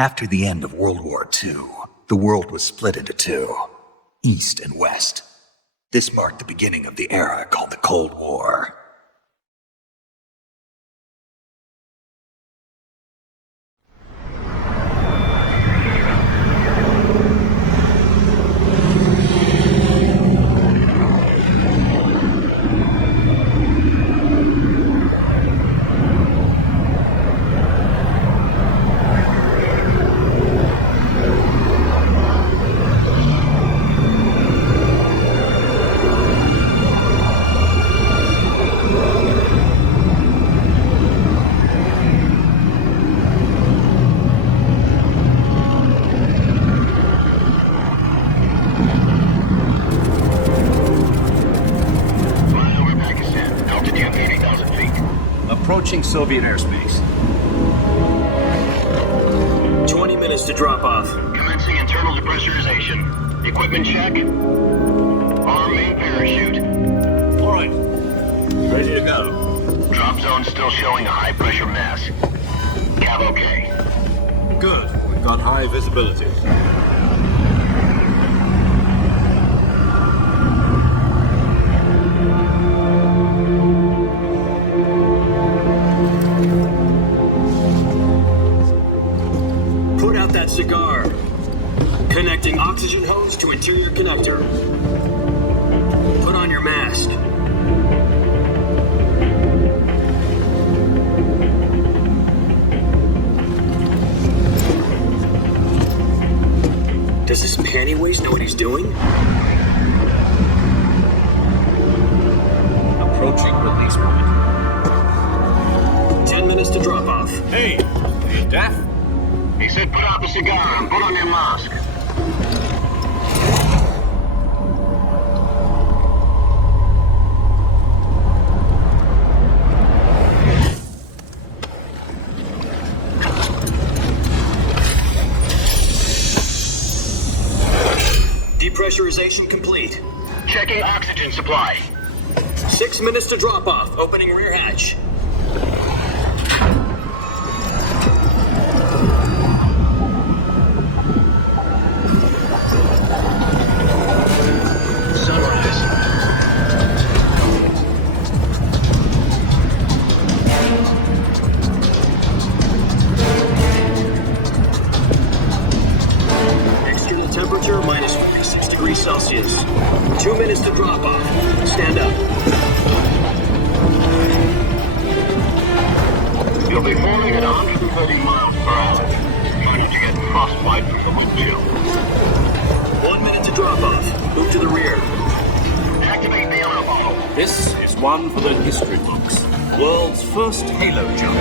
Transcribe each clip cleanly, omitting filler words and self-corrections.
After the end of World War II, the world was split into two, East and West. This marked the beginning of the era called the Cold War. Approaching Soviet airspace. 20 minutes to drop off. Commencing internal depressurization. Equipment check. Arm main parachute. All right. Ready to go. Drop zone still showing a high pressure mass. Cav okay. Good. We've got high visibility. Put out that cigar. Connecting oxygen hose to interior connector. Put on your mask. Does this pantywaist know what he's doing? Approaching release point. 10 minutes to drop off. Hey, are you deaf? He said put out the cigar and put on your mask. Depressurization complete. Checking oxygen supply. 6 minutes to drop off. Opening rear hatch. Sunrise. External temperature minus 46 degrees Celsius. 2 minutes to drop off. Stand up. You'll be falling at 130 miles per hour. Trying not to get frostbite from the wind chill. 1 minute to drop off. Move to the rear. Activate the airflow. This is one for the history books. World's first halo jump.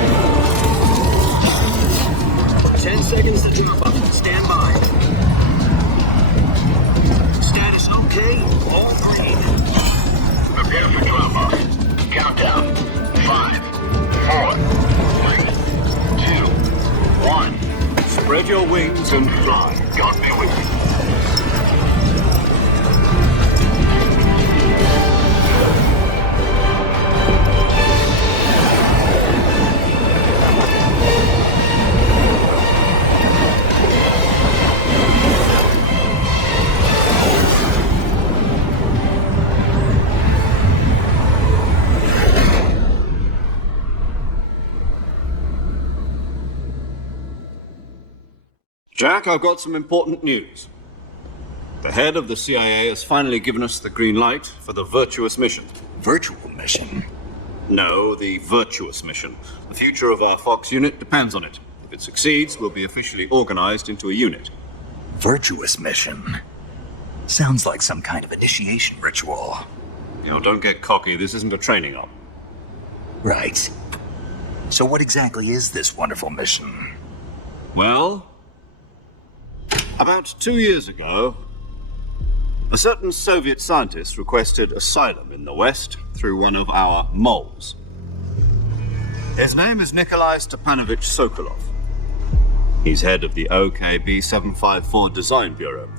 10 seconds to drop off. Stand by. Status okay. All green. Prepare for drop off. Countdown. 5, 4, 3, 2, 1. Spread your wings And fly. God be with you. Jack, I've got some important news. The head of the CIA has finally given us the green light for the Virtuous mission. Virtual mission? No, the Virtuous mission. The future of our Fox unit depends on it. If it succeeds, we'll be officially organized into a unit. Virtuous mission? Sounds like some kind of initiation ritual. You know, don't get cocky. This isn't a training op. Right. So what exactly is this wonderful mission? Well, about 2 years ago, a certain Soviet scientist requested asylum in the West through one of our moles. His name is Nikolai Stepanovich Sokolov. He's head of the OKB 754 Design Bureau,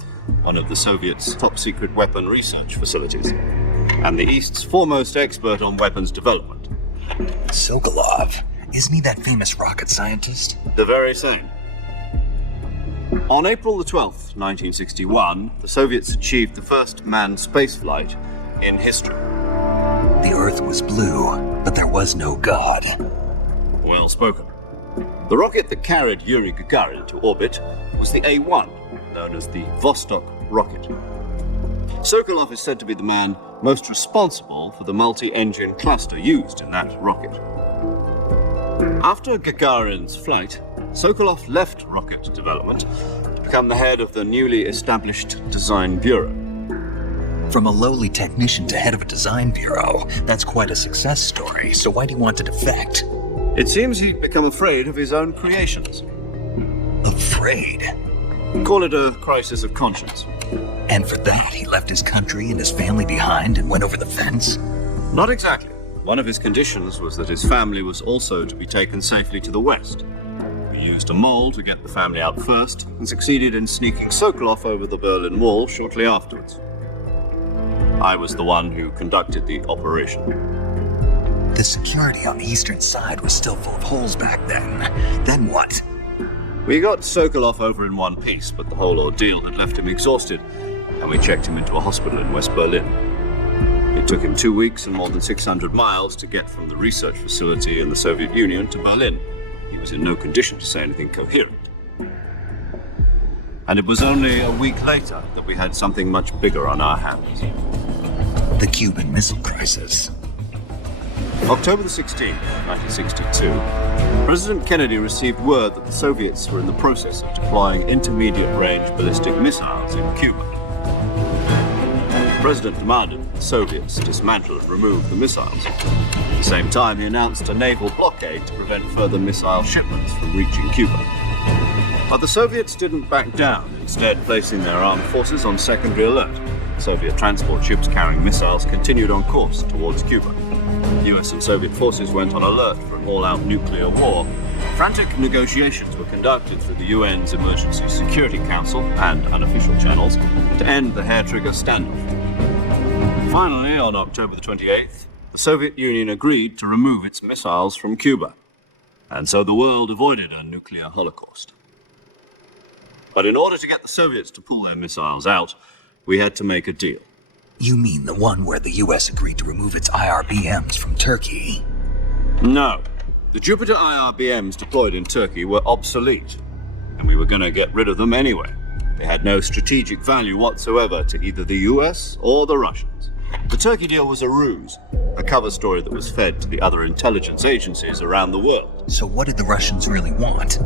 one of the Soviets' top-secret weapon research facilities, and the East's foremost expert on weapons development. Sokolov? Isn't he that famous rocket scientist? The very same. On April the 12th, 1961, the Soviets achieved the first manned spaceflight in history. The Earth was blue, but there was no God. Well spoken. The rocket that carried Yuri Gagarin to orbit was the A-1, known as the Vostok rocket. Sokolov is said to be the man most responsible for the multi-engine cluster used in that rocket. After Gagarin's flight, Sokolov left rocket development to become the head of the newly established Design Bureau. From a lowly technician to head of a design bureau, that's quite a success story, so why do you want to defect? It seems he'd become afraid of his own creations. Afraid? Call it a crisis of conscience. And for that, he left his country and his family behind and went over the fence? Not exactly. One of his conditions was that his family was also to be taken safely to the west. He used a mole to get the family out first and succeeded in sneaking Sokolov over the Berlin Wall shortly afterwards. I was the one who conducted the operation. The security on the eastern side was still full of holes back then. Then what? We got Sokolov over in one piece, but the whole ordeal had left him exhausted, and we checked him into a hospital in West Berlin. It took him 2 weeks and more than 600 miles to get from the research facility in the Soviet Union to Berlin. He was in no condition to say anything coherent. And it was only a week later that we had something much bigger on our hands. The Cuban Missile Crisis. October the 16th, 1962, President Kennedy received word that the Soviets were in the process of deploying intermediate-range ballistic missiles in Cuba. The President demanded that the Soviets dismantle and remove the missiles. At the same time, he announced a naval blockade to prevent further missile shipments from reaching Cuba. But the Soviets didn't back down, instead placing their armed forces on secondary alert. Soviet transport ships carrying missiles continued on course towards Cuba. US and Soviet forces went on alert for an all-out nuclear war. Frantic negotiations were conducted through the UN's Emergency Security Council and unofficial channels to end the hair-trigger standoff. Finally, on October the 28th, the Soviet Union agreed to remove its missiles from Cuba. And so the world avoided a nuclear holocaust. But in order to get the Soviets to pull their missiles out, we had to make a deal. You mean the one where the US agreed to remove its IRBMs from Turkey? No. The Jupiter IRBMs deployed in Turkey were obsolete, and we were going to get rid of them anyway. They had no strategic value whatsoever to either the US or the Russians. The Turkey deal was a ruse, a cover story that was fed to the other intelligence agencies around the world. So what did the Russians really want?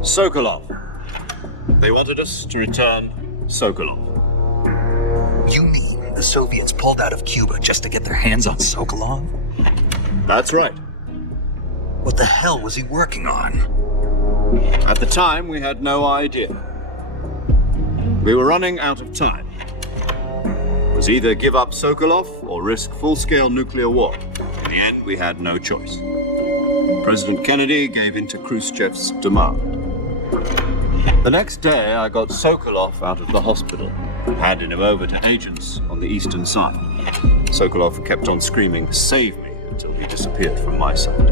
Sokolov. They wanted us to return Sokolov. You mean the Soviets pulled out of Cuba just to get their hands on Sokolov? That's right. What the hell was he working on? At the time, we had no idea. We were running out of time. It was either give up Sokolov or risk full-scale nuclear war. In the end, we had no choice. President Kennedy gave in to Khrushchev's demand. The next day, I got Sokolov out of the hospital and handed him over to agents on the eastern side. Sokolov kept on screaming, "Save me," until he disappeared from my side.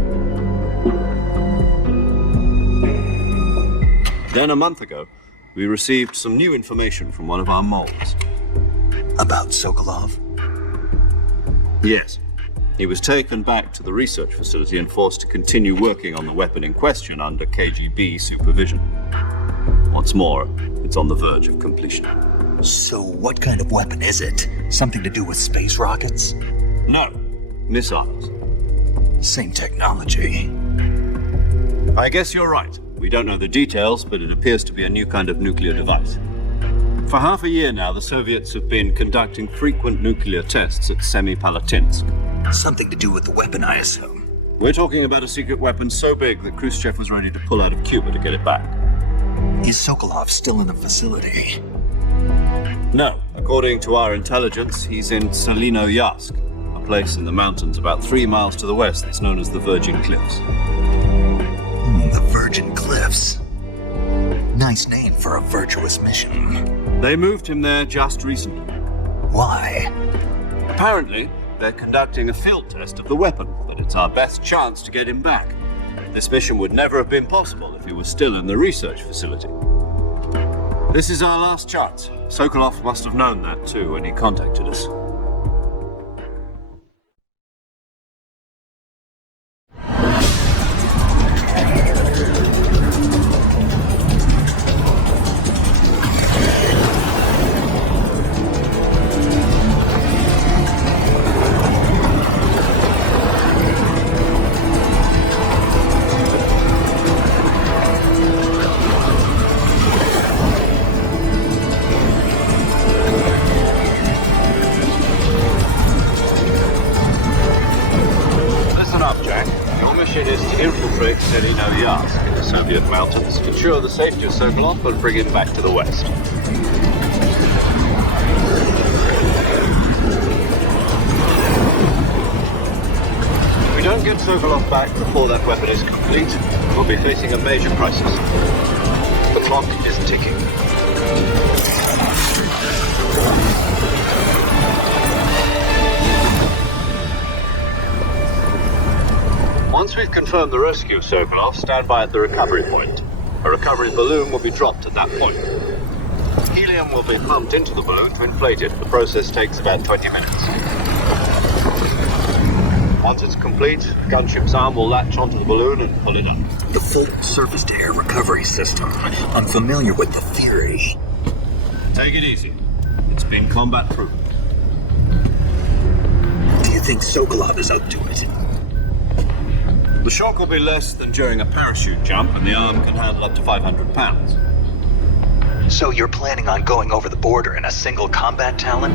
Then a month ago, we received some new information from one of our moles. About Sokolov? Yes. He was taken back to the research facility and forced to continue working on the weapon in question under KGB supervision. What's more, it's on the verge of completion. So what kind of weapon is it? Something to do with space rockets? No, missiles. Same technology. I guess you're right. We don't know the details, but it appears to be a new kind of nuclear device. For half a year now, the Soviets have been conducting frequent nuclear tests at Semipalatinsk. Something to do with the weapon, I assume. We're talking about a secret weapon so big that Khrushchev was ready to pull out of Cuba to get it back. Is Sokolov still in the facility? No. According to our intelligence, he's in Salinoyarsk, a place in the mountains about 3 miles to the west that's known as the Virgin Cliffs. The Virgin Cliffs. Nice name for a virtuous mission. They moved him there just recently. Why? Apparently, they're conducting a field test of the weapon, but it's our best chance to get him back. This mission would never have been possible if he was still in the research facility. This is our last chance. Sokolov must have known that too when he contacted us. Infiltrate Selino Yask in the Soviet mountains, ensure the safety of Sokolov, and bring him back to the West. If we don't get Sokolov back before that weapon is complete, we'll be facing a major crisis. The clock is ticking. Once we've confirmed the rescue of Sokolov, stand by at the recovery point. A recovery balloon will be dropped at that point. Helium will be pumped into the balloon to inflate it. The process takes about 20 minutes. Once it's complete, the gunship's arm will latch onto the balloon and pull it up. The full surface-to-air recovery system. I'm familiar with the theory. Take it easy. It's been combat-proven. Do you think Sokolov is up to it? The shock will be less than during a parachute jump, and the arm can handle up to 500 pounds. So you're planning on going over the border in a single combat Talon?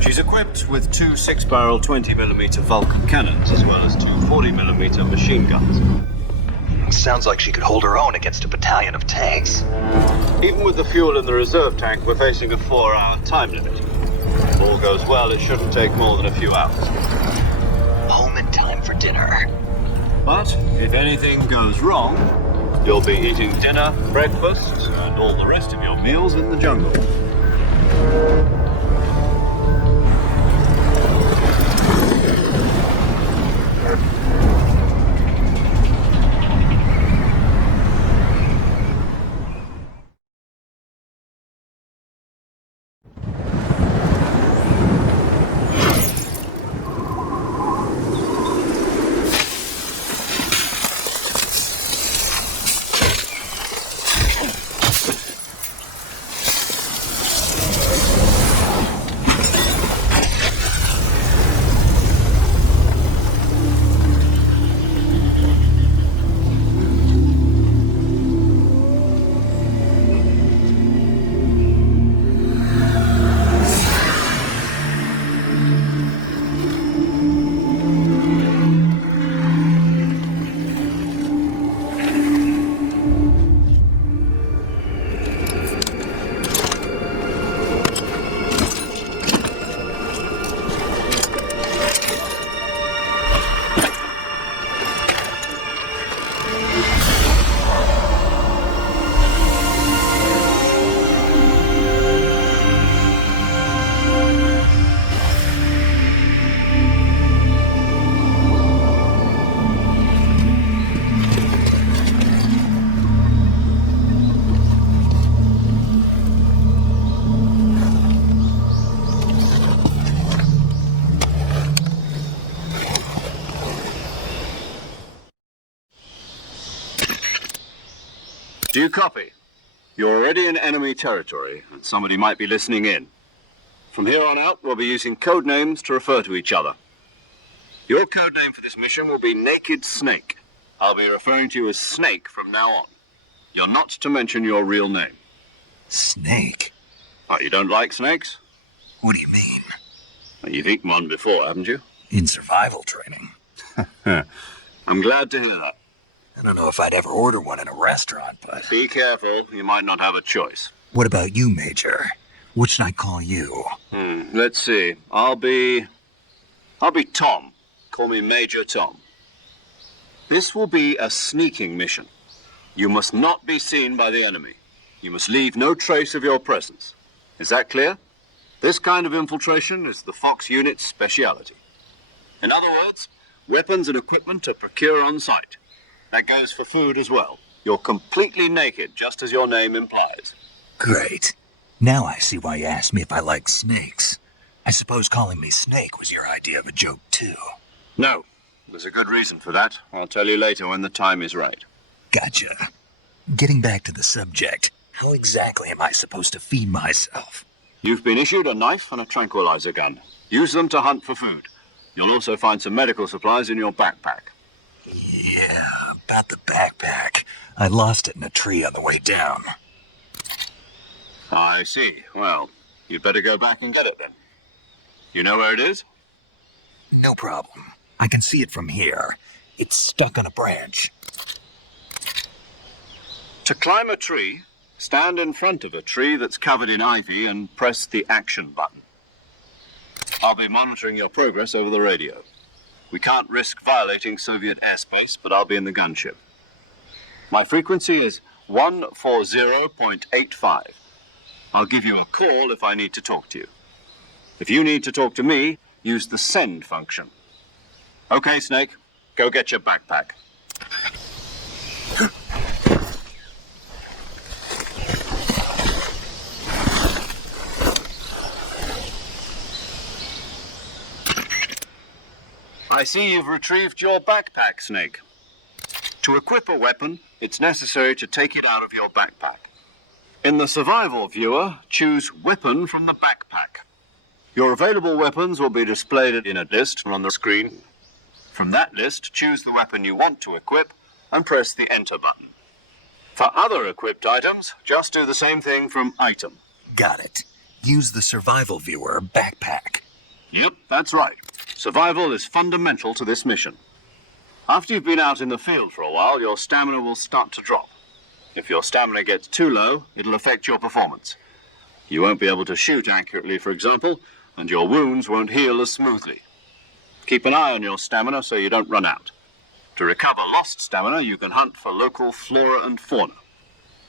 She's equipped with two 6-barrel 20mm Vulcan cannons, as well as two 40mm machine guns. Sounds like she could hold her own against a battalion of tanks. Even with the fuel in the reserve tank, we're facing a 4-hour time limit. If all goes well, it shouldn't take more than a few hours. Home in time for dinner. But if anything goes wrong, you'll be eating dinner, breakfast, and all the rest of your meals in the jungle. Do you copy? You're already in enemy territory, and somebody might be listening in. From here on out, we'll be using code names to refer to each other. Your code name for this mission will be Naked Snake. I'll be referring to you as Snake from now on. You're not to mention your real name. Snake? Oh, you don't like snakes? What do you mean? Well, you've eaten one before, haven't you? In survival training. I'm glad to hear that. I don't know if I'd ever order one in a restaurant, but... Be careful, you might not have a choice. What about you, Major? What should I call you? Let's see. I'll be Tom. Call me Major Tom. This will be a sneaking mission. You must not be seen by the enemy. You must leave no trace of your presence. Is that clear? This kind of infiltration is the Fox unit's speciality. In other words, weapons and equipment are procured on site. That goes for food as well. You're completely naked, just as your name implies. Great. Now I see why you asked me if I like snakes. I suppose calling me Snake was your idea of a joke, too. No, there's a good reason for that. I'll tell you later when the time is right. Gotcha. Getting back to the subject, how exactly am I supposed to feed myself? You've been issued a knife and a tranquilizer gun. Use them to hunt for food. You'll also find some medical supplies in your backpack. Yeah, about the backpack. I lost it in a tree on the way down. I see. Well, you'd better go back and get it then. You know where it is? No problem. I can see it from here. It's stuck on a branch. To climb a tree, stand in front of a tree that's covered in ivy and press the action button. I'll be monitoring your progress over the radio. We can't risk violating Soviet airspace, but I'll be in the gunship. My frequency is 140.85. I'll give you a call if I need to talk to you. If you need to talk to me, use the send function. Okay, Snake, go get your backpack. I see you've retrieved your backpack, Snake. To equip a weapon, it's necessary to take it out of your backpack. In the survival viewer, choose Weapon from the backpack. Your available weapons will be displayed in a list on the screen. From that list, choose the weapon you want to equip and press the Enter button. For other equipped items, just do the same thing from Item. Got it. Use the survival viewer backpack. Yep, that's right. Survival is fundamental to this mission. After you've been out in the field for a while, your stamina will start to drop. If your stamina gets too low, it'll affect your performance. You won't be able to shoot accurately, for example, and your wounds won't heal as smoothly. Keep an eye on your stamina so you don't run out. To recover lost stamina, you can hunt for local flora and fauna.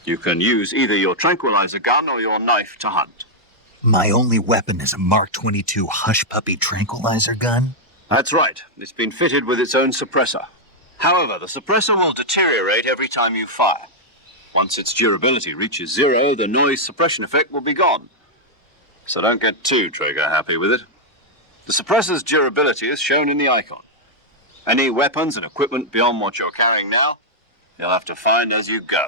You can use either your tranquilizer gun or your knife to hunt. My only weapon is a Mark 22 Hush Puppy tranquilizer gun? That's right. It's been fitted with its own suppressor. However, the suppressor will deteriorate every time you fire. Once its durability reaches 0, the noise suppression effect will be gone. So don't get too trigger-happy with it. The suppressor's durability is shown in the icon. Any weapons and equipment beyond what you're carrying now, you'll have to find as you go.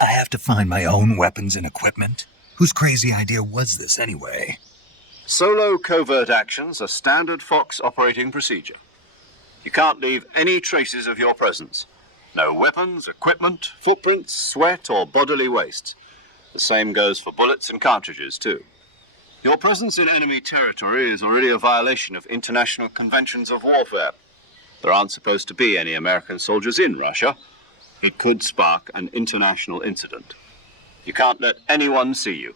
I have to find my own weapons and equipment? Whose crazy idea was this anyway? Solo covert actions are standard Fox operating procedure. You can't leave any traces of your presence. No weapons, equipment, footprints, sweat, or bodily waste. The same goes for bullets and cartridges, too. Your presence in enemy territory is already a violation of international conventions of warfare. There aren't supposed to be any American soldiers in Russia. It could spark an international incident. You can't let anyone see you.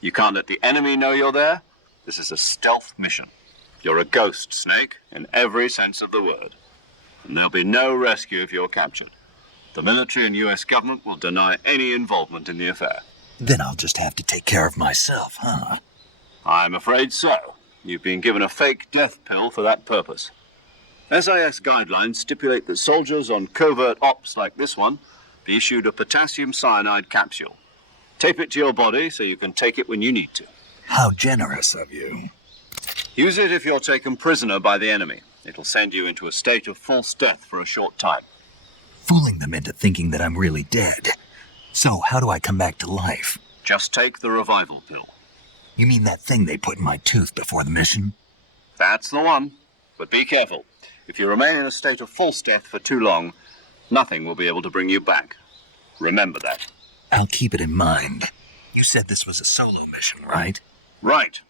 You can't let the enemy know you're there. This is a stealth mission. You're a ghost, Snake, in every sense of the word. And there'll be no rescue if you're captured. The military and U.S. government will deny any involvement in the affair. Then I'll just have to take care of myself, huh? I'm afraid so. You've been given a fake death pill for that purpose. SIS guidelines stipulate that soldiers on covert ops like this one be issued a potassium cyanide capsule. Tape it to your body so you can take it when you need to. How generous of you. Use it if you're taken prisoner by the enemy. It'll send you into a state of false death for a short time. Fooling them into thinking that I'm really dead. So how do I come back to life? Just take the revival pill. You mean that thing they put in my tooth before the mission? That's the one. But be careful. If you remain in a state of false death for too long, nothing will be able to bring you back. Remember that. I'll keep it in mind. You said this was a solo mission, right? Right.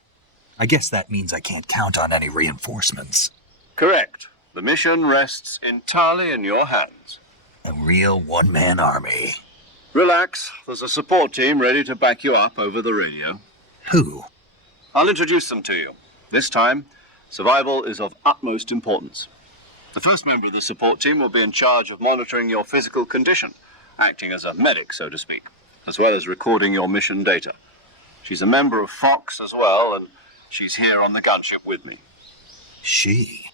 I guess that means I can't count on any reinforcements. Correct. The mission rests entirely in your hands. A real one-man army. Relax. There's a support team ready to back you up over the radio. Who? I'll introduce them to you. This time, survival is of utmost importance. The first member of the support team will be in charge of monitoring your physical condition, acting as a medic, so to speak, as well as recording your mission data. She's a member of Fox as well, and she's here on the gunship with me. She?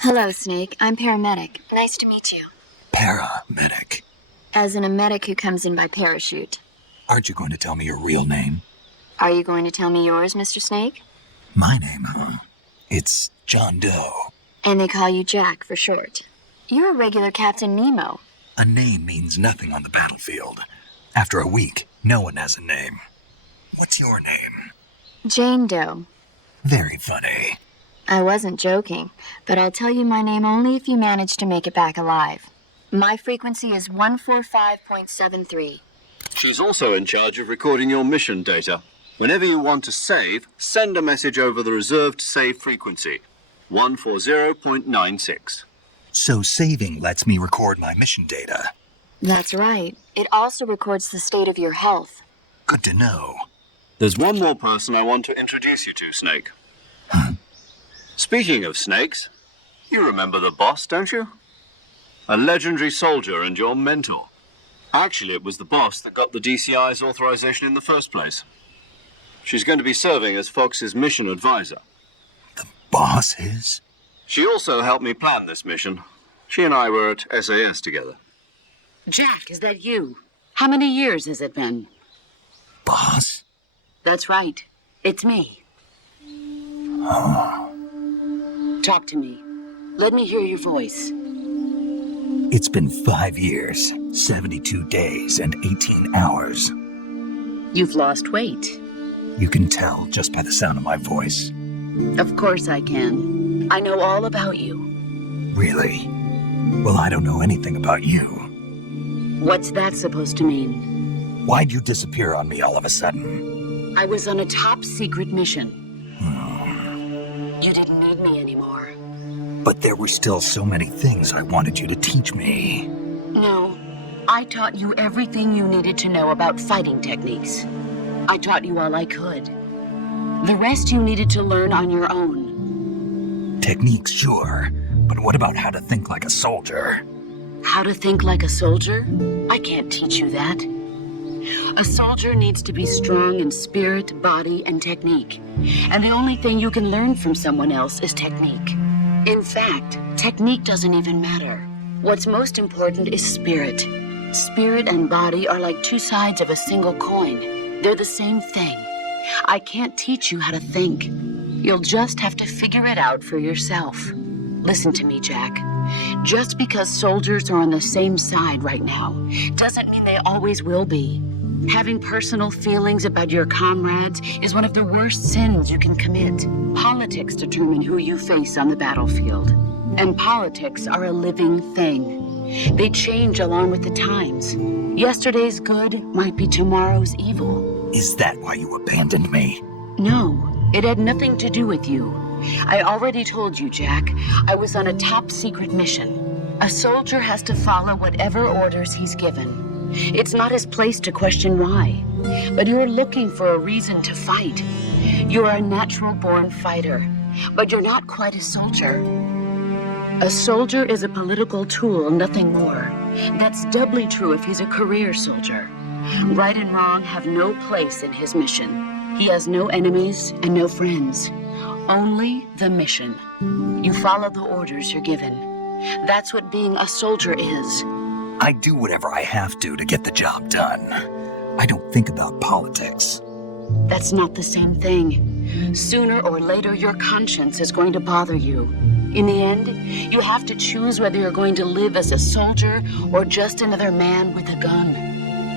Hello, Snake. I'm paramedic. Nice to meet you. Paramedic. As in a medic who comes in by parachute. Aren't you going to tell me your real name? Are you going to tell me yours, Mr. Snake? My name, huh? It's John Doe. And they call you Jack for short. You're a regular Captain Nemo. A name means nothing on the battlefield. After a week, no one has a name. What's your name? Jane Doe. Very funny. I wasn't joking, but I'll tell you my name only if you manage to make it back alive. My frequency is 145.73. She's also in charge of recording your mission data. Whenever you want to save, send a message over the reserved save frequency, 140.96. So saving lets me record my mission data. That's right. It also records the state of your health. Good to know. There's one more person I want to introduce you to, Snake. Speaking of snakes, you remember the boss, don't you? A legendary soldier and your mentor. Actually, it was the boss that got the DCI's authorization in the first place. She's going to be serving as Fox's mission advisor. The boss is? She also helped me plan this mission. She and I were at SAS together. Jack, is that you? How many years has it been? Boss? That's right. It's me. Talk to me. Let me hear your voice. It's been 5 years, 72 days, and 18 hours. You've lost weight. You can tell just by the sound of my voice. Of course I can. I know all about you. Really? Well, I don't know anything about you. What's that supposed to mean? Why'd you disappear on me all of a sudden? I was on a top secret mission. You didn't need me anymore. But there were still so many things I wanted you to teach me. No, I taught you everything you needed to know about fighting techniques. I taught you all I could. The rest you needed to learn on your own. Techniques, sure. But what about how to think like a soldier? How to think like a soldier? I can't teach you that. A soldier needs to be strong in spirit, body, and technique. And the only thing you can learn from someone else is technique. In fact, technique doesn't even matter. What's most important is spirit. Spirit and body are like two sides of a single coin. They're the same thing. I can't teach you how to think. You'll just have to figure it out for yourself. Listen to me, Jack. Just because soldiers are on the same side right now doesn't mean they always will be. Having personal feelings about your comrades is one of the worst sins you can commit. Politics determine who you face on the battlefield. And politics are a living thing. They change along with the times. Yesterday's good might be tomorrow's evil. Is that why you abandoned me? No, it had nothing to do with you. I already told you, Jack. I was on a top secret mission. A soldier has to follow whatever orders he's given. It's not his place to question why. But you're looking for a reason to fight. You're a natural-born fighter, but you're not quite a soldier. A soldier is a political tool, nothing more. That's doubly true if he's a career soldier. Right and wrong have no place in his mission. He has no enemies and no friends. Only the mission. You follow the orders you're given. That's what being a soldier is. I do whatever I have to get the job done. I don't think about politics. That's not the same thing. Sooner or later, your conscience is going to bother you. In the end, you have to choose whether you're going to live as a soldier or just another man with a gun.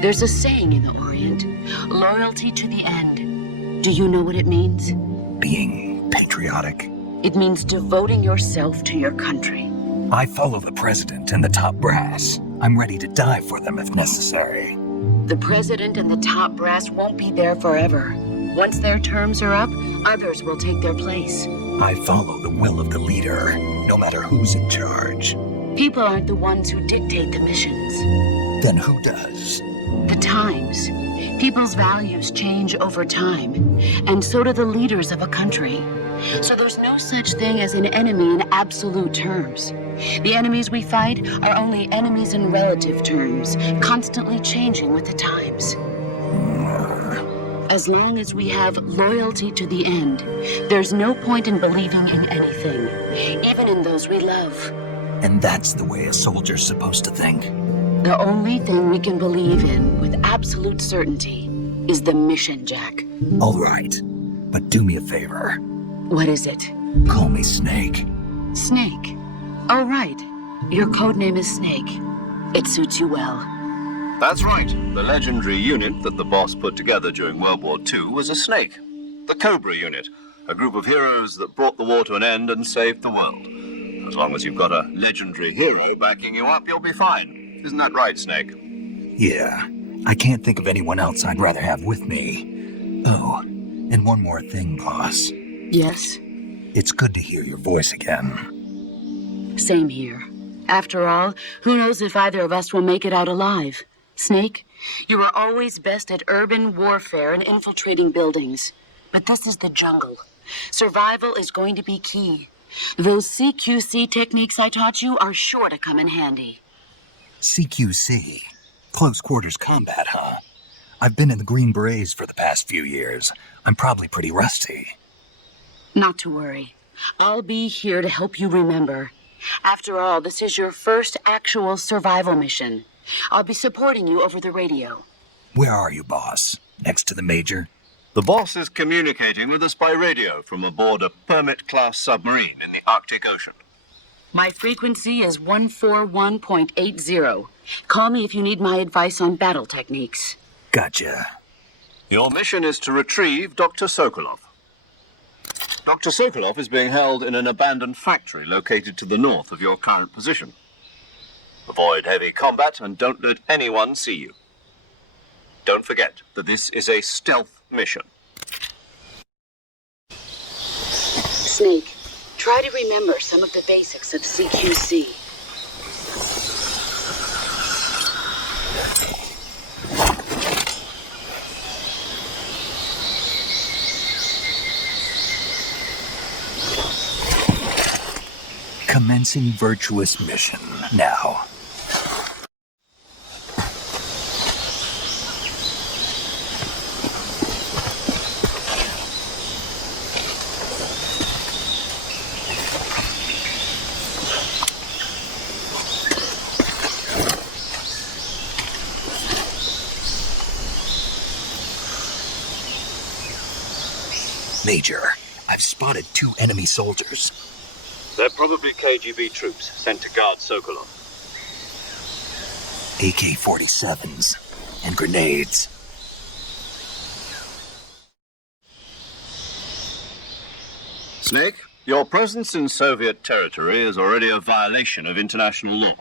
There's a saying in the Orient, loyalty to the end. Do you know what it means? Being patriotic. It means devoting yourself to your country. I follow the president and the top brass. I'm ready to die for them if necessary. The president and the top brass won't be there forever. Once their terms are up, others will take their place. I follow the will of the leader, no matter who's in charge. People aren't the ones who dictate the missions. Then who does? The times. People's values change over time, and so do the leaders of a country. So there's no such thing as an enemy in absolute terms. The enemies we fight are only enemies in relative terms, constantly changing with the times. As long as we have loyalty to the end, there's no point in believing in anything, even in those we love. And that's the way a soldier's supposed to think. The only thing we can believe in with absolute certainty is the mission, Jack. All right, but do me a favor. What is it? Call me Snake. Snake. Oh, right. Your codename is Snake. It suits you well. That's right. The legendary unit that the boss put together during World War II was a snake. The Cobra unit, a group of heroes that brought the war to an end and saved the world. As long as you've got a legendary hero backing you up, you'll be fine. Isn't that right, Snake? Yeah, I can't think of anyone else I'd rather have with me. Oh, and one more thing, boss. Yes? It's good to hear your voice again. Same here. After all, who knows if either of us will make it out alive? Snake, you are always best at urban warfare and infiltrating buildings. But this is the jungle. Survival is going to be key. Those CQC techniques I taught you are sure to come in handy. CQC? Close quarters combat, huh? I've been in the Green Berets for the past few years. I'm probably pretty rusty. Not to worry. I'll be here to help you remember. After all, this is your first actual survival mission. I'll be supporting you over the radio. Where are you, boss? Next to the Major? The boss is communicating with us by radio from aboard a Permit-class submarine in the Arctic Ocean. My frequency is 141.80. Call me if you need my advice on battle techniques. Gotcha. Your mission is to retrieve Dr. Sokolov. Dr. Sokolov is being held in an abandoned factory located to the north of your current position. Avoid heavy combat and don't let anyone see you. Don't forget that this is a stealth mission. Snake, try to remember some of the basics of CQC. Commencing virtuous mission now. Major, I've spotted 2 enemy soldiers. They're probably KGB troops sent to guard Sokolov. AK-47s and grenades. Snake, your presence in Soviet territory is already a violation of international law.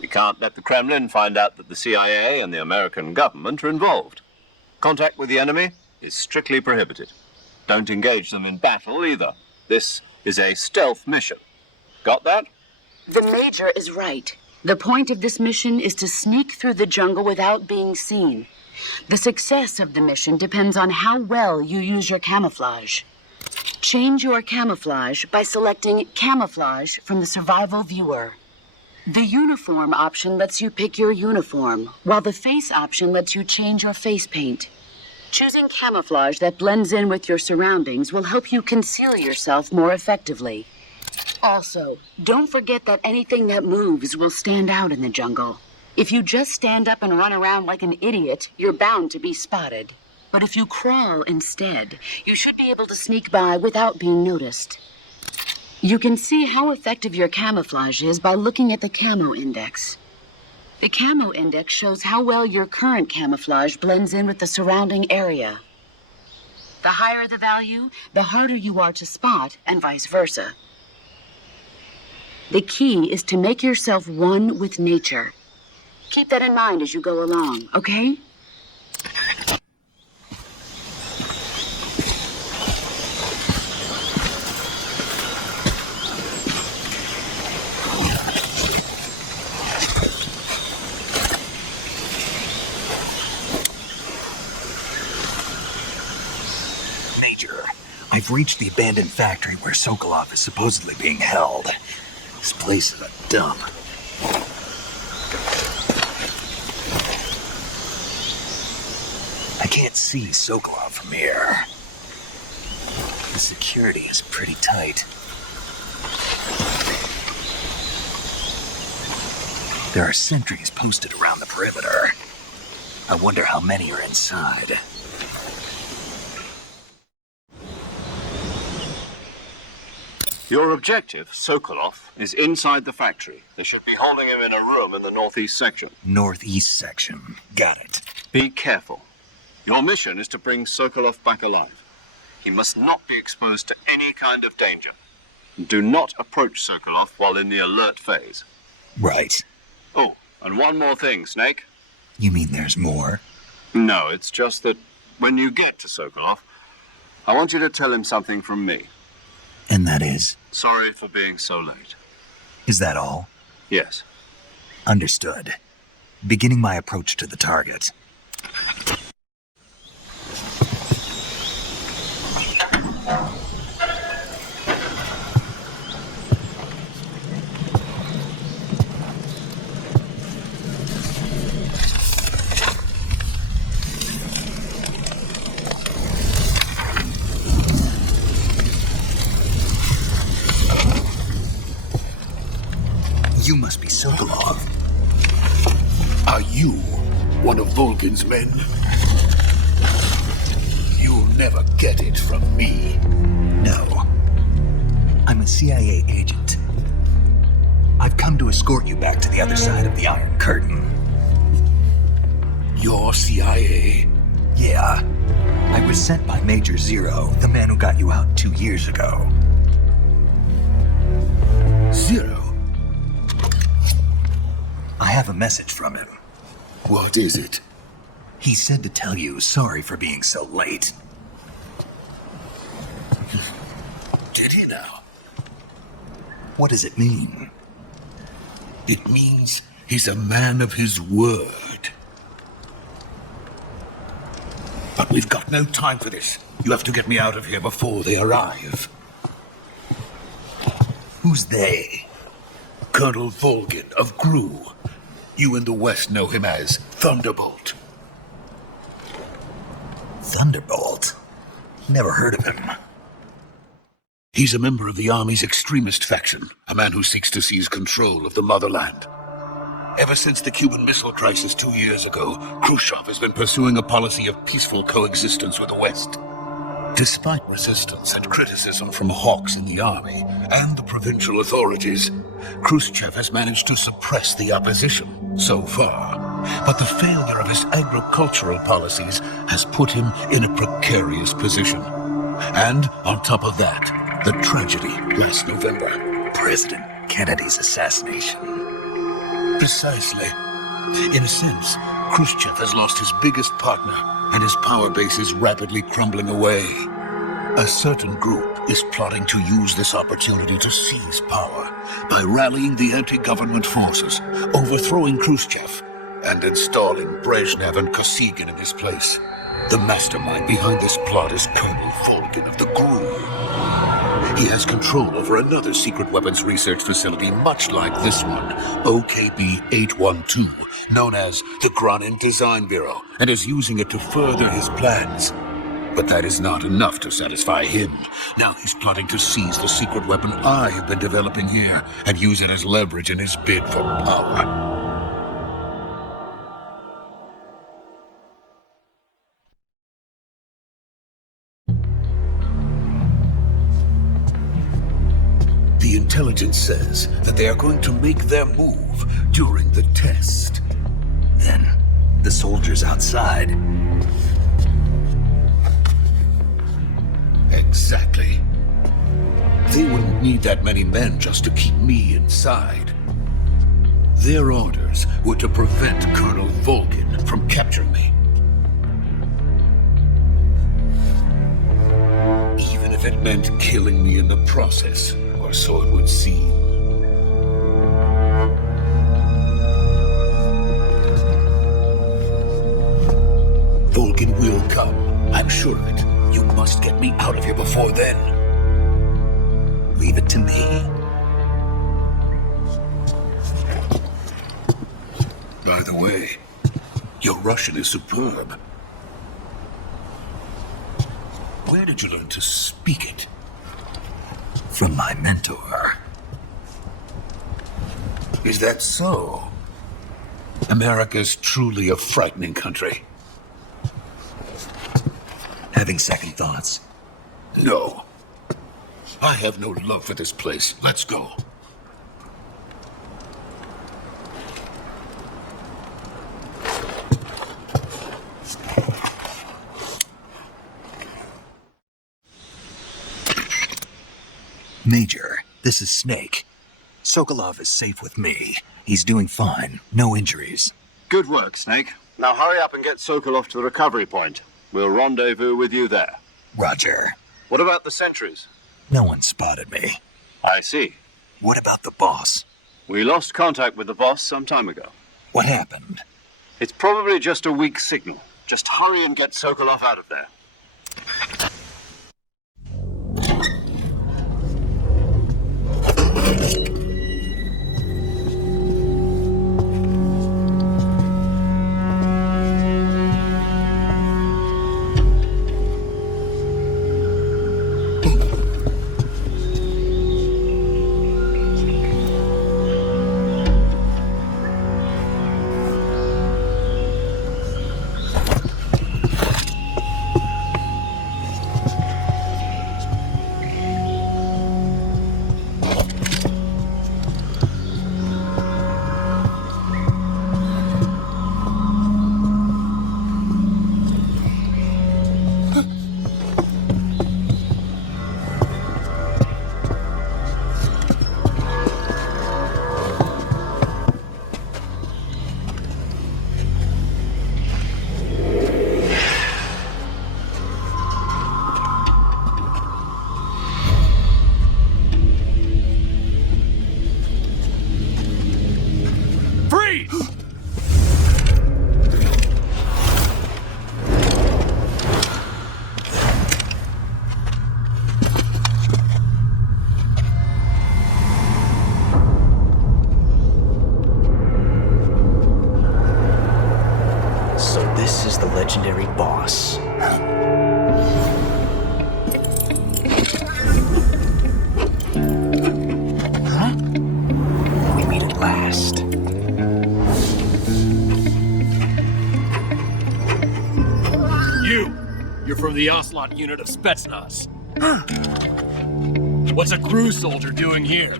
We can't let the Kremlin find out that the CIA and the American government are involved. Contact with the enemy is strictly prohibited. Don't engage them in battle either. This is a stealth mission. Got that? The Major is right. The point of this mission is to sneak through the jungle without being seen. The success of the mission depends on how well you use your camouflage. Change your camouflage by selecting Camouflage from the Survival Viewer. The Uniform option lets you pick your uniform, while the Face option lets you change your face paint. Choosing camouflage that blends in with your surroundings will help you conceal yourself more effectively. Also, don't forget that anything that moves will stand out in the jungle. If you just stand up and run around like an idiot, you're bound to be spotted. But if you crawl instead, you should be able to sneak by without being noticed. You can see how effective your camouflage is by looking at the Camo Index. The Camo Index shows how well your current camouflage blends in with the surrounding area. The higher the value, the harder you are to spot, and vice versa. The key is to make yourself one with nature. Keep that in mind as you go along, okay? I've reached the abandoned factory where Sokolov is supposedly being held. This place is a dump. I can't see Sokolov from here. The security is pretty tight. There are sentries posted around the perimeter. I wonder how many are inside. Your objective, Sokolov, is inside the factory. They should be holding him in a room in the northeast section. Northeast section. Got it. Be careful. Your mission is to bring Sokolov back alive. He must not be exposed to any kind of danger. Do not approach Sokolov while in the alert phase. Right. Oh, and one more thing, Snake. You mean there's more? No, it's just that when you get to Sokolov, I want you to tell him something from me. And that is? Sorry for being so late. Is that all? Yes. Understood. Beginning my approach to the target. You must be Sokolov. Are you one of Volgin's men? You'll never get it from me. No. I'm a CIA agent. I've come to escort you back to the other side of the Iron Curtain. You're CIA? Yeah. I was sent by Major Zero, the man who got you out 2 years ago. Zero? I have a message from him. What is it? He said to tell you sorry for being so late. Did he now? What does it mean? It means he's a man of his word. But we've got no time for this. You have to get me out of here before they arrive. Who's they? Colonel Volgin of Gru. You in the West know him as Thunderbolt. Thunderbolt? Never heard of him. He's a member of the Army's extremist faction, a man who seeks to seize control of the motherland. Ever since the Cuban Missile Crisis 2 years ago, Khrushchev has been pursuing a policy of peaceful coexistence with the West. Despite resistance and criticism from hawks in the army and the provincial authorities, Khrushchev has managed to suppress the opposition so far. But the failure of his agricultural policies has put him in a precarious position. And on top of that, the tragedy last November. President Kennedy's assassination. Precisely. In a sense, Khrushchev has lost his biggest partner, and his power base is rapidly crumbling away. A certain group is plotting to use this opportunity to seize power by rallying the anti-government forces, overthrowing Khrushchev, and installing Brezhnev and Kosygin in his place. The mastermind behind this plot is Colonel Volgin of the GRU. He has control over another secret weapons research facility much like this one, OKB-812, known as the Granin Design Bureau, and is using it to further his plans. But that is not enough to satisfy him. Now he's plotting to seize the secret weapon I have been developing here and use it as leverage in his bid for power. The intelligence says that they are going to make their move during the test. Then, the soldiers outside. Exactly. They wouldn't need that many men just to keep me inside. Their orders were to prevent Colonel Volgin from capturing me. Even if it meant killing me in the process, or so it would seem. Volgin will come, I'm sure of it. You must get me out of here before then. Leave it to me. By the way, your Russian is superb. Where did you learn to speak it? From my mentor. Is that so? America's truly a frightening country. Having second thoughts? No. I have no love for this place. Let's go. Major, this is Snake. Sokolov is safe with me. He's doing fine. No injuries. Good work, Snake. Now hurry up and get Sokolov to the recovery point. We'll rendezvous with you there. Roger. What about the sentries? No one spotted me. I see. What about the boss? We lost contact with the boss some time ago. What happened? It's probably just a weak signal. Just hurry and get Sokolov out of there. So this is the legendary boss. Huh? We meet at last. You're from the Ocelot unit of Spetsnaz. What's a crew soldier doing here?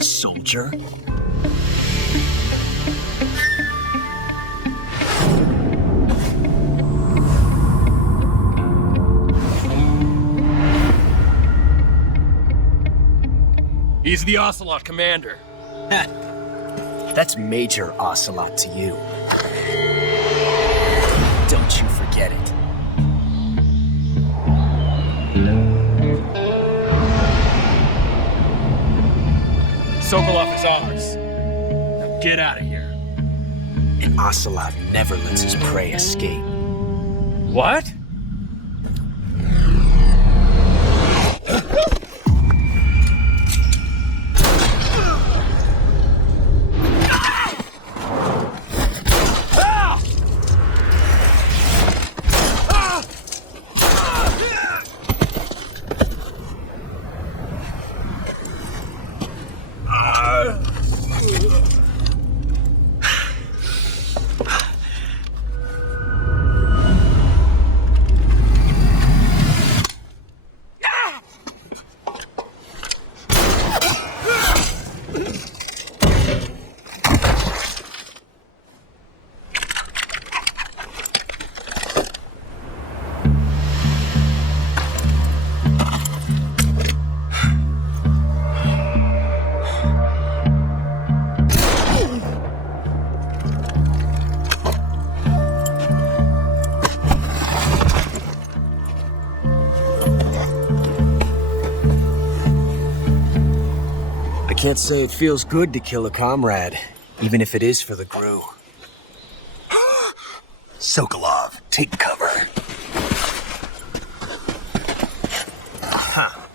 Soldier? He's the Ocelot commander. That's Major Ocelot to you. Don't you forget it. Sokolov is ours. Now get out of here. And Ocelot never lets his prey escape. What? I can't say it feels good to kill a comrade, even if it is for the crew. Sokolov, take cover. Aha.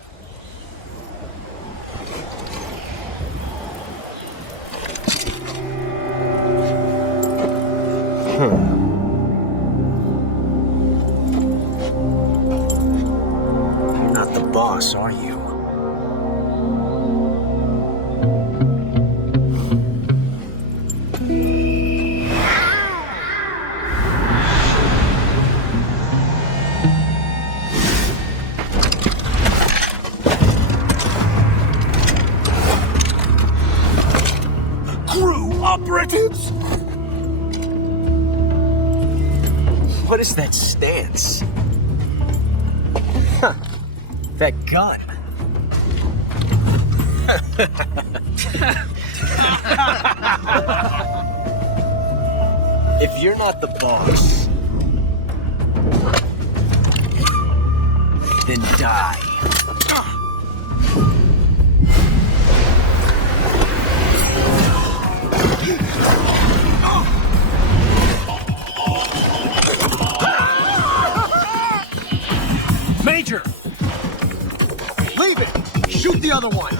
You're not the boss, are you? What is that stance? Huh. That gun. If you're not the boss, then die. Major! Leave it! Shoot the other one!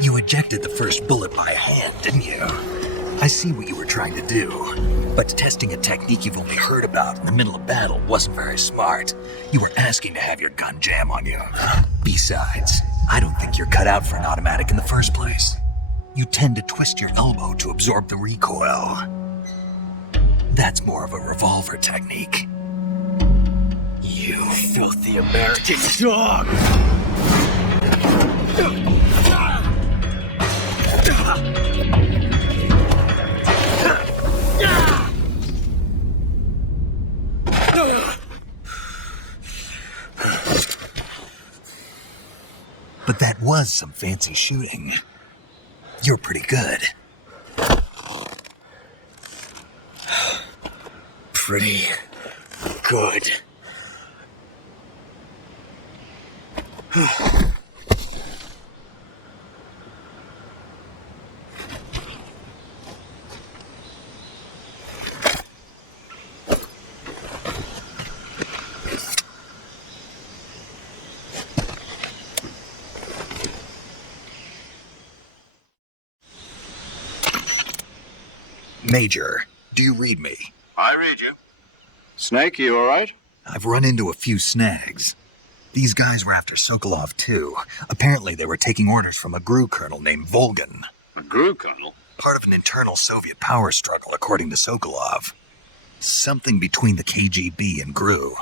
You ejected the first bullet by hand, didn't you? I see what you were trying to do. But testing a technique you've only heard about in the middle of battle wasn't very smart. You were asking to have your gun jam on you. Besides, I don't think you're cut out for an automatic in the first place. You tend to twist your elbow to absorb the recoil. That's more of a revolver technique. You filthy American dog! But that was some fancy shooting. You're pretty good. Pretty good. Major, do you read me? I read you. Snake, you all right? I've run into a few snags. These guys were after Sokolov, too. Apparently, they were taking orders from a GRU colonel named Volgan. A GRU colonel? Part of an internal Soviet power struggle, according to Sokolov. Something between the KGB and GRU.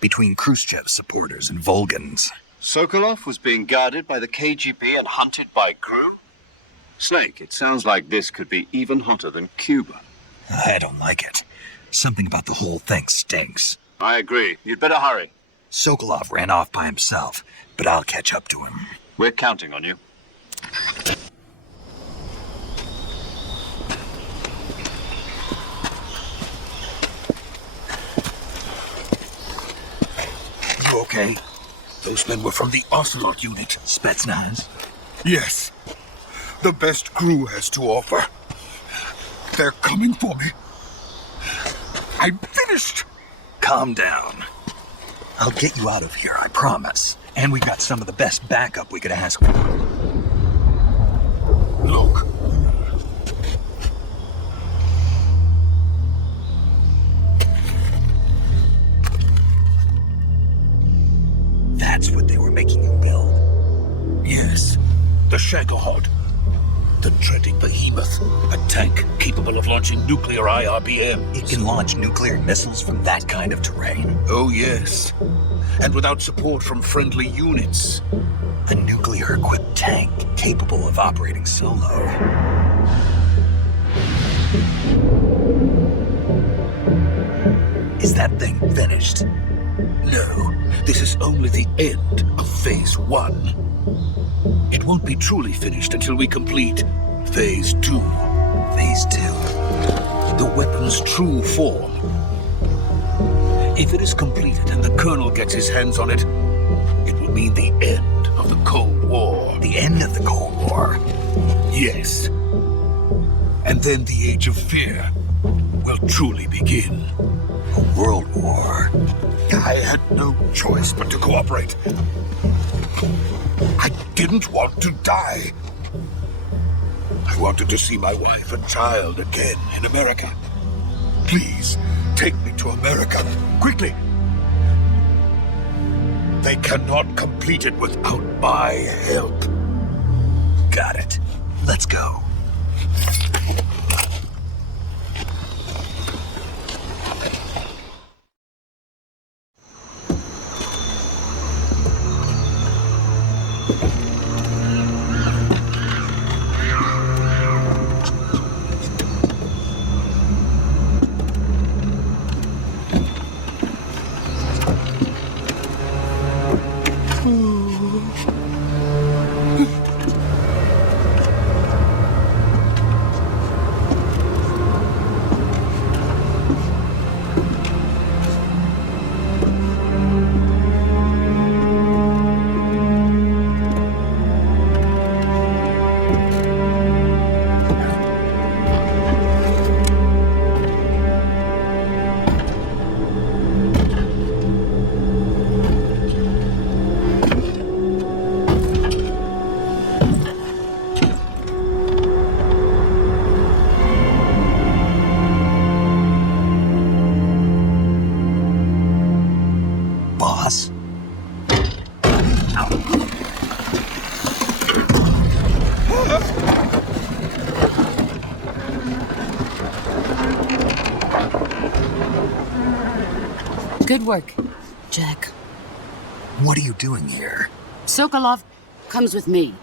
Between Khrushchev's supporters and Volgan's. Sokolov was being guarded by the KGB and hunted by GRU? Snake, it sounds like this could be even hotter than Cuba. I don't like it. Something about the whole thing stinks. I agree. You'd better hurry. Sokolov ran off by himself, but I'll catch up to him. We're counting on you. You okay? Those men were from the Ocelot unit. Spetsnaz? Yes. The best GRU has to offer. They're coming for me. I'm finished. Calm down. I'll get you out of here, I promise. And we got some of the best backup we could ask for. Look. That's what they were making you build. Yes. The Shagohod. The dreaded behemoth. A tank capable of launching nuclear IRBMs. It can launch nuclear missiles from that kind of terrain. Oh, yes. And without support from friendly units. A nuclear-equipped tank capable of operating solo. Is that thing finished? No, this is only the end of Phase 1. It won't be truly finished until we complete Phase 2. Phase 2. The weapon's true form. If it is completed and the Colonel gets his hands on it, it will mean the end of the Cold War. The end of the Cold War? Yes. And then the Age of Fear will truly begin. A world war. I had no choice but to cooperate. I didn't want to die. I wanted to see my wife and child again in America. Please, take me to America, quickly. They cannot complete it without my help. Got it. Let's go. Boss? Good work, Jack. What are you doing here? Sokolov comes with me.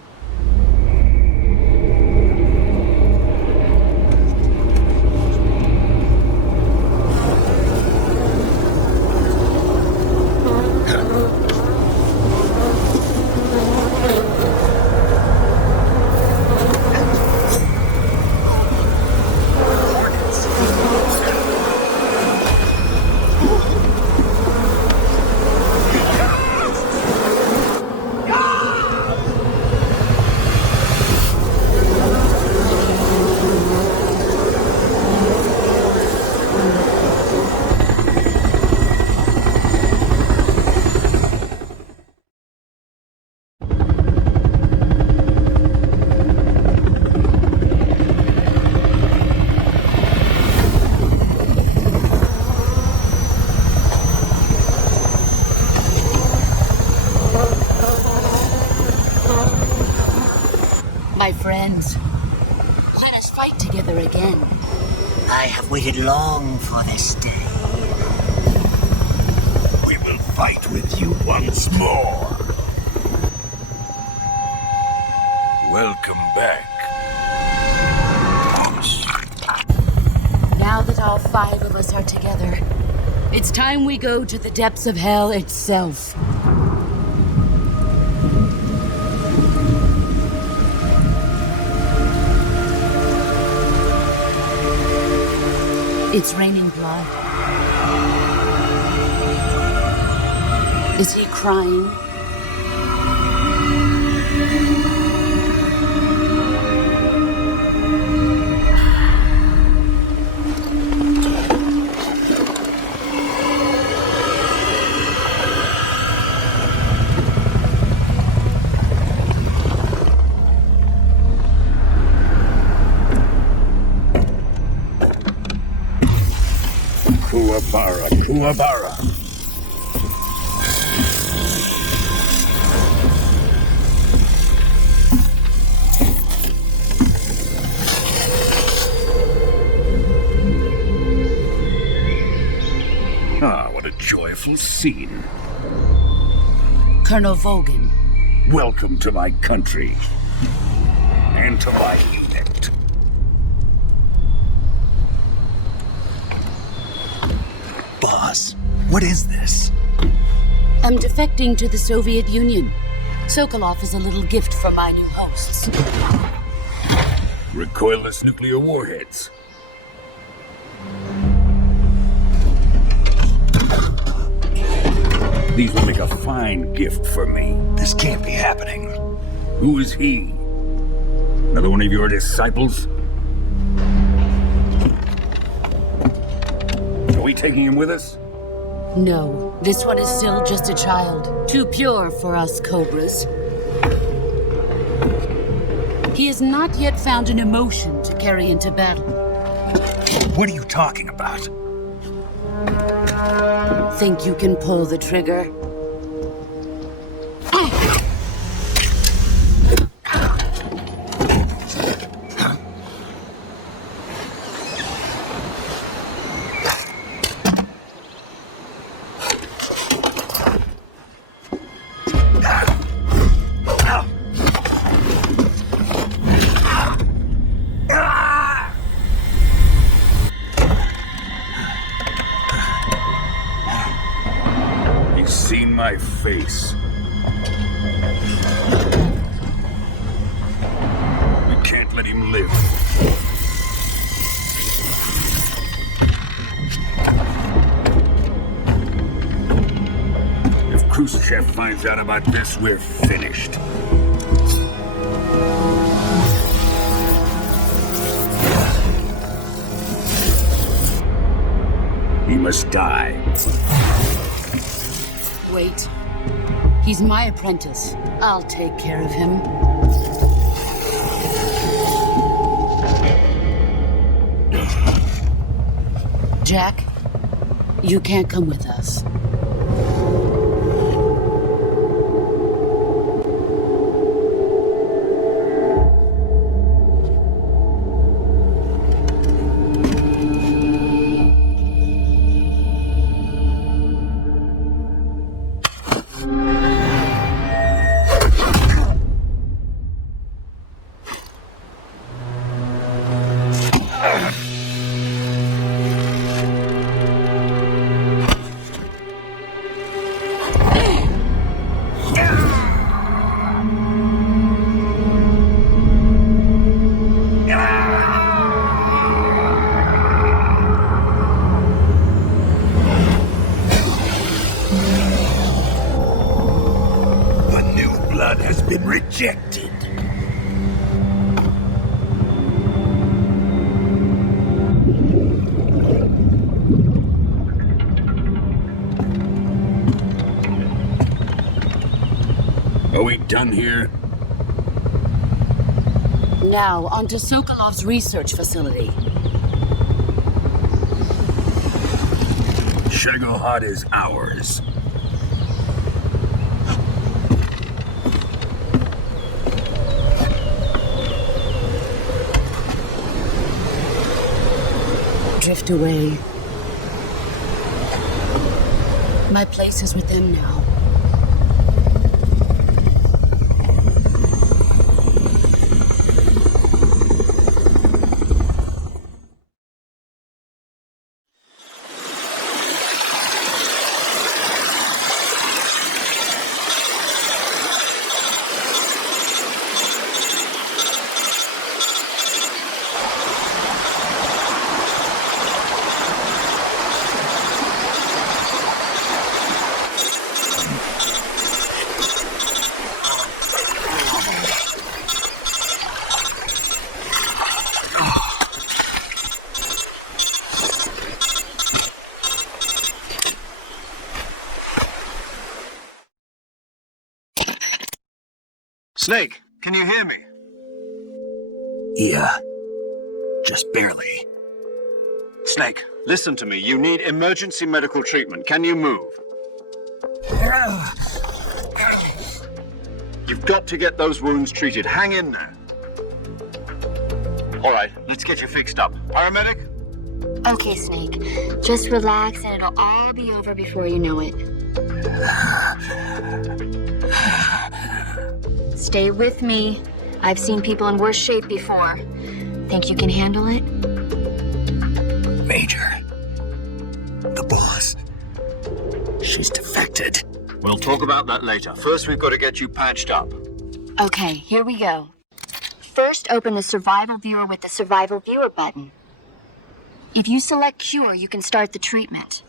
My friends, let us fight together again. I have waited long for this day. We will fight with you once more. Welcome back, boss. Now that all 5 of us are together, it's time we go to the depths of hell itself. It's raining blood. Is he crying? Kuwabara, Kuwabara. Ah, what a joyful scene. Colonel Vogan. Welcome to my country. And to my unit. Boss, what is this? I'm defecting to the Soviet Union. Sokolov is a little gift from my new hosts. Recoilless nuclear warheads. These will make a fine gift for me. This can't be happening. Who is he? Another one of your disciples? Are we taking him with us? No, this one is still just a child. Too pure for us Cobras. He has not yet found an emotion to carry into battle. What are you talking about? Think you can pull the trigger? He's seen my face. We can't let him live. If Khrushchev finds out about this, we're finished. He must die. Wait. He's my apprentice. I'll take care of him. Jack, you can't come with us. Has been rejected. Are we done here? Now, onto Sokolov's research facility. Shagohod is ours. Drift away. My place is with them now. Snake, can you hear me? Yeah. Just barely. Snake, listen to me. You need emergency medical treatment. Can you move? You've got to get those wounds treated. Hang in there. All right, let's get you fixed up. Paramedic? Okay, Snake. Just relax and it'll all be over before you know it. Stay with me. I've seen people in worse shape before. Think you can handle it? Major. The boss. She's defected. We'll talk about that later. First, we've got to get you patched up. Okay, here we go. First, open the Survival Viewer with the Survival Viewer button. If you select Cure, you can start the treatment.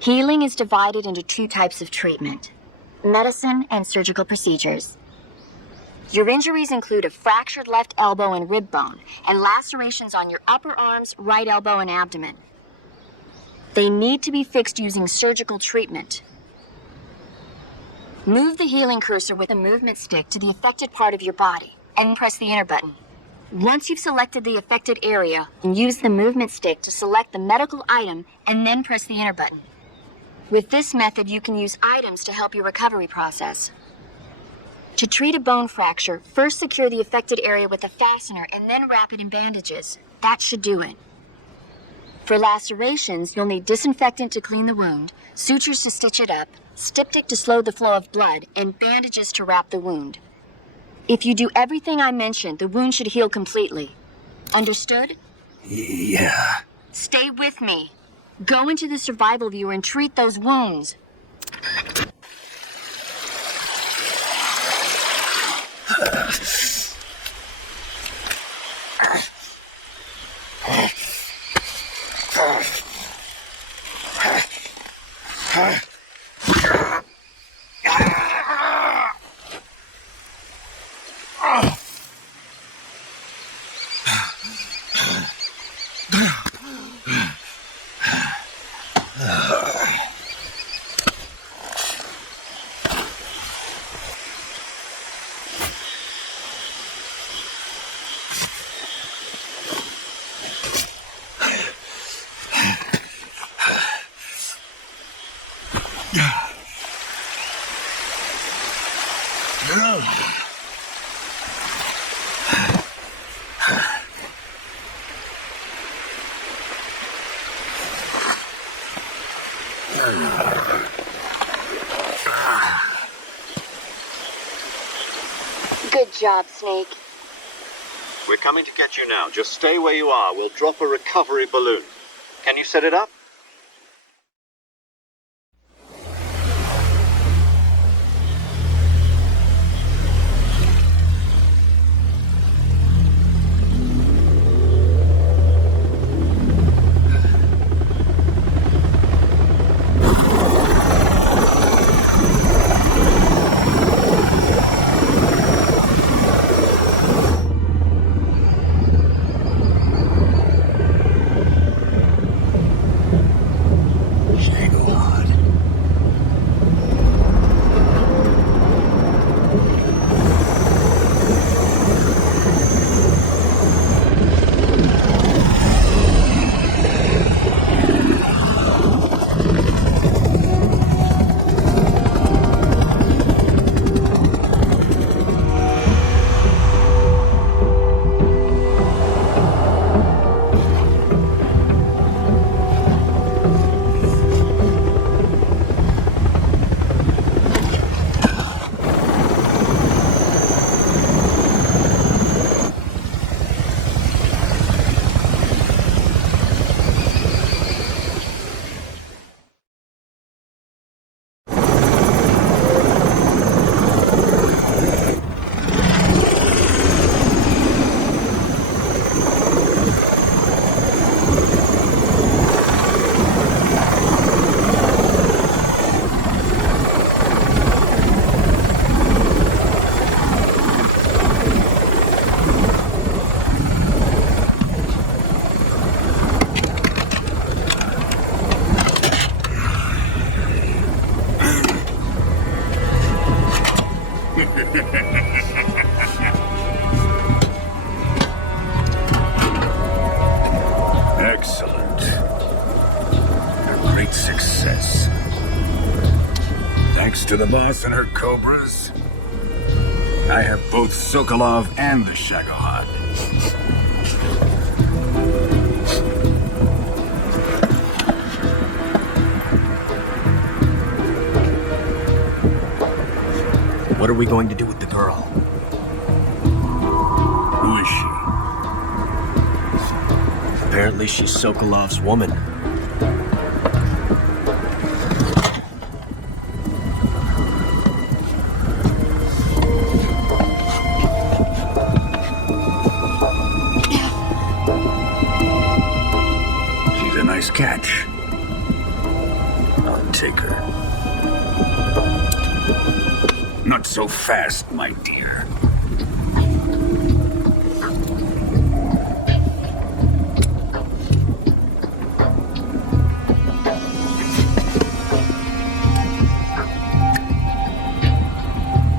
Healing is divided into two types of treatment: medicine and surgical procedures. Your injuries include a fractured left elbow and rib bone, and lacerations on your upper arms, right elbow, and abdomen. They need to be fixed using surgical treatment. Move the healing cursor with a movement stick to the affected part of your body, and press the enter button. Once you've selected the affected area, use the movement stick to select the medical item, and then press the enter button. With this method, you can use items to help your recovery process. To treat a bone fracture, first secure the affected area with a fastener and then wrap it in bandages. That should do it. For lacerations, you'll need disinfectant to clean the wound, sutures to stitch it up, styptic to slow the flow of blood, and bandages to wrap the wound. If you do everything I mentioned, the wound should heal completely. Understood? Yeah. Stay with me. Go into the Survival Viewer and treat those wounds. Good job, Snake. We're coming to get you now. Just stay where you are. We'll drop a recovery balloon. Can you set it up? Excellent. A great success. Thanks to the boss and her cobras, I have both Sokolov and the Shagohod. What are we going to do with the girl? Who is she? Apparently she's Sokolov's woman. catch. I'll take her. Not so fast, my dear.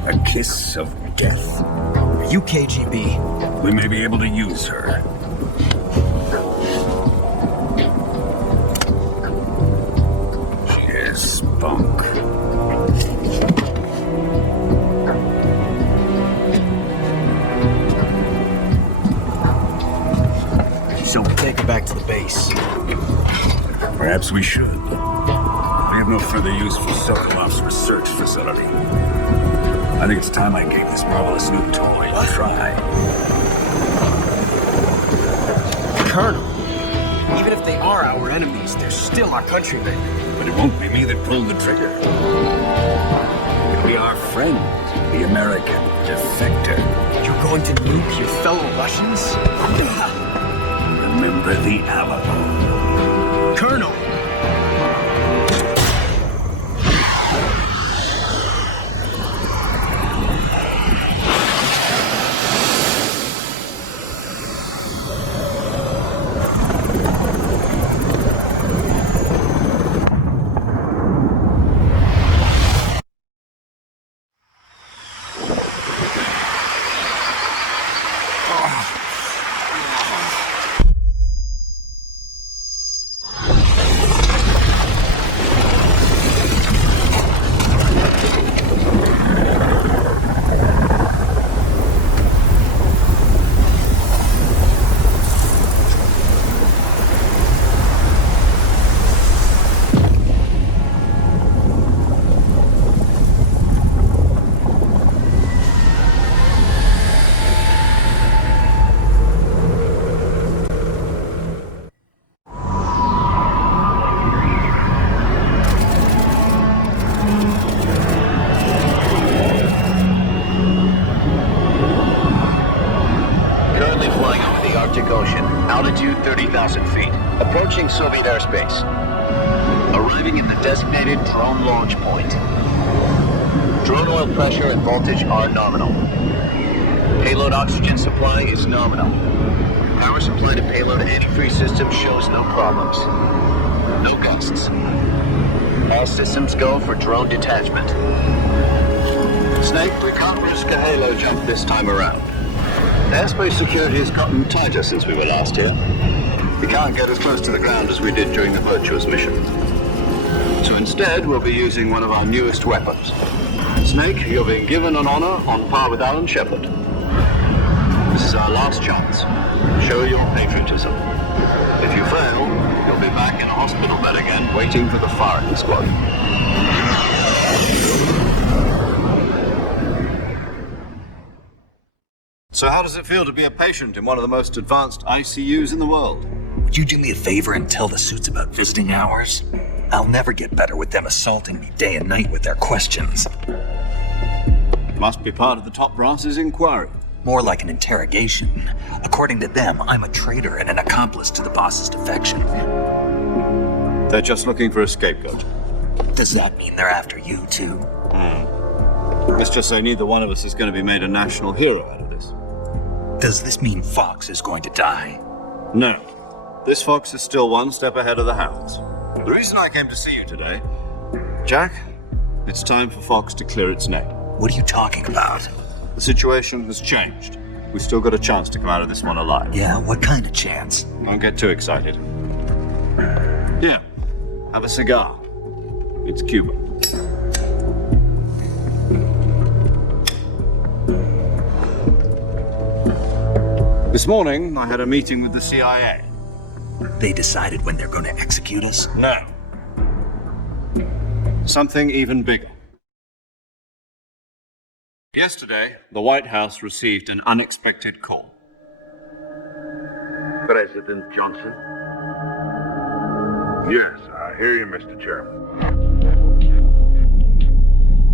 A kiss of death. Are you KGB? We may be able to use her. She has spunk. So we take her back to the base. Perhaps we should. We have no further use for Sokolov's research facility. I think it's time I gave this marvelous new toy a try. Colonel, even if they are our enemies, they're still our countrymen. But it won't be me that pulled the trigger. It'll be our friend, the American defector. You're going to nuke your fellow Russians? Remember the Alamo. Colonel! Altitude 30,000 feet. Approaching Soviet airspace. Arriving at the designated drone launch point. Drone oil pressure and voltage are nominal. Payload oxygen supply is nominal. Power supply to payload antifreeze system shows no problems. No gusts. All systems go for drone detachment. Snake, we can't risk a halo jump this time around. Airspace security has gotten tighter since we were last here. We can't get as close to the ground as we did during the Virtuous mission. So instead, we'll be using one of our newest weapons. Snake, you're being given an honor on par with Alan Shepard. This is our last chance. Show your patriotism. If you fail, you'll be back in a hospital bed again, waiting for the firing squad. So how does it feel to be a patient in one of the most advanced ICUs in the world? Would you do me a favor and tell the suits about visiting hours? I'll never get better with them assaulting me day and night with their questions. Must be part of the top brass's inquiry. More like an interrogation. According to them, I'm a traitor and an accomplice to the boss's defection. They're just looking for a scapegoat. Does that mean they're after you, too? Let's just say neither one of us is going to be made a national hero out of this. Does this mean Fox is going to die? No. This fox is still one step ahead of the hounds. The reason I came to see you today, Jack, it's time for Fox to clear its name. What are you talking about? The situation has changed. We've still got a chance to come out of this one alive. Yeah, what kind of chance? Don't get too excited. Here, have a cigar. It's Cuban. This morning, I had a meeting with the CIA. They decided when they're going to execute us? No. Something even bigger. Yesterday, the White House received an unexpected call. President Johnson? Yes, I hear you, Mr. Chairman.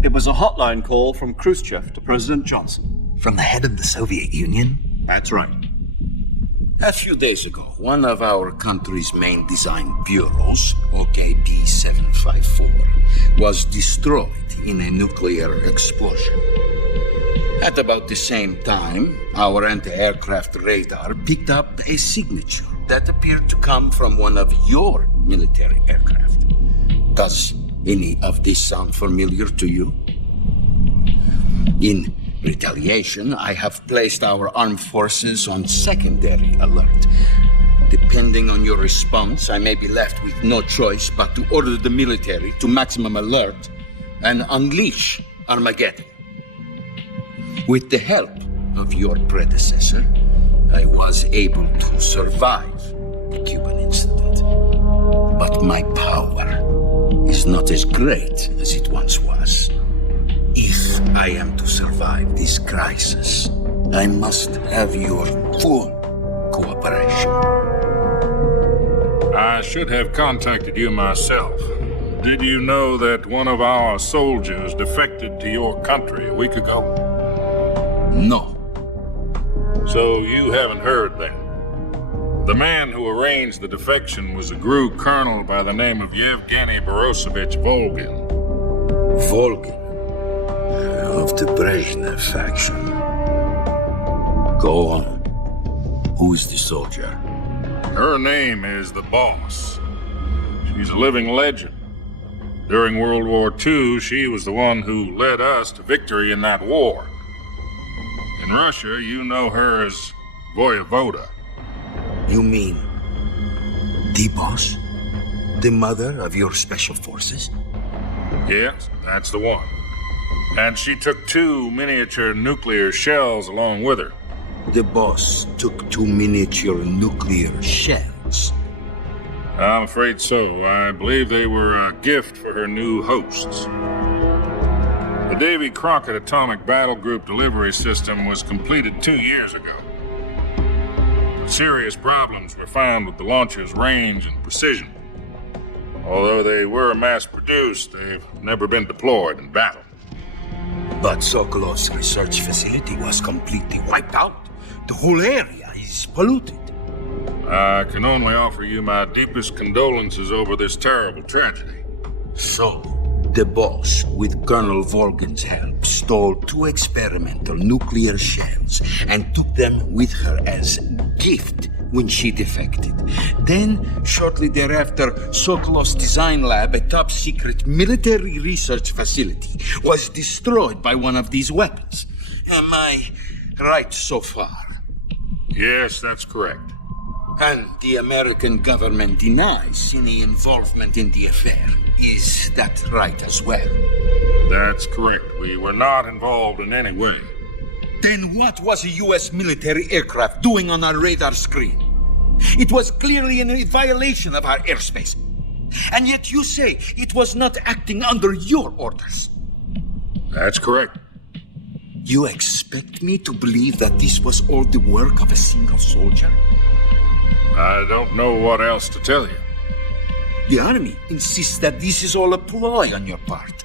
It was a hotline call from Khrushchev to President Johnson. From the head of the Soviet Union? That's right. A few days ago, one of our country's main design bureaus, OKB 754, was destroyed in a nuclear explosion. At about the same time, our anti-aircraft radar picked up a signature that appeared to come from one of your military aircraft. Does any of this sound familiar to you? In retaliation, I have placed our armed forces on secondary alert. Depending on your response, I may be left with no choice but to order the military to maximum alert and unleash Armageddon. With the help of your predecessor, I was able to survive the Cuban incident. But my power is not as great as it once was. If I am to survive this crisis, I must have your full cooperation. I should have contacted you myself. Did you know that one of our soldiers defected to your country a week ago? No. So you haven't heard then? The man who arranged the defection was a GRU colonel by the name of Yevgeny Borosovich Volgin. Volgin? Of the Brezhnev faction. Go on. Who's the soldier? Her name is the Boss. She's a living legend. During World War II, she was the one who led us to victory in that war. In Russia, you know her as Voyevoda. You mean the Boss? The mother of your special forces? Yes, that's the one. And she took 2 miniature nuclear shells along with her. The Boss took 2 miniature nuclear shells? I'm afraid so. I believe they were a gift for her new hosts. The Davy Crockett Atomic Battle Group delivery system was completed 2 years ago. Serious problems were found with the launcher's range and precision. Although they were mass-produced, they've never been deployed in battle. But Sokolov's research facility was completely wiped out. The whole area is polluted. I can only offer you my deepest condolences over this terrible tragedy. So, the Boss, with Colonel Volgin's help, stole 2 experimental nuclear shells and took them with her as gift when she defected. Then, shortly thereafter, Sokolov's design lab, a top-secret military research facility, was destroyed by one of these weapons. Am I right so far? Yes, that's correct. And the American government denies any involvement in the affair. Is that right as well? That's correct. We were not involved in any way. Then what was a U.S. military aircraft doing on our radar screen? It was clearly in violation of our airspace. And yet you say it was not acting under your orders. That's correct. You expect me to believe that this was all the work of a single soldier? I don't know what else to tell you. The Army insists that this is all a ploy on your part.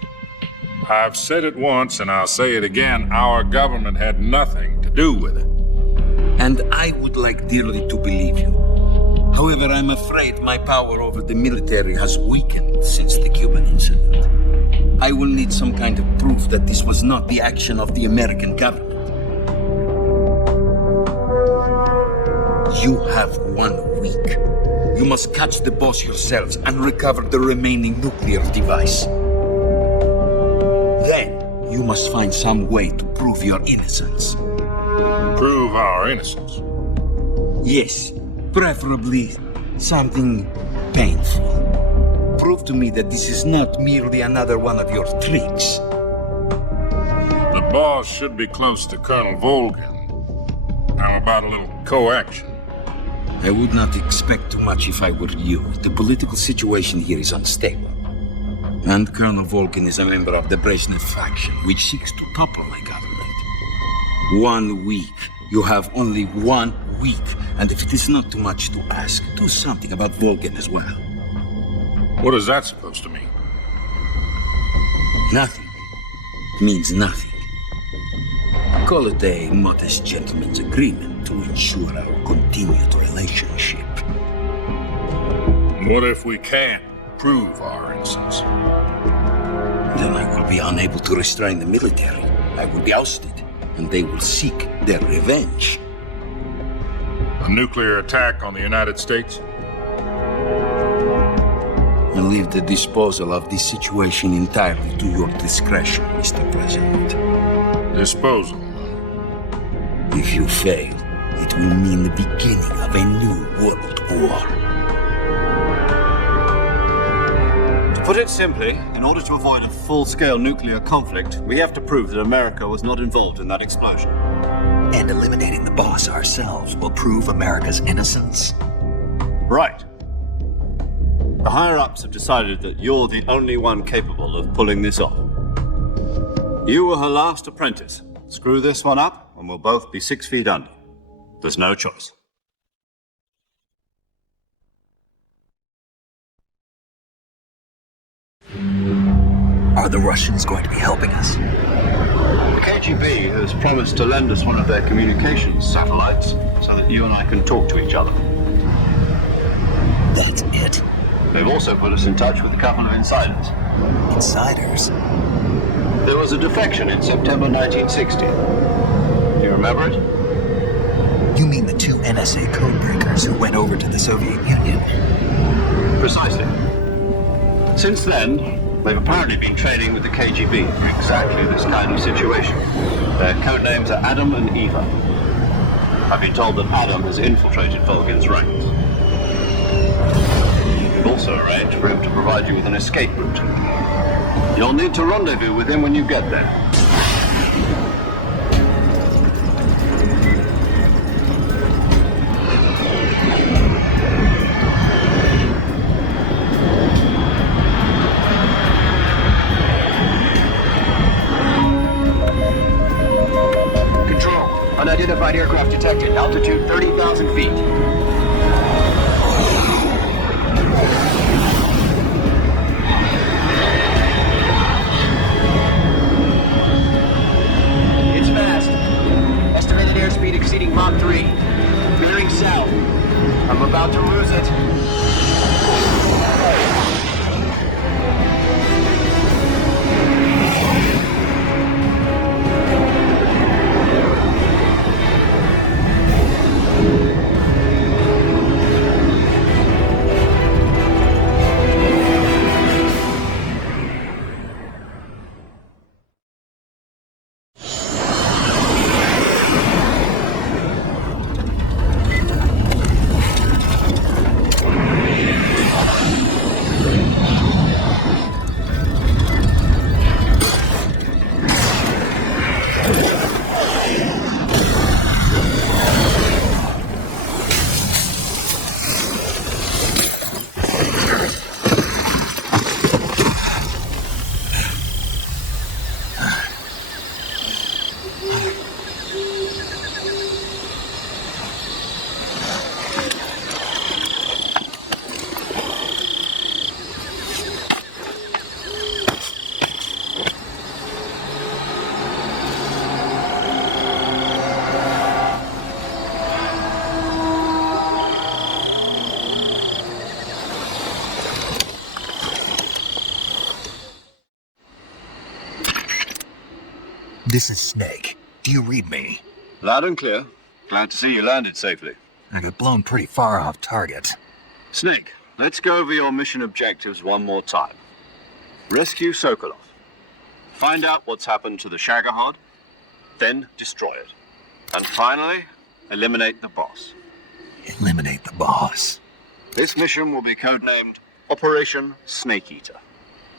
I've said it once and I'll say it again. Our government had nothing to do with it. And I would like dearly to believe you. However, I'm afraid my power over the military has weakened since the Cuban incident. I will need some kind of proof that this was not the action of the American government. You have 1 week. You must catch the Boss yourselves and recover the remaining nuclear device. Then, you must find some way to prove your innocence. Prove our innocence? Yes, preferably something painful. Prove to me that this is not merely another one of your tricks. The Boss should be close to Colonel Volgin. How about a little co-action? I would not expect too much if I were you. The political situation here is unstable. And Colonel Volgin is a member of the Brezhnev faction, which seeks to topple my government. 1 week. You have only 1 week. And if it is not too much to ask, do something about Volgin as well. What is that supposed to mean? Nothing. It means nothing. Call it a modest gentleman's agreement to ensure our continued relationship. What if we can't prove our innocence? Then I will be unable to restrain the military. I will be ousted, and they will seek their revenge. A nuclear attack on the United States? I leave the disposal of this situation entirely to your discretion, Mr. President. Disposal? If you fail, it will mean the beginning of a new world war. To put it simply, in order to avoid a full-scale nuclear conflict, we have to prove that America was not involved in that explosion. And eliminating the boss ourselves will prove America's innocence? Right. The higher-ups have decided that you're the only one capable of pulling this off. You were her last apprentice. Screw this one up, and we'll both be 6 feet under. There's no choice. Are the Russians going to be helping us? The KGB has promised to lend us one of their communications satellites so that you and I can talk to each other. That's it? They've also put us in touch with a couple of insiders. Insiders? There was a defection in September 1960. Do you remember it? You mean the 2 NSA codebreakers who went over to the Soviet Union? Precisely. Since then, they've apparently been trading with the KGB for exactly this kind of situation. Their codenames are Adam and Eva. I've been told that Adam has infiltrated Volgin's ranks. We've also arranged for him to provide you with an escape route. You'll need to rendezvous with him when you get there. Control. Unidentified aircraft detected. Altitude 30,000 feet. It's fast. Estimated airspeed exceeding Mach 3. Bearing south. I'm about to lose it. This is Snake. Do you read me? Loud and clear. Glad to see you landed safely. I got blown pretty far off target. Snake, let's go over your mission objectives one more time. Rescue Sokolov. Find out what's happened to the Shagohod, then destroy it. And finally, eliminate the boss. Eliminate the boss. This mission will be codenamed Operation Snake Eater.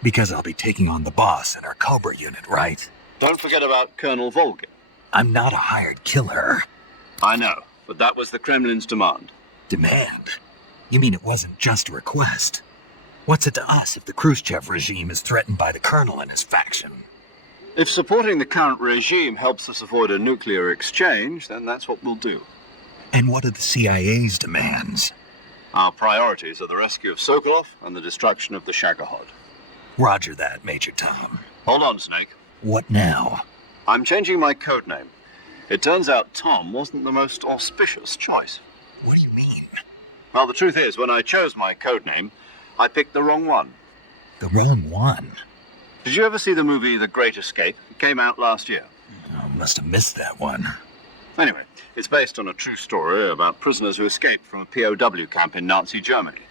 Because I'll be taking on the boss in our Cobra unit, right? Don't forget about Colonel Volgin. I'm not a hired killer. I know, but that was the Kremlin's demand. Demand? You mean it wasn't just a request? What's it to us if the Khrushchev regime is threatened by the Colonel and his faction? If supporting the current regime helps us avoid a nuclear exchange, then that's what we'll do. And what are the CIA's demands? Our priorities are the rescue of Sokolov and the destruction of the Shagohod. Roger that, Major Tom. Hold on, Snake. What now? I'm changing my codename. It turns out Tom wasn't the most auspicious choice. What do you mean? Well, the truth is, when I chose my codename, I picked the wrong one. The wrong one? Did you ever see the movie The Great Escape? It came out last year. I must have missed that one. Anyway, it's based on a true story about prisoners who escaped from a POW camp in Nazi Germany.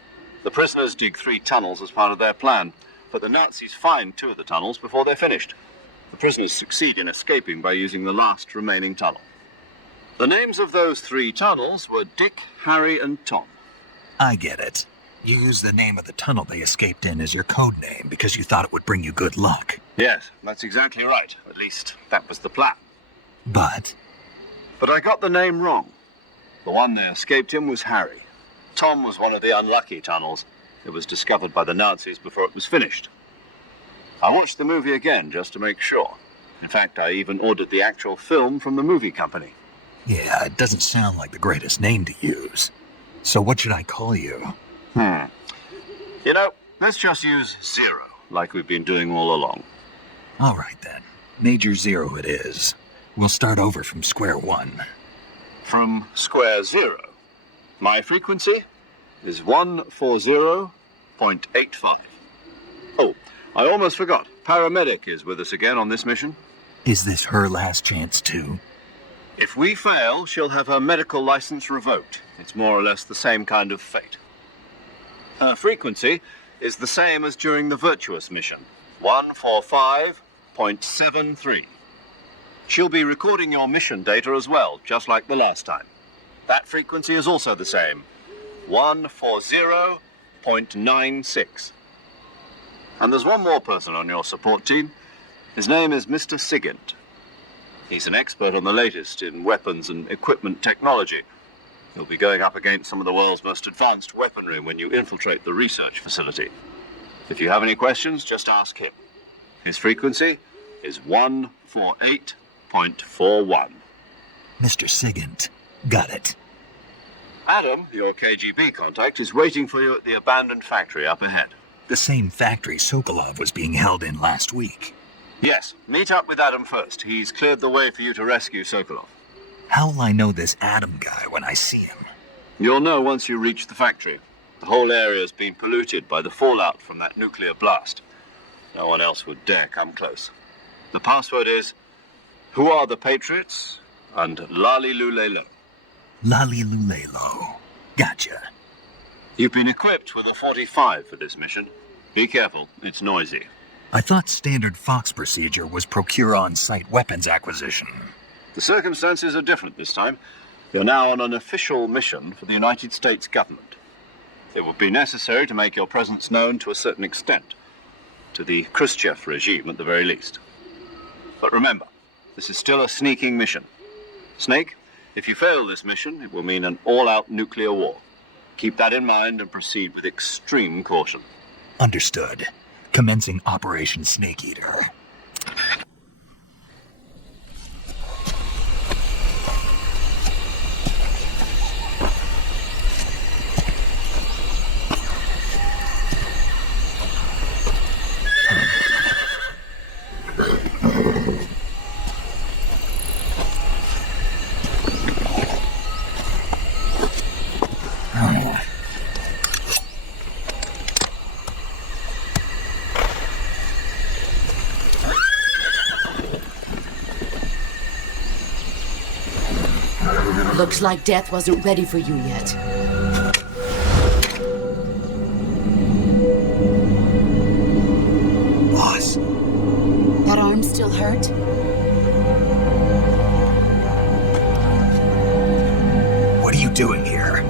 The prisoners dig 3 tunnels as part of their plan, but the Nazis find 2 of the tunnels before they're finished. The prisoners succeed in escaping by using the last remaining tunnel. The names of those 3 tunnels were Dick, Harry, and Tom. I get it. You used the name of the tunnel they escaped in as your code name because you thought it would bring you good luck. Yes, that's exactly right. At least, that was the plan. But I got the name wrong. The one they escaped in was Harry. Tom was one of the unlucky tunnels. It was discovered by the Nazis before it was finished. I watched the movie again just to make sure. In fact, I even ordered the actual film from the movie company. yeah, it doesn't sound like the greatest name to use. So what should I call you? You know, let's just use Zero, like we've been doing all along. All right, then. Major Zero it is. We'll start over from square one. From square 0. My frequency is 140.85. Oh, I almost forgot. Paramedic is with us again on this mission. Is this her last chance, too? If we fail, she'll have her medical license revoked. It's more or less the same kind of fate. Her frequency is the same as during the Virtuous mission, 145.73. She'll be recording your mission data as well, just like the last time. That frequency is also the same, 140.96. And there's one more person on your support team. His name is Mr. Sigint. He's an expert on the latest in weapons and equipment technology. He'll be going up against some of the world's most advanced weaponry when you infiltrate the research facility. If you have any questions, just ask him. His frequency is 148.41. Mr. Sigint. Got it. Adam, your KGB contact, is waiting for you at the abandoned factory up ahead. The same factory Sokolov was being held in last week. Yes, meet up with Adam first. He's cleared the way for you to rescue Sokolov. How'll I know this Adam guy when I see him? You'll know once you reach the factory. The whole area's been polluted by the fallout from that nuclear blast. No one else would dare come close. The password is, "Who are the Patriots?" and Lali Lulelo. Lali Lulelo. Gotcha. You've been equipped with a 45 for this mission. Be careful, it's noisy. I thought standard Fox procedure was procure on-site weapons acquisition. The circumstances are different this time. You're now on an official mission for the United States government. It would be necessary to make your presence known to a certain extent, to the Khrushchev regime at the very least. But remember, this is still a sneaking mission. Snake, if you fail this mission, it will mean an all-out nuclear war. Keep that in mind and proceed with extreme caution. Understood. Commencing Operation Snake Eater. Looks like death wasn't ready for you yet. Boss. That arm still hurt? What are you doing here?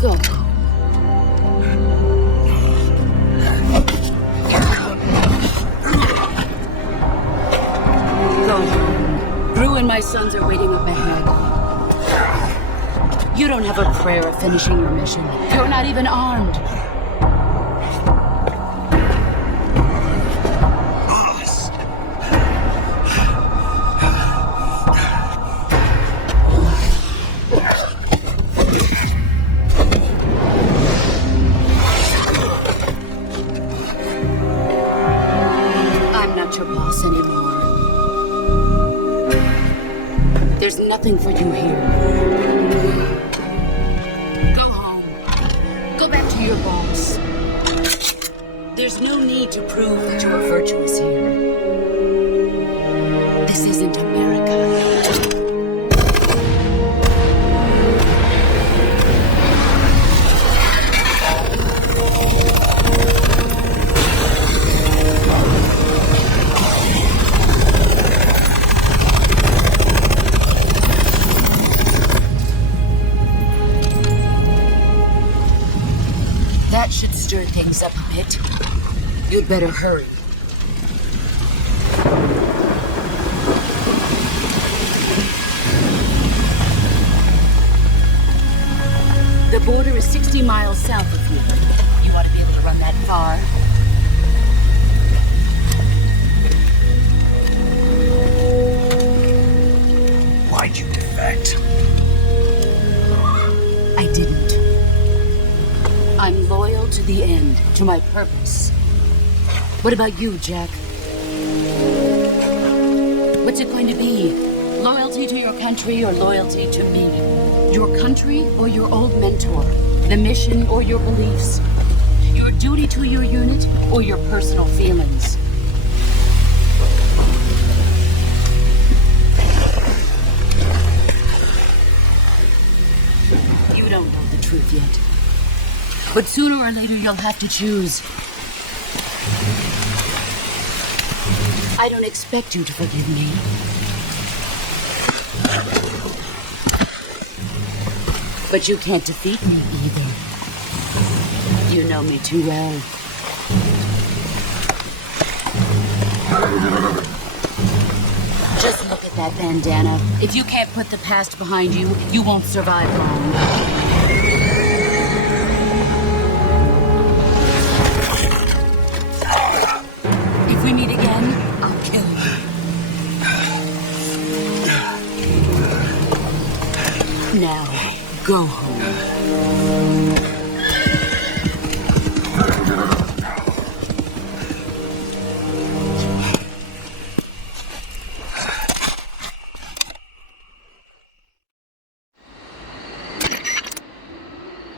Go home. Go home. Drew and my sons are waiting up ahead. You don't have a prayer of finishing your mission. You're not even armed. Boss. There's nothing for you here. Go home. Go back to your boss. There's no need to prove that you are virtuous here. This isn't America. That should stir things up a bit. You'd better hurry. The border is 60 miles south of you. You ought to be able to run that far. Why'd you defect? I didn't. I'm loyal to the end, to my purpose. What about you, Jack? What's it going to be? Loyalty to your country or loyalty to me? Your country or your old mentor? The mission or your beliefs? Your duty to your unit or your personal feelings? You don't know the truth yet. But sooner or later you'll have to choose. I don't expect you to forgive me. But you can't defeat me either. You know me too well. Just look at that bandana. If you can't put the past behind you, you won't survive long. If we meet again, I'll kill you. Now, go home.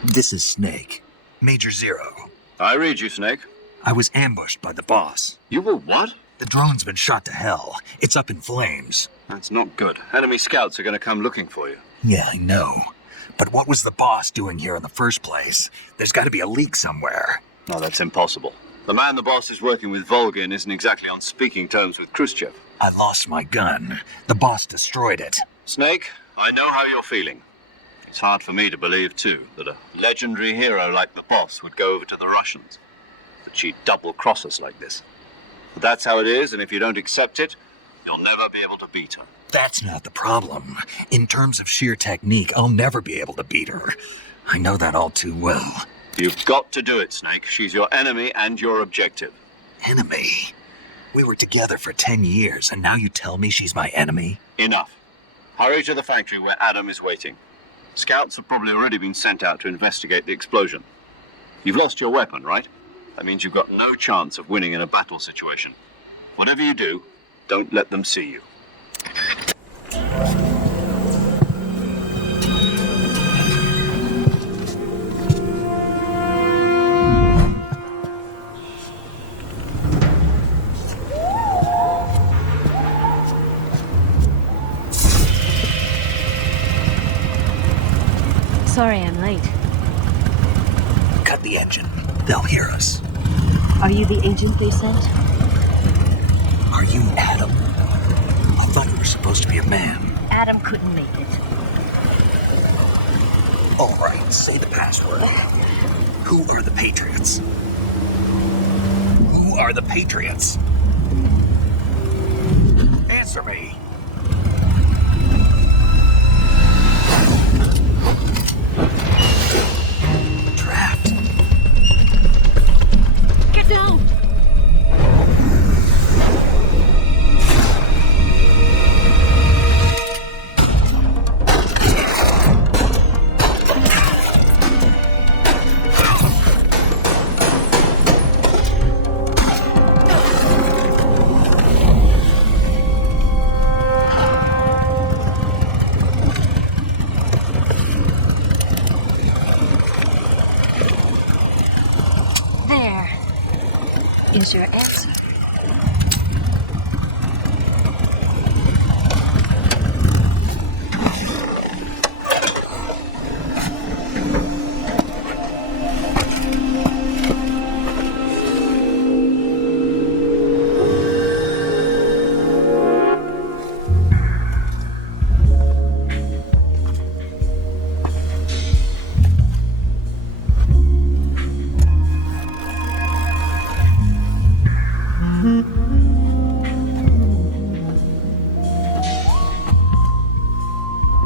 This is Snake. Major Zero. I read you, Snake. I was ambushed by the boss. You were what? The drone's been shot to hell. It's up in flames. That's not good. Enemy scouts are going to come looking for you. Yeah, I know. But what was the boss doing here in the first place? There's got to be a leak somewhere. No, that's impossible. The man the boss is working with, Volgin, isn't exactly on speaking terms with Khrushchev. I lost my gun. The boss destroyed it. Snake, I know how you're feeling. It's hard for me to believe, too, that a legendary hero like the boss would go over to the Russians. That she'd double-cross us like this. But that's how it is, and if you don't accept it, you'll never be able to beat her. That's not the problem. In terms of sheer technique, I'll never be able to beat her. I know that all too well. You've got to do it, Snake. She's your enemy and your objective. Enemy? We were together for 10 years, and now you tell me she's my enemy? Enough. Hurry to the factory where Adam is waiting. Scouts have probably already been sent out to investigate the explosion. You've lost your weapon, right? That means you've got no chance of winning in a battle situation. Whatever you do, don't let them see you. Sorry I'm late. Cut the engine. They'll hear us. Are you the agent they sent? Are you Adam? I thought you were supposed to be a man. Adam couldn't make it. All right, say the password. Who are the Patriots? Who are the Patriots? Answer me. Trapped. Get down! Here's your answer.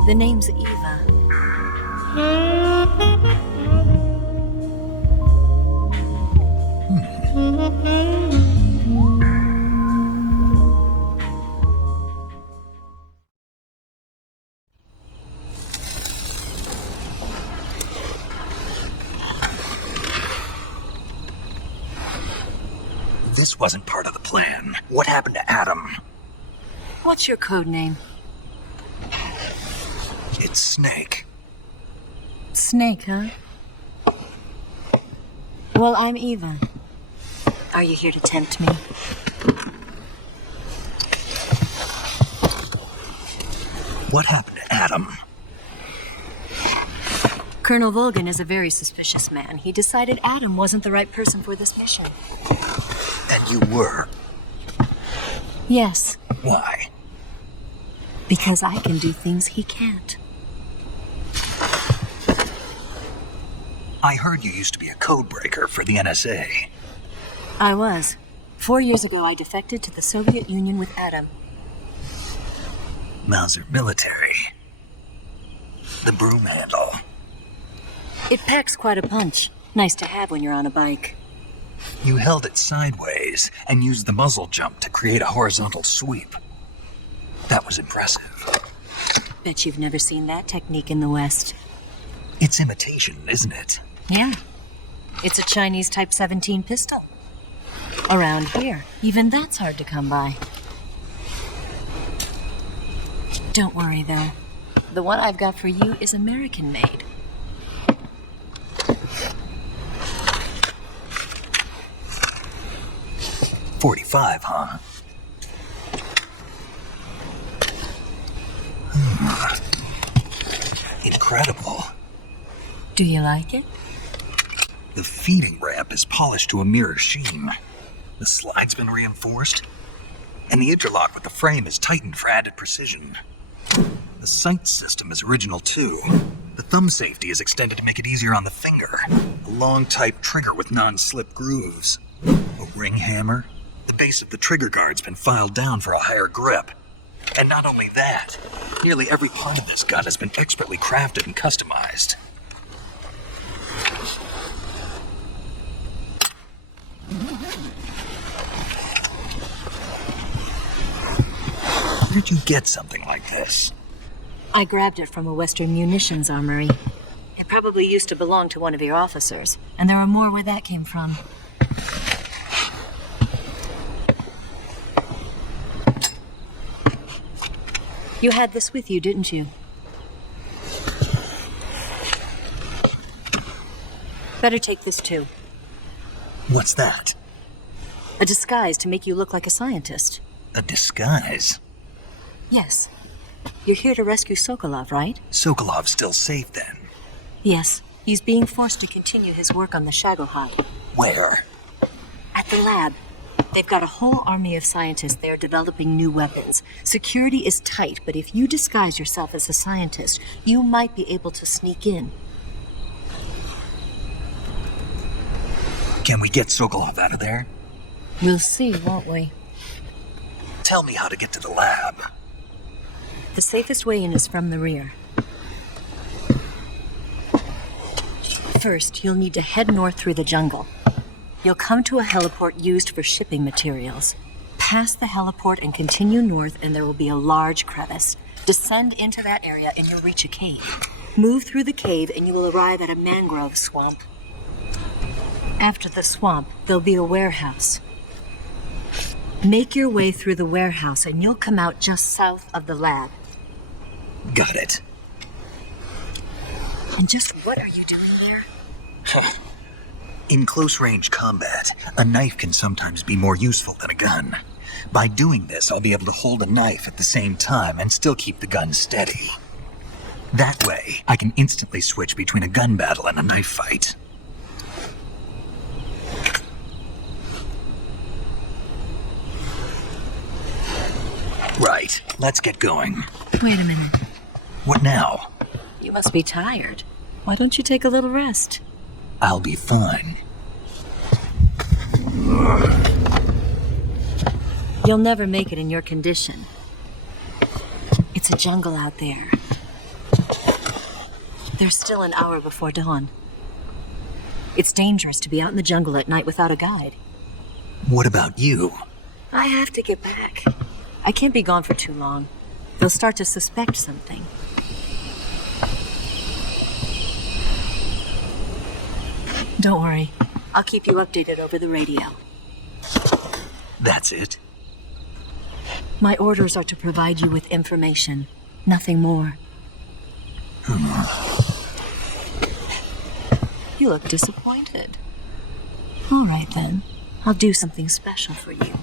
The name's Eva. This wasn't part of the plan. What happened to Adam? What's your code name? It's Snake. Snake, huh? Well, I'm Eva. Are you here to tempt me? What happened to Adam? Colonel Volgin is a very suspicious man. He decided Adam wasn't the right person for this mission. And you were? Yes. Why? Because I can do things he can't. I heard you used to be a code breaker for the NSA. I was. 4 years ago, I defected to the Soviet Union with Adam. Mauser military. The broom handle. It packs quite a punch. Nice to have when you're on a bike. You held it sideways and used the muzzle jump to create a horizontal sweep. That was impressive. Bet you've never seen that technique in the West. It's imitation, isn't it? Yeah. It's a Chinese Type 17 pistol. Around here, even that's hard to come by. Don't worry, though. The one I've got for you is American-made. .45, huh? Incredible. Do you like it? The feeding ramp is polished to a mirror sheen. The slide's been reinforced, and the interlock with the frame is tightened for added precision. The sight system is original too. The thumb safety is extended to make it easier on the finger. A long type trigger with non-slip grooves. A ring hammer. The base of the trigger guard's been filed down for a higher grip. And not only that, nearly every part of this gun has been expertly crafted and customized. Where'd you get something like this? I grabbed it from a Western munitions armory. It probably used to belong to one of your officers, and there are more where that came from. You had this with you, didn't you? Better take this too. What's that? A disguise to make you look like a scientist. A disguise? Yes. You're here to rescue Sokolov, right? Sokolov's still safe then? Yes. He's being forced to continue his work on the Shagohod. Where? At the lab. They've got a whole army of scientists there developing new weapons. Security is tight, but if you disguise yourself as a scientist, you might be able to sneak in. Can we get Sokolov out of there? We'll see, won't we? Tell me how to get to the lab. The safest way in is from the rear. First, you'll need to head north through the jungle. You'll come to a heliport used for shipping materials. Pass the heliport and continue north, and there will be a large crevice. Descend into that area and you'll reach a cave. Move through the cave and you will arrive at a mangrove swamp. After the swamp, there'll be a warehouse. Make your way through the warehouse and you'll come out just south of the lab. Got it. And just what are you doing there? In close-range combat, a knife can sometimes be more useful than a gun. By doing this, I'll be able to hold a knife at the same time and still keep the gun steady. That way, I can instantly switch between a gun battle and a knife fight. Right, let's get going. Wait a minute. What now? You must be tired. Why don't you take a little rest? I'll be fine. You'll never make it in your condition. It's a jungle out there. There's still an hour before dawn. It's dangerous to be out in the jungle at night without a guide. What about you? I have to get back. I can't be gone for too long. They'll start to suspect something. Don't worry. I'll keep you updated over the radio. That's it? My orders are to provide you with information, nothing more. You look disappointed. All right, then. I'll do something special for you.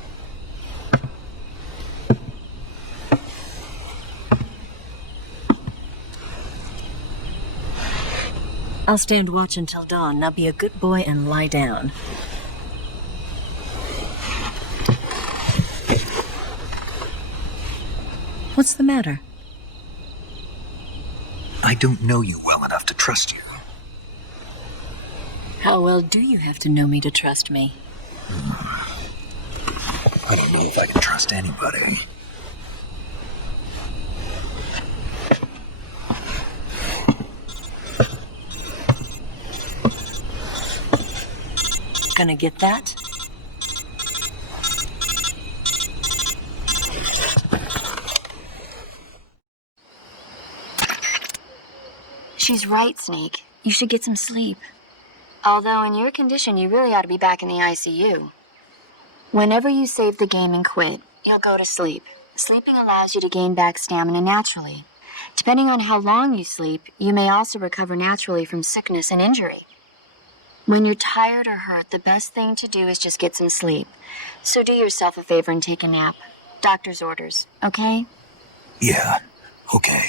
I'll stand watch until dawn. Now be a good boy and lie down. What's the matter? I don't know you well enough to trust you. How well do you have to know me to trust me? I don't know if I can trust anybody. Gonna get that? She's right, Snake. You should get some sleep. Although in your condition, you really ought to be back in the ICU. Whenever you save the game and quit, you'll go to sleep. Sleeping allows you to gain back stamina naturally. Depending on how long you sleep, you may also recover naturally from sickness and injury. When you're tired or hurt, the best thing to do is just get some sleep. So do yourself a favor and take a nap. Doctor's orders, okay? Yeah, okay.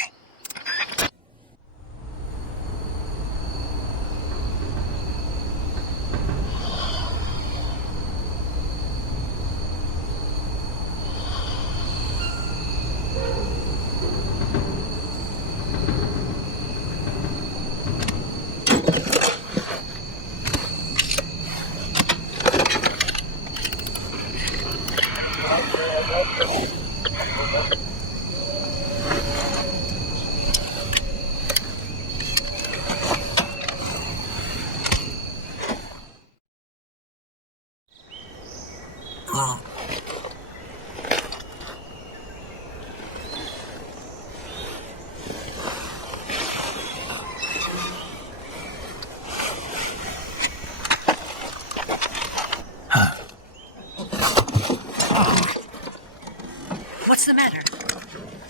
What's the matter?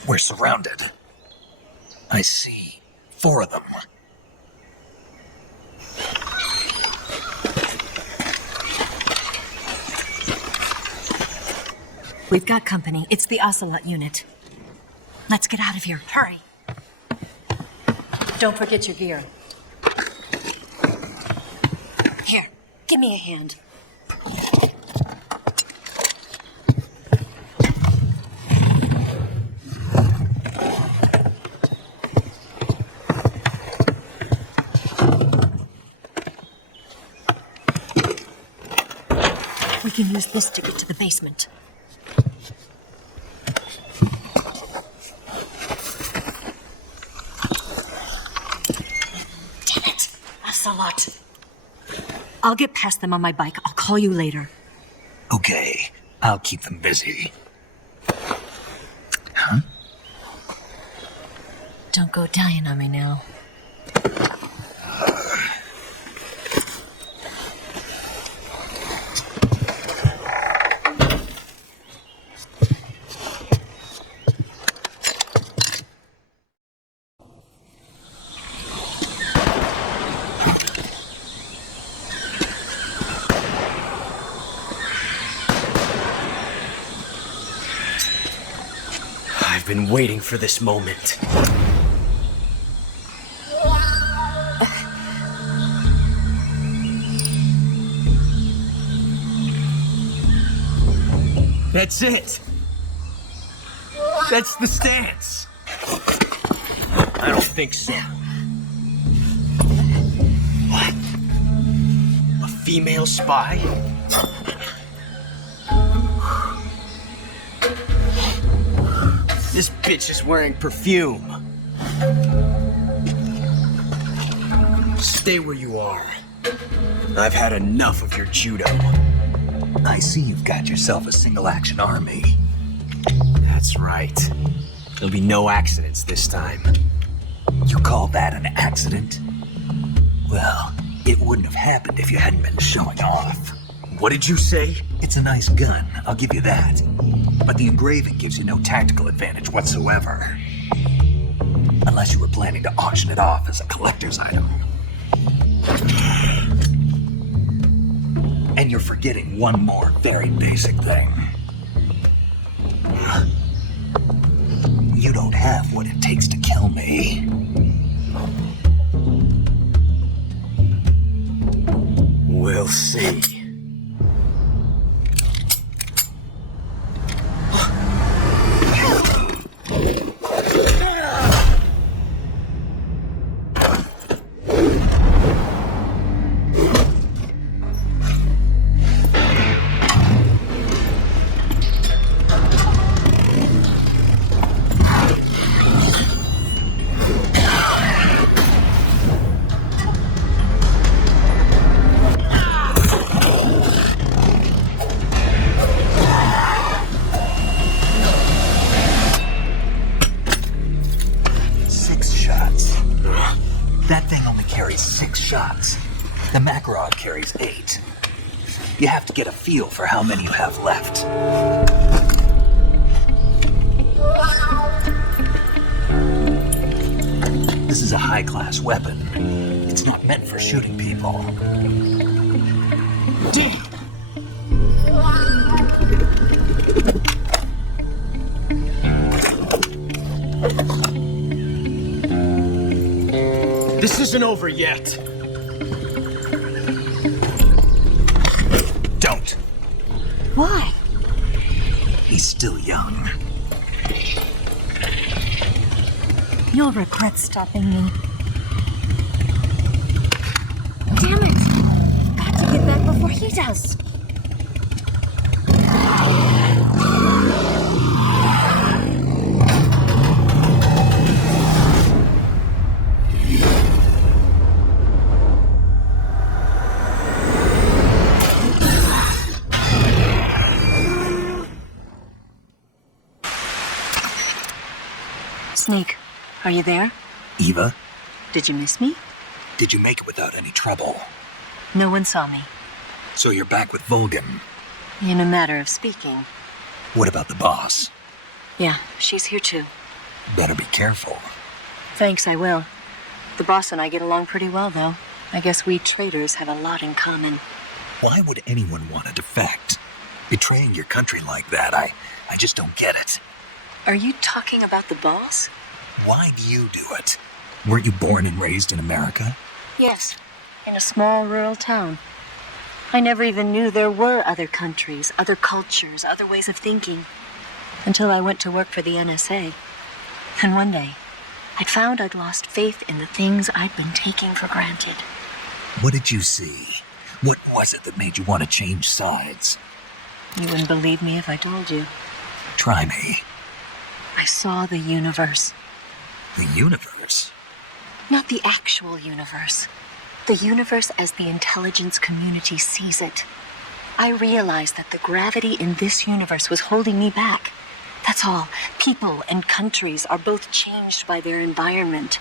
We're surrounded. I see 4 of them. We've got company. It's the Ocelot unit. Let's get out of here. Hurry. Don't forget your gear. Here, give me a hand. We can use this to get to the basement. Damn it! Ocelot. I'll get past them on my bike. I'll call you later. Okay, I'll keep them busy. Huh? Don't go dying on me now. been waiting for this moment. That's it. That's the stance. I don't think so. What? A female spy? This bitch is wearing perfume. Stay where you are. I've had enough of your judo. I see you've got yourself a single-action army. That's right. There'll be no accidents this time. You call that an accident? Well, it wouldn't have happened if you hadn't been showing off. What did you say? It's a nice gun, I'll give you that. But the engraving gives you no tactical advantage whatsoever. Unless you were planning to auction it off as a collector's item. And you're forgetting one more very basic thing. You don't have what it takes to kill me. We'll see. That thing only carries 6 shots. The Makarov carries 8. You have to get a feel for how many you have left. This is a high-class weapon. It's not meant for shooting people. Damn! This isn't over yet. Don't. Why? He's still young. You'll regret stopping me. Damn it! Got to get back before he does. Snake, are you there? Eva, Did you miss me? did you make it without any trouble? No one saw me. So you're back with Vulcan. In a matter of speaking. What about the boss? Yeah, she's here too. Better be careful. Thanks, I will. The boss and I get along pretty well, though. I guess we traitors have a lot in common. Why would anyone want to defect? Betraying your country like that, I just don't get it. Are you talking about the boss? Why do you do it? Weren't you born and raised in America? Yes, in a small rural town. I never even knew there were other countries, other cultures, other ways of thinking. Until I went to work for the NSA. And one day, I'd found I'd lost faith in the things I'd been taking for granted. What did you see? What was it that made you want to change sides? You wouldn't believe me if I told you. Try me. I saw the universe. The universe? Not the actual universe. The universe as the intelligence community sees it. I realized that the gravity in this universe was holding me back. That's all. People and countries are both changed by their environment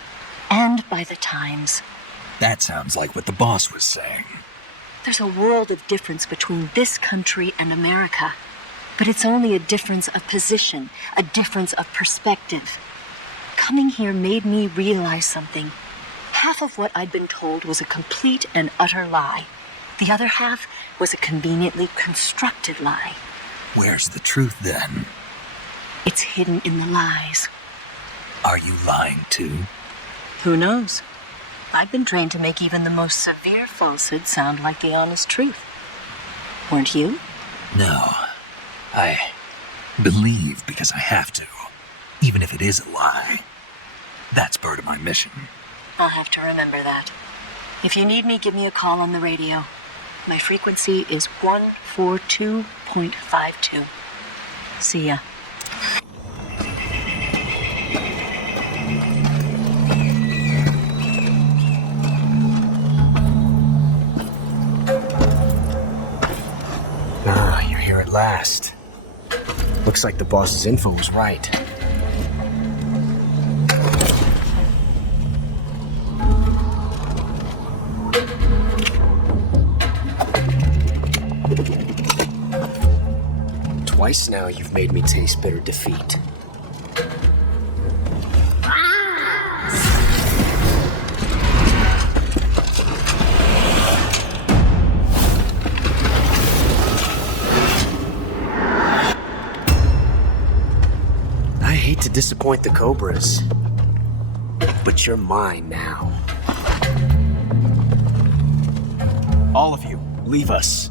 and by the times. That sounds like what the boss was saying. There's a world of difference between this country and America. But it's only a difference of position, a difference of perspective. Coming here made me realize something. Half of what I'd been told was a complete and utter lie. The other half was a conveniently constructed lie. Where's the truth then? It's hidden in the lies. Are you lying too? Who knows? I've been trained to make even the most severe falsehood sound like the honest truth. Weren't you? No. I believe because I have to, even if it is a lie. That's part of my mission. I'll have to remember that. If you need me, give me a call on the radio. My frequency is 142.52. See ya. Ah, you're here at last. Looks like the boss's info was right. Twice now you've made me taste bitter defeat. I hate to disappoint the Cobras, but you're mine now. All of you, leave us.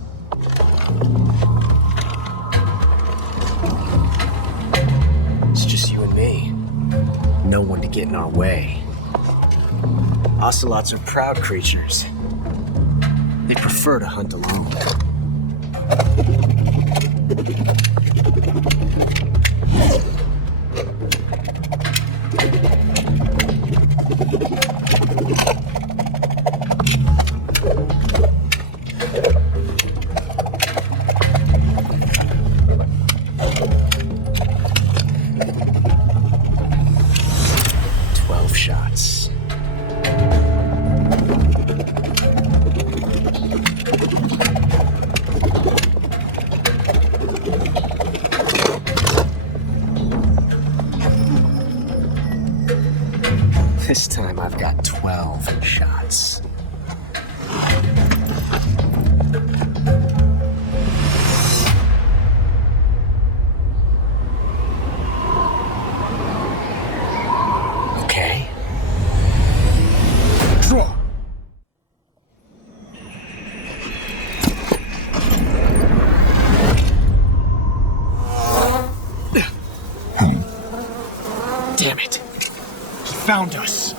It's just you and me. No one to get in our way. Ocelots are proud creatures. They prefer to hunt alone. Shots. This time I've got 12 shots. Okay. Draw. Damn it. He found us.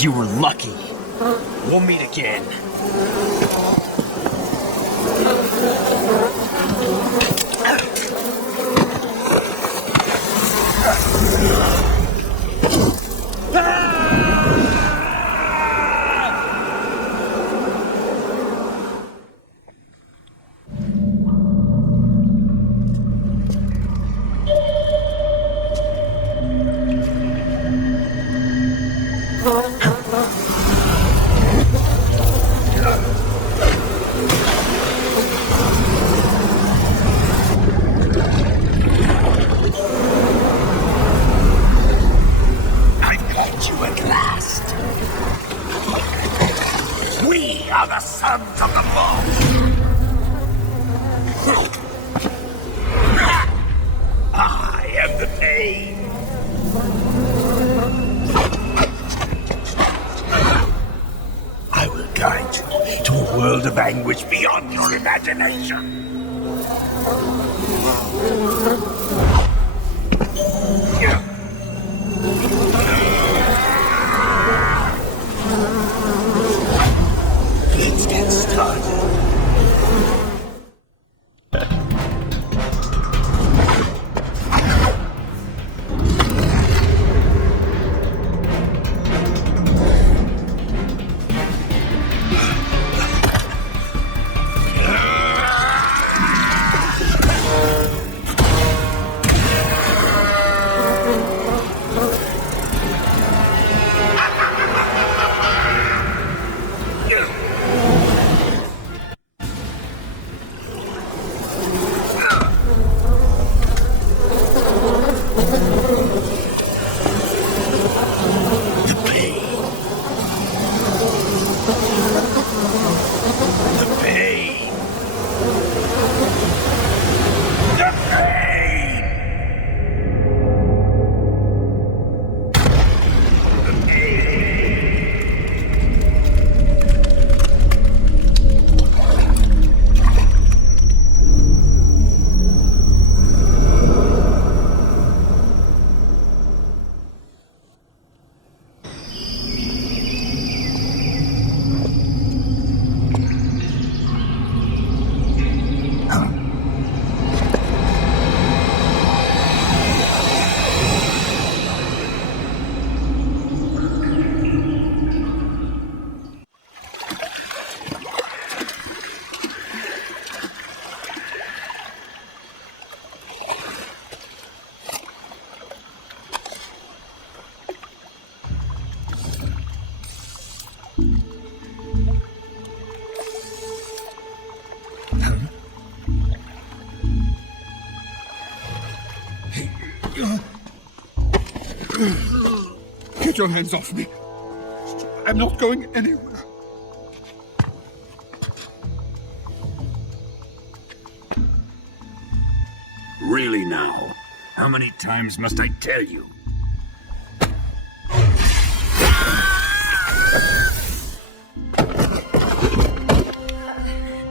You were lucky. We'll meet again. sons of the moon! I am the pain. I will guide you to a world of anguish beyond your imagination. Let's get started. Get your hands off me. I'm not going anywhere. Really now? How many times must I tell you?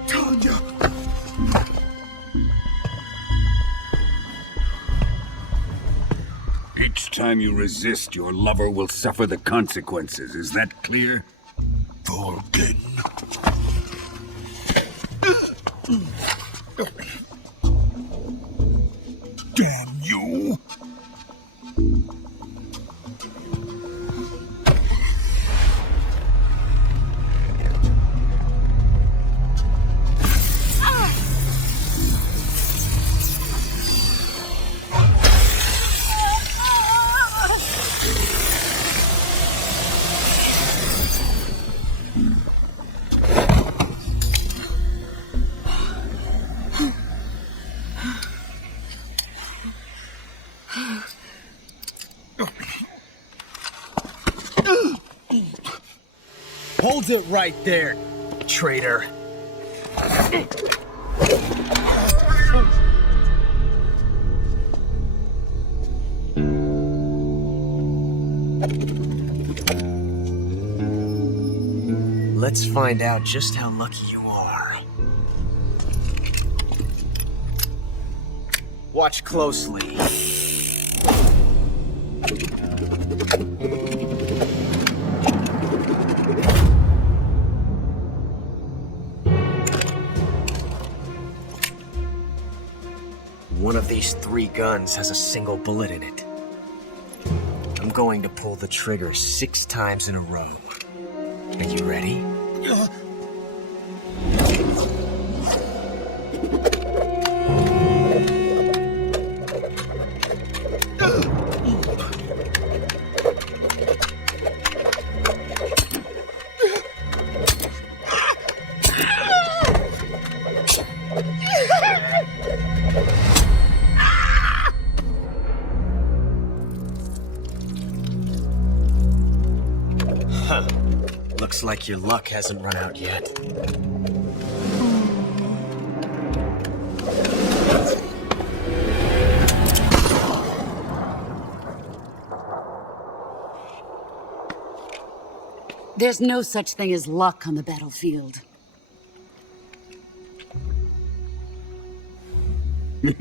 Tanya! Each time you resist, your lover will suffer the consequences. Is that clear? Vulcan. Damn you! Hold it right there, traitor. Let's find out just how lucky you are. Watch closely. One of these 3 guns has a single bullet in it. I'm going to pull the trigger 6 times in a row. Are you ready? Looks like your luck hasn't run out yet. There's no such thing as luck on the battlefield. You'd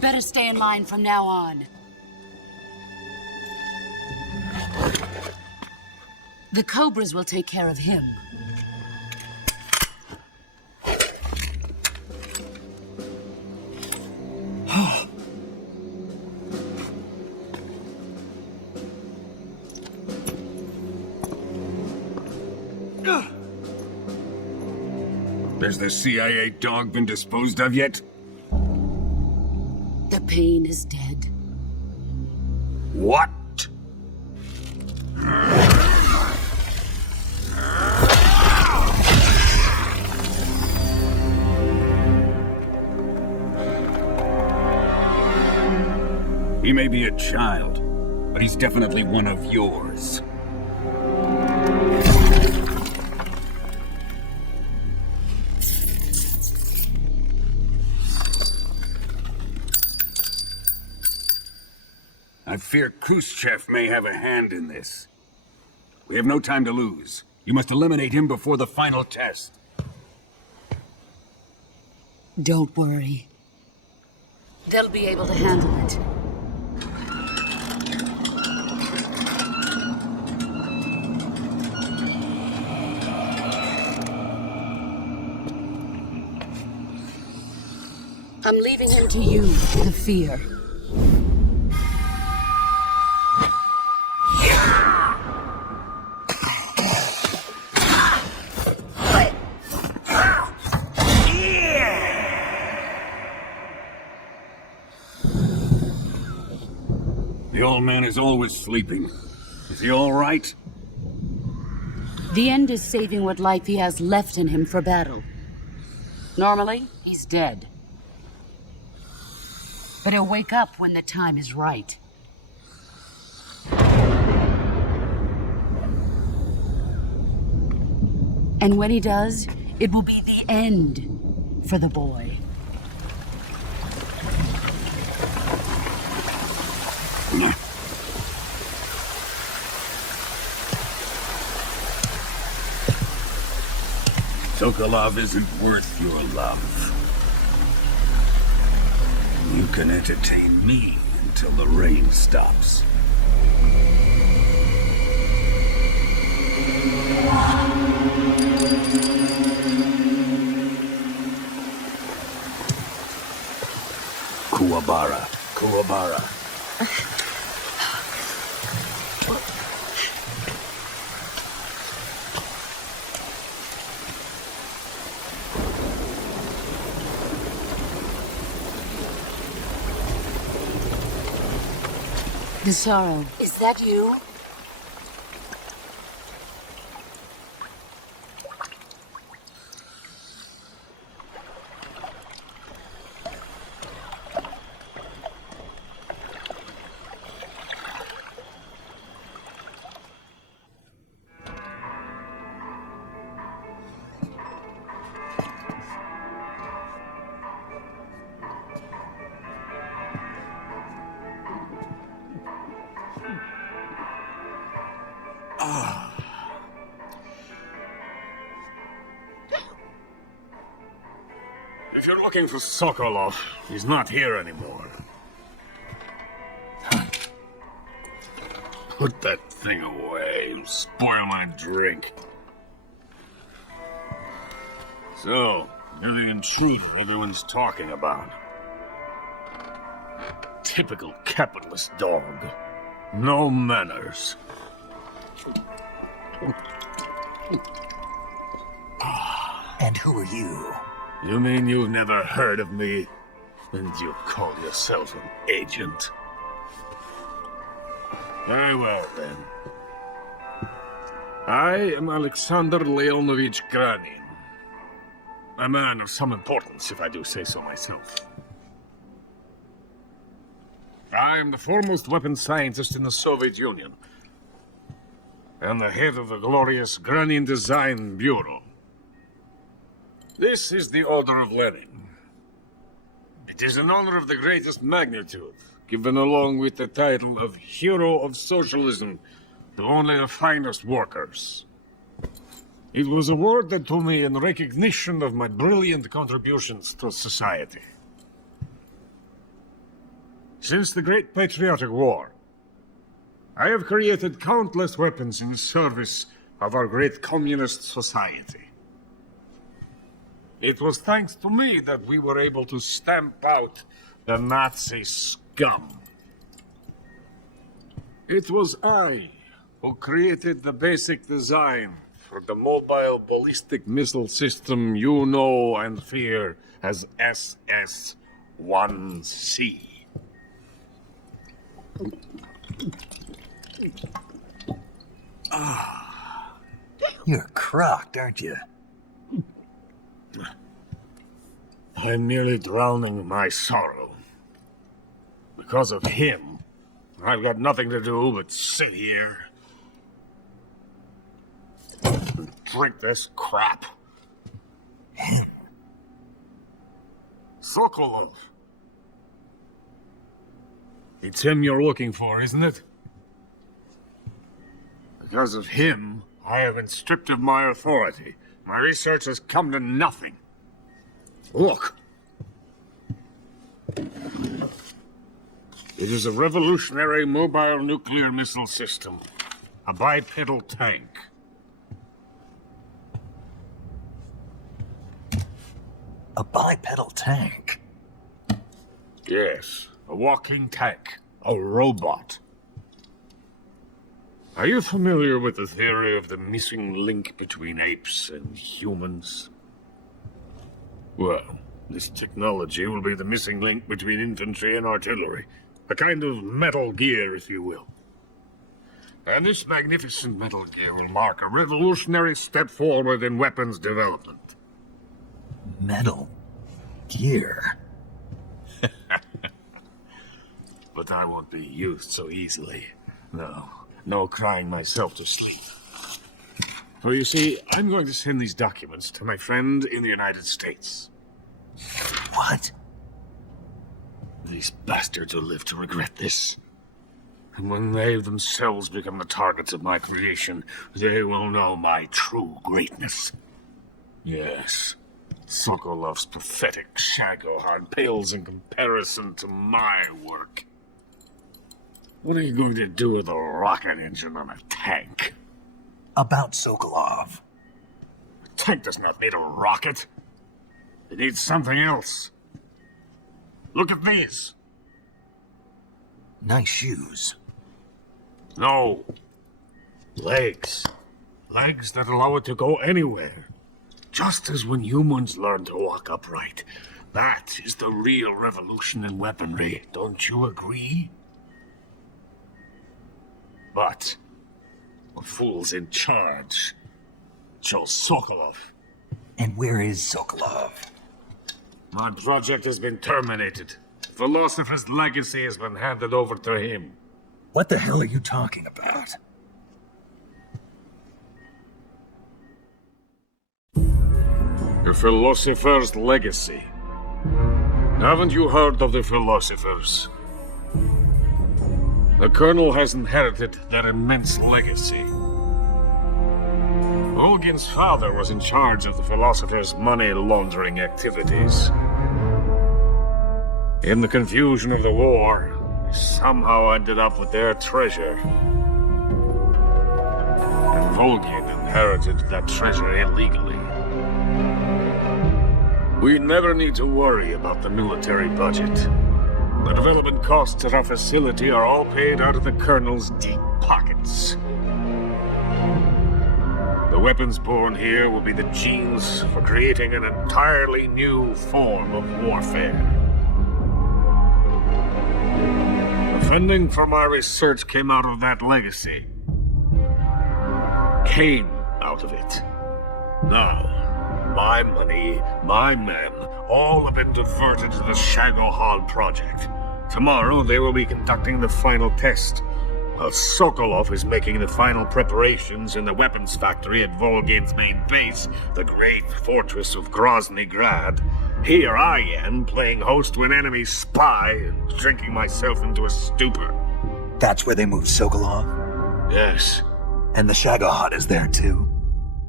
better stay in line from now on. The Cobras will take care of him. Has the CIA dog been disposed of yet? The pain is dead. What? He may be a child, but he's definitely one of yours. I fear Khrushchev may have a hand in this. We have no time to lose. You must eliminate him before the final test. Don't worry. They'll be able to handle it. I'm leaving him to you, the fear. The old man is always sleeping. Is he all right? The end is saving what life he has left in him for battle. Normally, he's dead. But he'll wake up when the time is right. And when he does, it will be the end for the boy. Sokolov isn't worth your love. You can entertain me until the rain stops. Kuwabara, Kuwabara. Desaro, is that you? If you're looking for Sokolov, he's not here anymore. Put that thing away. You spoil my drink. So, you're the intruder everyone's talking about. Typical capitalist dog. No manners. And who are you? You mean you've never heard of me? And you call yourself an agent? Very well, then. I am Alexander Leonovich Granin. A man of some importance, if I do say so myself. I am the foremost weapons scientist in the Soviet Union, and the head of the glorious Granin Design Bureau. This is the Order of Lenin. It is an honor of the greatest magnitude, given along with the title of Hero of Socialism to only the finest workers. It was awarded to me in recognition of my brilliant contributions to society. Since the Great Patriotic War, I have created countless weapons in service of our great communist society. It was thanks to me that we were able to stamp out the Nazi scum. It was I who created the basic design for the mobile ballistic missile system you know and fear as SS-1C. You're crocked, aren't you? I'm merely drowning my sorrow. Because of him, I've got nothing to do but sit here and drink this crap. Sokolov. It's him you're looking for, isn't it? Because of him, I have been stripped of my authority. My research has come to nothing. Look. It is a revolutionary mobile nuclear missile system. A bipedal tank. A bipedal tank? Yes, a walking tank. A robot. Are you familiar with the theory of the missing link between apes and humans? Well, this technology will be the missing link between infantry and artillery. A kind of Metal Gear, if you will. And this magnificent Metal Gear will mark a revolutionary step forward in weapons development. Metal Gear? But I won't be used so easily. No crying myself to sleep. For you see, I'm going to send these documents to my friend in the United States. What? These bastards will live to regret this. And when they themselves become the targets of my creation, they will know my true greatness. Yes, Sokolov's pathetic Shagohod pales in comparison to my work. What are you going to do with a rocket engine on a tank? About Sokolov. A tank does not need a rocket. It needs something else. Look at these. Nice shoes. No. Legs. Legs that allow it to go anywhere. Just as when humans learn to walk upright. That is the real revolution in weaponry. Don't you agree? But the fool's in charge. Joe Sokolov. And where is Sokolov? My project has been terminated. The philosopher's legacy has been handed over to him. What the hell are you talking about? The philosopher's legacy. Haven't you heard of the philosophers? The Colonel has inherited that immense legacy. Volgin's father was in charge of the philosophers' money laundering activities. In the confusion of the war, they somehow ended up with their treasure. And Volgin inherited that treasure illegally. We never need to worry about the military budget. The development costs at our facility are all paid out of the Colonel's deep pockets. The weapons born here will be the genes for creating an entirely new form of warfare. The funding for my research came out of that legacy. Came out of it. Now, my money, my men, all have been diverted to the Shagohod project. Tomorrow, they will be conducting the final test, while Sokolov is making the final preparations in the weapons factory at Volgin's main base, the great fortress of Grozny Grad. Here I am, playing host to an enemy spy and drinking myself into a stupor. That's where they moved Sokolov? Yes. And the Shagohod is there too?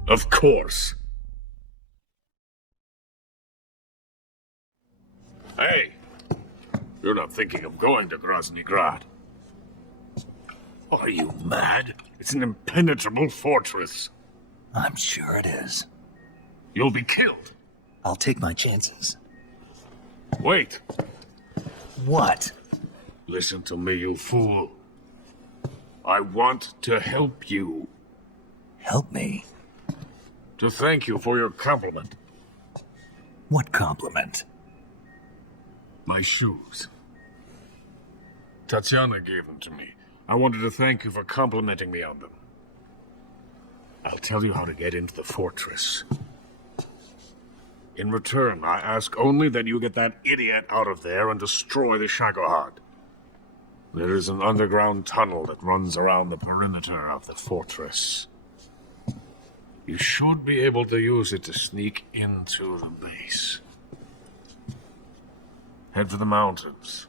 Of course. Hey, you're not thinking of going to Grozny Grad. Are you mad? It's an impenetrable fortress. I'm sure it is. You'll be killed. I'll take my chances. Wait. What? Listen to me, you fool. I want to help you. Help me? To thank you for your compliment. What compliment? My shoes. Tatiana gave them to me. I wanted to thank you for complimenting me on them. I'll tell you how to get into the fortress. In return, I ask only that you get that idiot out of there and destroy the Shagohod. There is an underground tunnel that runs around the perimeter of the fortress. You should be able to use it to sneak into the base. Head for the mountains.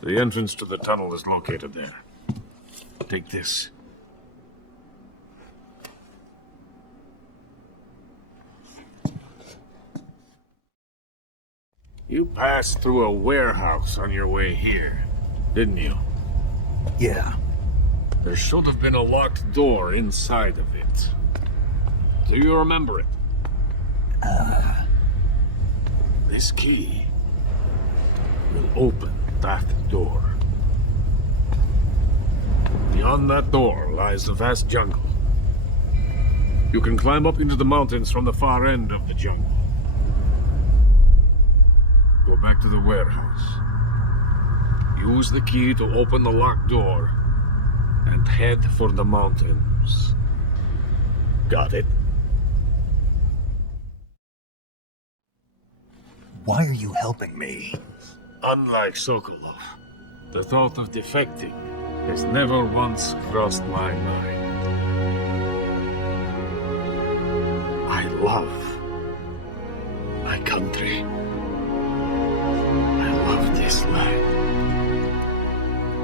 The entrance to the tunnel is located there. Take this. You passed through a warehouse on your way here, didn't you? Yeah. There should have been a locked door inside of it. Do you remember it? This key will open that door. Beyond that door lies a vast jungle. You can climb up into the mountains from the far end of the jungle. Go back to the warehouse. Use the key to open the locked door and head for the mountains. Got it? Why are you helping me? Unlike Sokolov, the thought of defecting has never once crossed my mind. I love my country. I love this land.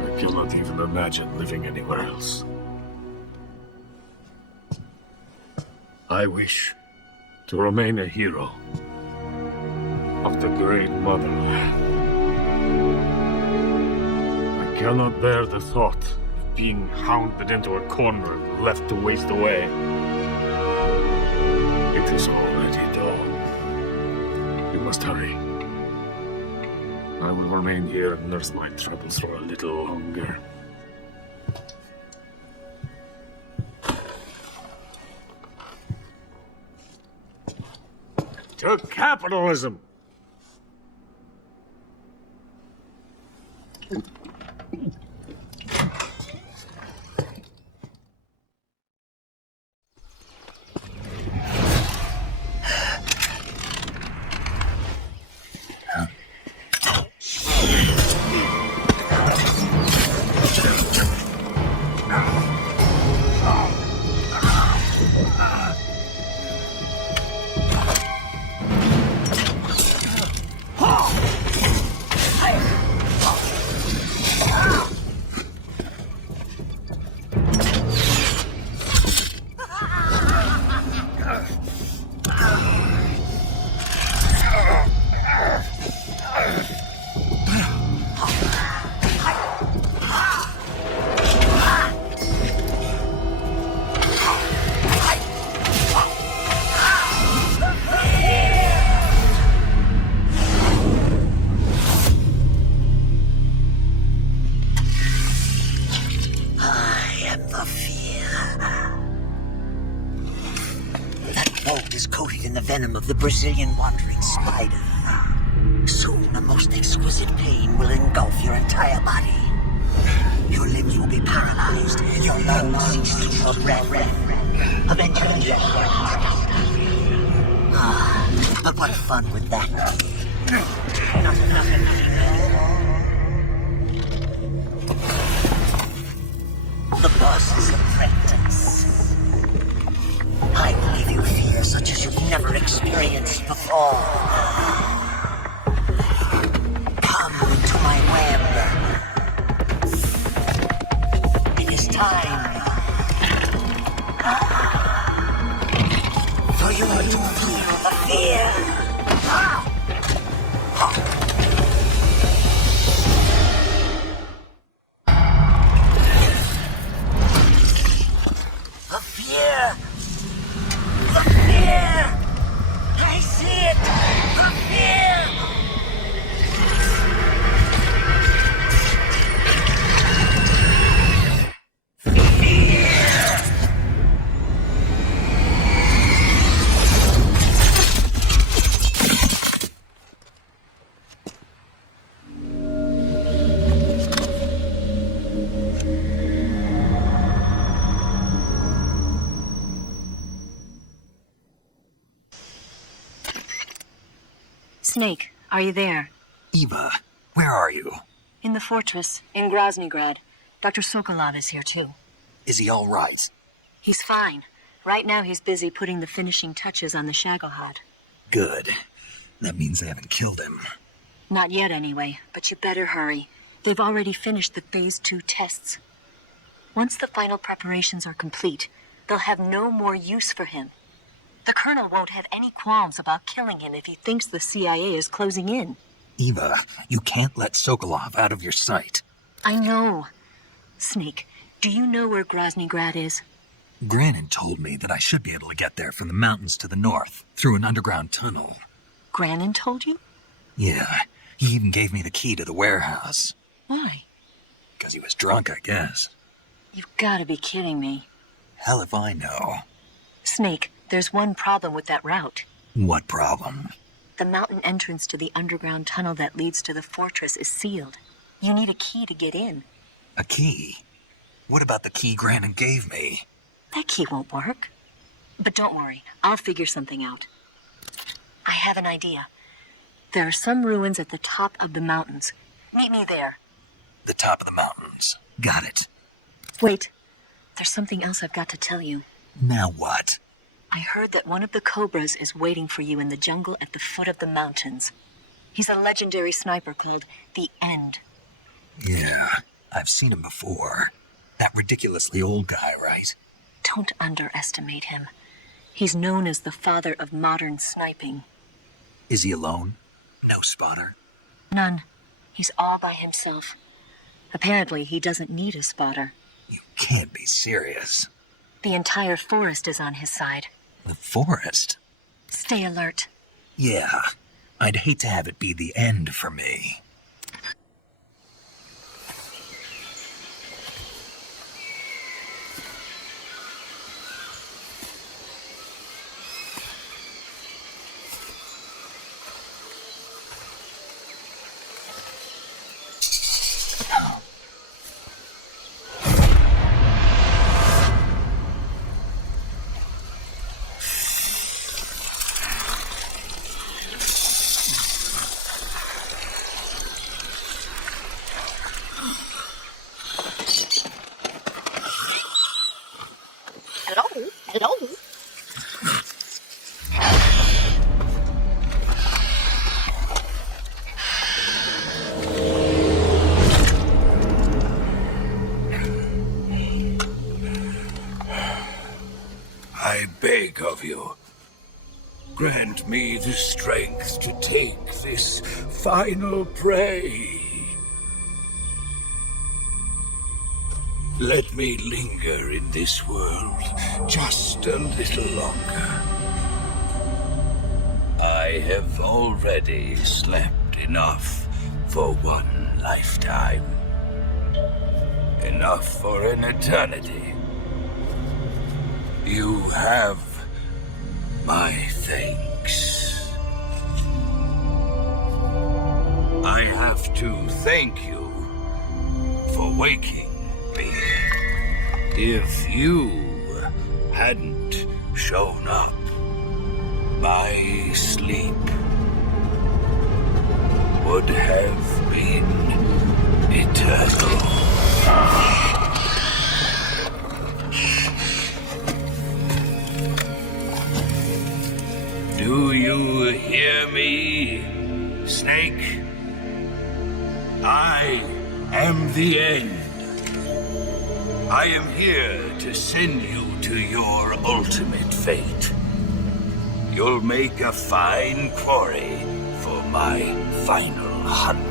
I cannot even imagine living anywhere else. I wish to remain a hero of the great motherland. I cannot bear the thought of being hounded into a corner and left to waste away. It is already dawn. You must hurry. I will remain here and nurse my troubles for a little longer. To capitalism! Venom of the Brazilian wandering spider. Soon a most exquisite pain will engulf your entire body. Your limbs will be paralyzed, your lungs cease to draw breath. Eventually, your heart. But what fun would that be? Not enough. The boss's apprentice. I will give you fear such as you've never experienced before. Come into my web. It is time for you to feel the fear. The fear! The fear! I see it! The fear! Snake, are you there? Eva, where are you? In the fortress, in Groznygrad. Dr. Sokolov is here, too. Is he all right? He's fine. Right now he's busy putting the finishing touches on the Shagohod. Good. That means they haven't killed him. Not yet, anyway, but you better hurry. They've already finished the Phase 2 tests. Once the final preparations are complete, they'll have no more use for him. The Colonel won't have any qualms about killing him if he thinks the CIA is closing in. Eva, you can't let Sokolov out of your sight. I know. Snake, do you know where Groznygrad is? Granin told me that I should be able to get there from the mountains to the north, through an underground tunnel. Granin told you? Yeah, he even gave me the key to the warehouse. Why? Because he was drunk, I guess. You've got to be kidding me. Hell if I know. Snake, there's one problem with that route. What problem? The mountain entrance to the underground tunnel that leads to the fortress is sealed. You need a key to get in. A key? What about the key Granin gave me? That key won't work. But don't worry, I'll figure something out. I have an idea. There are some ruins at the top of the mountains. Meet me there. The top of the mountains. Got it. Wait, there's something else I've got to tell you. Now what? I heard that one of the Cobras is waiting for you in the jungle at the foot of the mountains. He's a legendary sniper called The End. Yeah, I've seen him before. That ridiculously old guy, right? Don't underestimate him. He's known as the father of modern sniping. Is he alone? No spotter? None. He's all by himself. Apparently, he doesn't need a spotter. You can't be serious. The entire forest is on his side. The forest? Stay alert. Yeah, I'd hate to have it be the end for me. Hello? I beg of you, grant me the strength to take this final prey. Let me linger in this world just a little longer. I have already slept enough for one lifetime. Enough for an eternity. You have my thanks. I have to thank you for waking me. If you hadn't shown up, my sleep would have been eternal. you hear me, Snake? I am the end. I am here to send you to your ultimate fate. You'll make a fine quarry for my final hunt.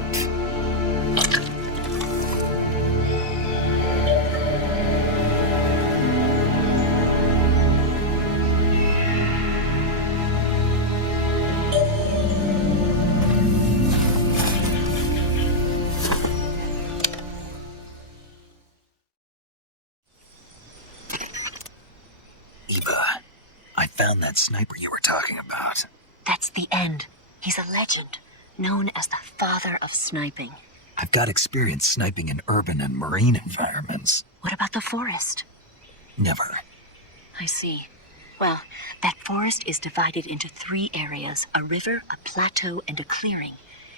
Eva, I found that sniper you were talking about. That's the end. He's a legend, known as the father of sniping. I've got experience sniping in urban and marine environments. What about the forest? Never. I see. Well, that forest is divided into 3 areas, a river, a plateau, and a clearing.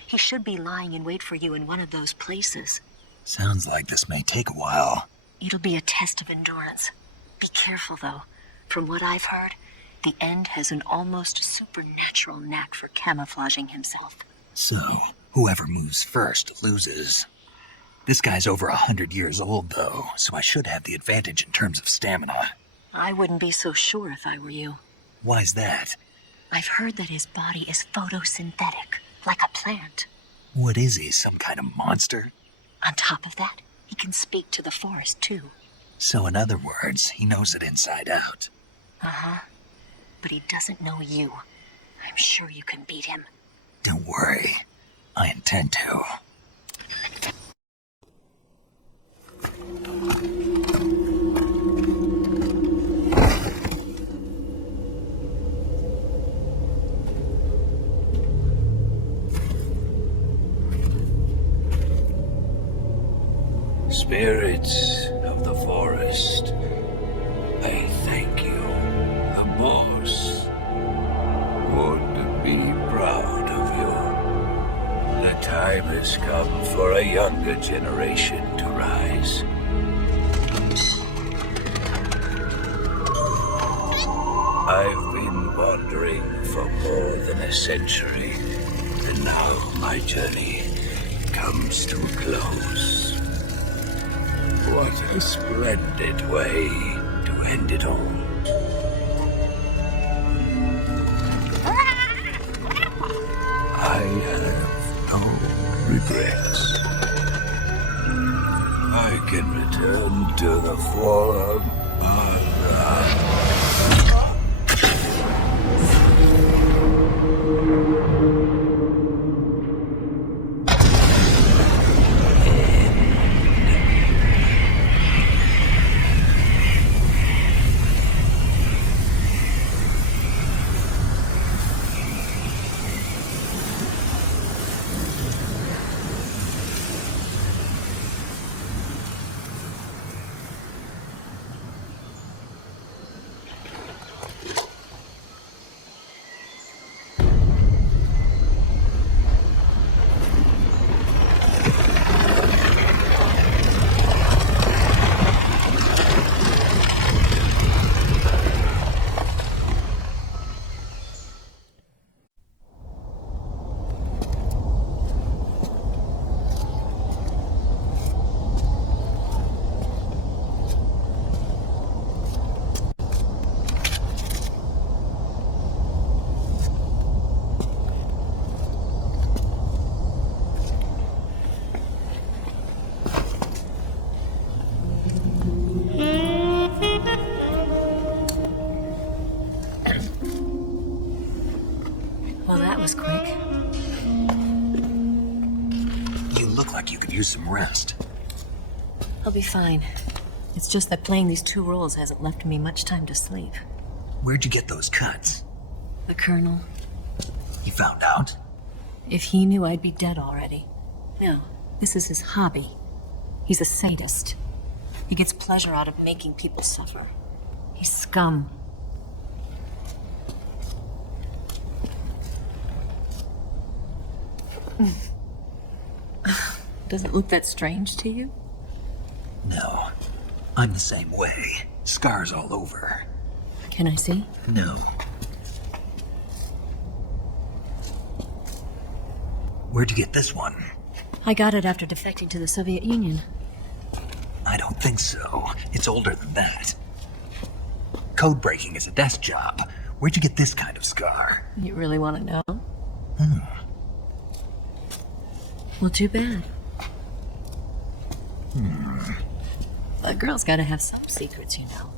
He should be lying in wait for you in one of those places. Sounds like this may take a while. It'll be a test of endurance. Be careful, though. From what I've heard, the End has an almost supernatural knack for camouflaging himself. So, whoever moves first loses. This guy's over 100 years old, though, so I should have the advantage in terms of stamina. I wouldn't be so sure if I were you. Why's that? I've heard that his body is photosynthetic, like a plant. What is he, some kind of monster? On top of that, he can speak to the forest, too. So in other words, he knows it inside out. Uh-huh. But he doesn't know you. I'm sure you can beat him. Don't worry. I intend to. Spirits of the forest, I thank you. The boss would be proud of you. The time has come for a younger generation to rise. I've been wandering for more than a century, and now my journey comes to a close. What a splendid way to end it all. I have no regrets. I can return to the Forum unharmed. Well, that was quick. You look like you could use some rest. I'll be fine. It's just that playing these 2 roles hasn't left me much time to sleep. Where'd you get those cuts? The Colonel. He found out? If he knew, I'd be dead already. No, this is his hobby. He's a sadist. He gets pleasure out of making people suffer. He's scum. Does it look that strange to you? No. I'm the same way. Scars all over. Can I see? No. Where'd you get this one? I got it after defecting to the Soviet Union. I don't think so. It's older than that. Code breaking is a desk job. Where'd you get this kind of scar? You really want to know? Well, too bad. A girl's gotta have some secrets, you know.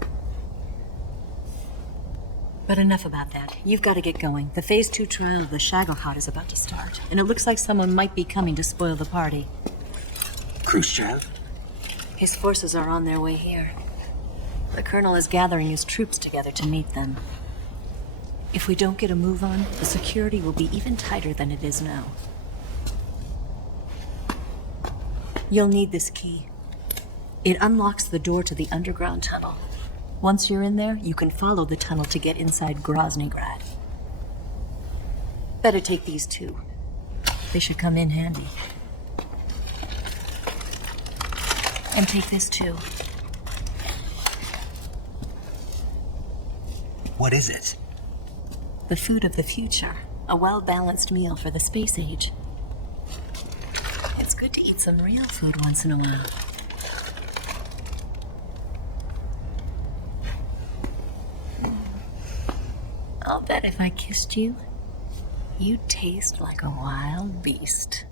But enough about that. You've got to get going. The Phase 2 trial of the Shagohod is about to start, and it looks like someone might be coming to spoil the party. Khrushchev? His forces are on their way here. The Colonel is gathering his troops together to meet them. If we don't get a move on, the security will be even tighter than it is now. You'll need this key. It unlocks the door to the underground tunnel. Once you're in there, you can follow the tunnel to get inside Groznygrad. Better take these too. They should come in handy. And take this too. What is it? The food of the future. A well-balanced meal for the space age. It's good to eat some real food once in a while. I'll bet if I kissed you, you'd taste like a wild beast.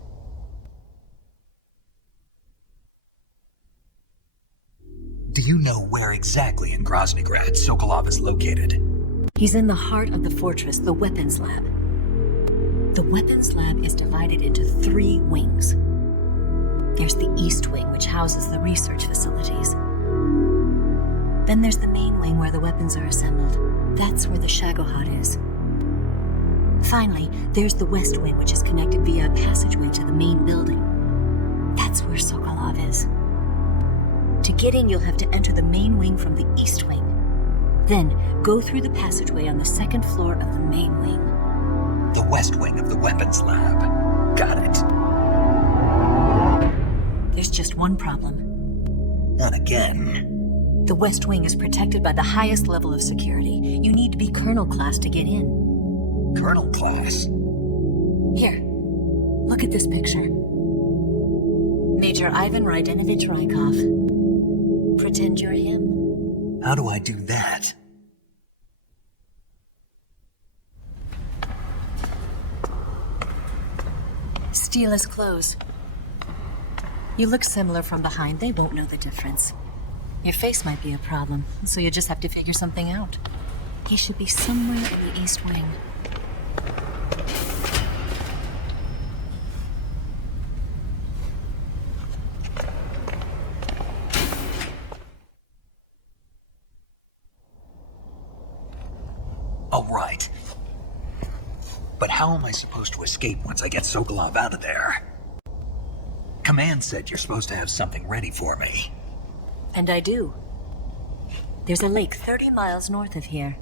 Do you know where exactly in Groznygrad Sokolov is located? He's in the heart of the fortress, the weapons lab. The weapons lab is divided into 3 wings. There's the East Wing, which houses the research facilities. Then there's the main wing where the weapons are assembled. That's where the Shagohod is. Finally, there's the West Wing, which is connected via a passageway to the main building. That's where Sokolov is. To get in, you'll have to enter the main wing from the East Wing. Then, go through the passageway on the 2nd floor of the main wing. The West Wing of the weapons lab. Got it. There's just one problem. Not again. The West Wing is protected by the highest level of security. You need to be Colonel class to get in. Colonel class? Here, look at this picture. Major Ivan Rydenovich Rykov. Pretend you're him. How do I do that? Steal his clothes. You look similar from behind. They won't know the difference. Your face might be a problem, so you just have to figure something out. He should be somewhere in the East Wing. Oh, right. But how am I supposed to escape once I get Sokolov out of there? Command said you're supposed to have something ready for me. And I do. There's a lake 30 miles north of here.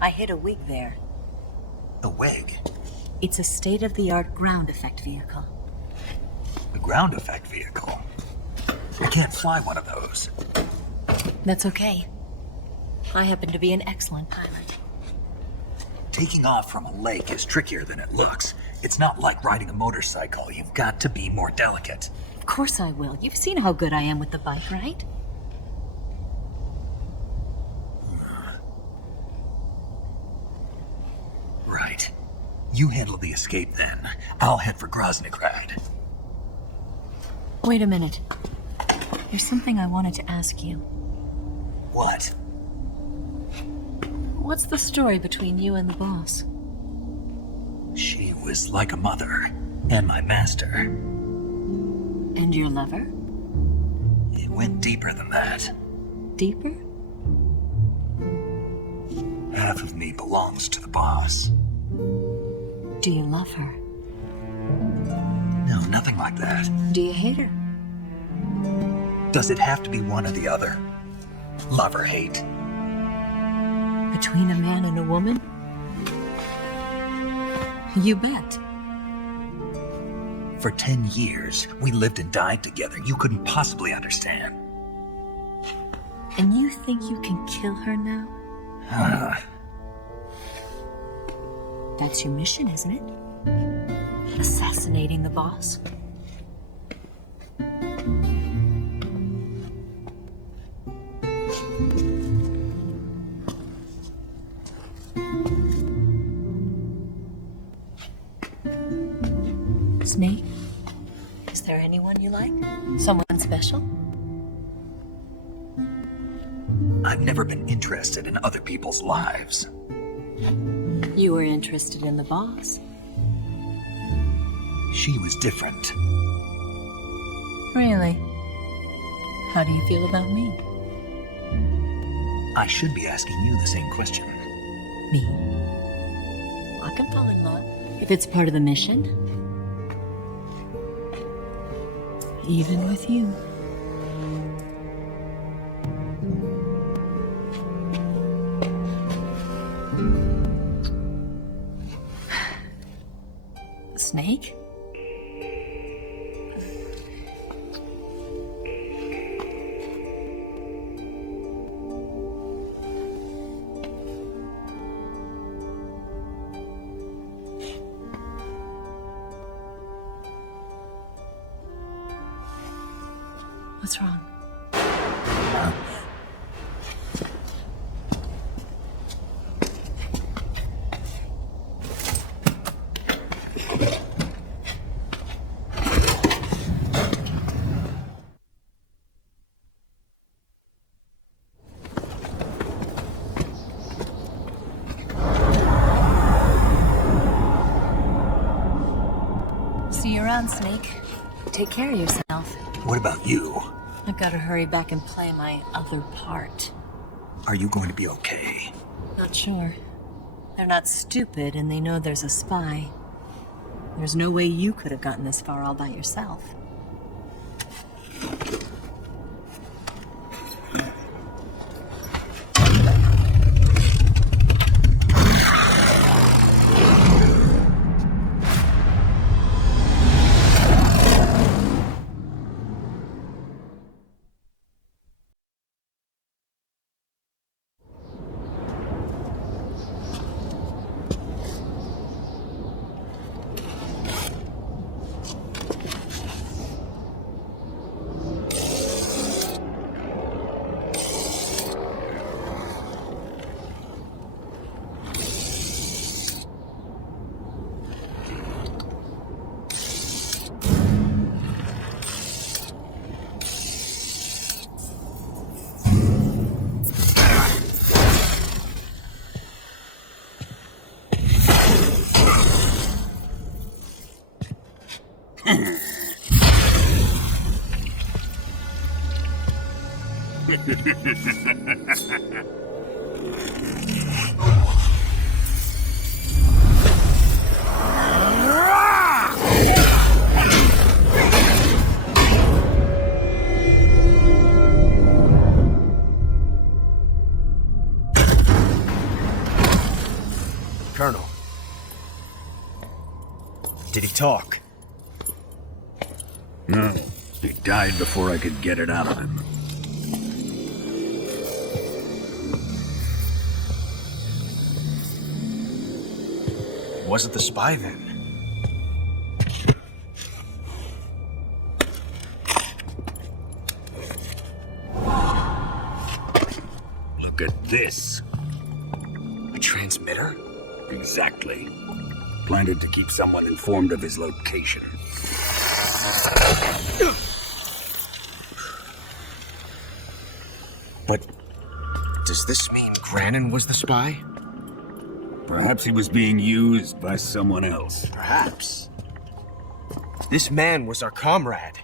I hid a wig there. A wig? It's a state-of-the-art ground effect vehicle. A ground effect vehicle? I can't fly one of those. That's okay. I happen to be an excellent pilot. Taking off from a lake is trickier than it looks. It's not like riding a motorcycle. You've got to be more delicate. Of course I will. You've seen how good I am with the bike, right? Right. You handle the escape then. I'll head for Groznygrad. Wait a minute. There's something I wanted to ask you. What? What's the story between you and the boss? She was like a mother, and my master. And your lover? It went deeper than that. Deeper? Half of me belongs to the boss. Do you love her? No, nothing like that. Do you hate her? Does it have to be one or the other? Love or hate? Between a man and a woman? You bet. For 10 years, we lived and died together. You couldn't possibly understand. And you think you can kill her now? That's your mission, isn't it? Assassinating the boss? Snake? Is there anyone you like? Someone special? I've never been interested in other people's lives. You were interested in the boss. She was different. Really? How do you feel about me? I should be asking you the same question. Me? I can fall in love if it's part of the mission. Even with you. Snake? What's wrong? See you around, Snake. Take care of yourself. What about you? I've got to hurry back and play my other part. Are you going to be okay? Not sure. They're not stupid, and they know there's a spy. There's no way you could have gotten this far all by yourself. Colonel. Did he talk? No. He died before I could get it out of him. Wasn't the spy then? Look at this. A transmitter? Exactly. Planted to keep someone informed of his location. But does this mean Granin was the spy? Perhaps he was being used by someone else. Perhaps. This man was our comrade.